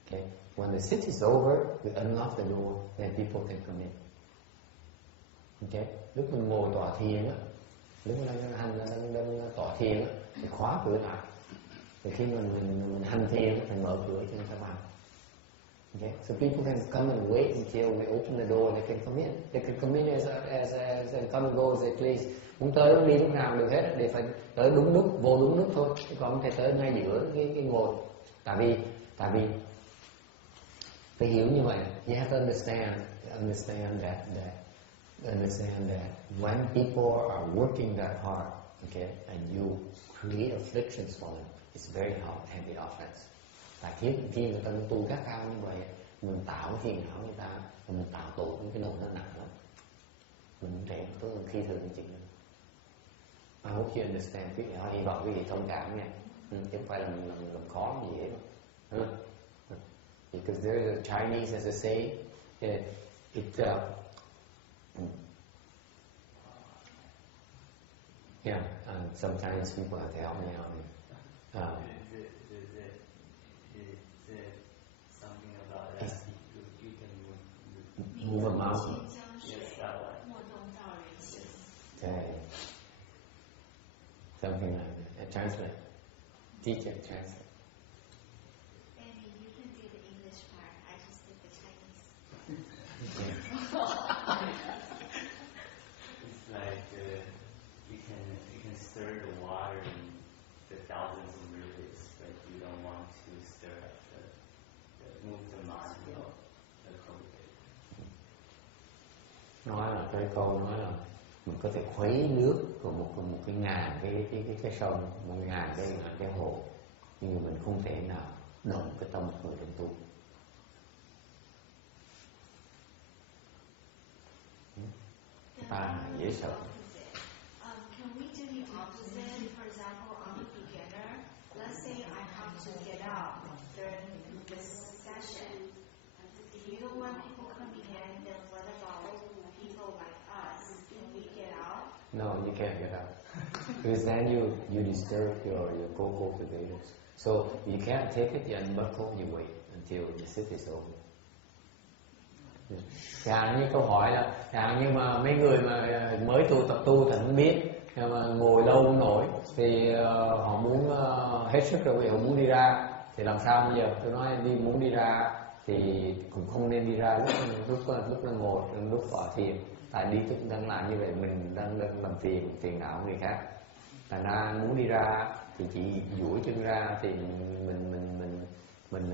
Okay? When the sit is over, we unlock the door, then people can come in. Okay? Lúc mình ngồi tọa thiền á, lúc mình đang tọa thiền á, thì khóa cửa lại. Thì khi mình hành thiền thì mở cửa cho người ta vào. Okay? So people can come and wait until we open the door and they can come in. They can come in as come and go as they please. Muốn tới muốn đi lúc nào được hết, để phải tới đúng lúc, vô đúng lúc thôi. Chứ còn không thể tới ngay giữa cái ngồi. Tại vì phải hiểu như vậy. You have to understand that when people are working that hard, okay, and you create afflictions for them, it's very heavy offense. Tại khi người ta tu các cao như vậy, mình tạo phiền não người ta, mình tạo tù cái nỗi nó nặng lắm. Mình trẻ tôi khi thường cái chuyện đó. I hope you understand. Hy vọng quý vị thông cảm nha. Chứ không phải là mình làm khó gì hết. Because there's a Chinese as a saying, sometimes people have to help me out here. Is it something about that you can move a mountain? Yes, that one. Okay. Something like that. Translate. Teacher, translate. Maybe you can do the English part. I just did the Chinese. It's like you can stir the water in the thousands of rivers, but you don't want to stir up move the mountain of the cultivate. Nói là cái câu nói là mình có thể khuấy nước của một cái ngàn cái sông, 1.000 cái hồ, nhưng mà mình không thể nào động cái tâm người trong tu. Ta dễ sợ. Can we do the opposite? For example, I'm a beginner. Let's say I have to get out during this session. If you don't want people coming in, then what about people like No, you can't get out. Because then you disturb your co-cultivators. So you can't take it, but you wait until the sit is over. Chẳng như câu hỏi là chẳng như mà mấy người mà mới tập tu thì không biết, nhưng mà ngồi lâu không nổi thì họ muốn hết sức rồi, vì họ muốn đi ra thì làm sao bây giờ? Tôi nói muốn đi ra thì cũng không nên đi ra lúc đang ngồi, lúc vào thiền. Tại đi tức đang làm như vậy mình đang làm phiền não người khác. Thành ra muốn đi ra thì chỉ duỗi chân ra thì mình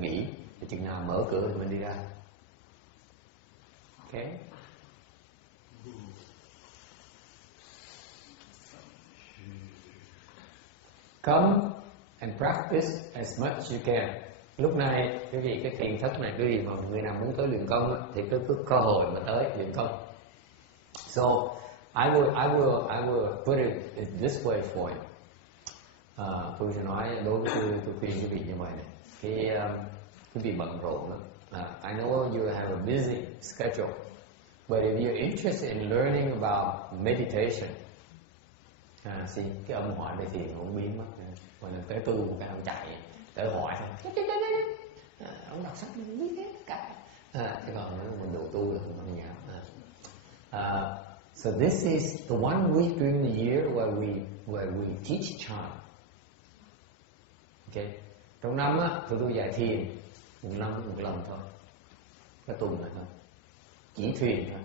nghĩ thì chừng nào mở cửa thì mình đi ra. Okay. Come and practice as much as you can. Lúc này quý vị cái thiền thất này, quý vị mà người nào muốn tới luyện công thì cứ cơ hội mà tới luyện công. So I will put it this way for you. Tôi sẽ nói đối với tôi khuyên quý vị như vậy này. Quý vị bận rộn lắm. I know you have a busy schedule, but if you're interested in learning about meditation, xin cái ông hỏi về thiền ông biến mất, còn tới tu một cái ông chạy tới hỏi thôi, ông đọc sách mình biết hết cả, chứ còn nếu mình đủ tu được không nhớ. So this is the one week during the year where we teach Chan. Okay, trong năm á tôi dạy thiền một lần thôi, cái tuần này thôi, chỉ thiền thôi.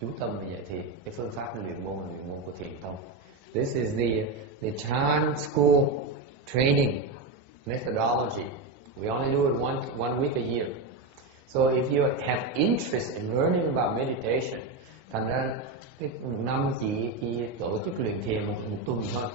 Chú tâm về dạy thiền, cái phương pháp luyện môn của thiền tông. This is the Chan school training methodology. We only do it one week a year. So if you have interest in learning about meditation, thành ra cái một năm chỉ tổ chức luyện thiền một tuần thôi.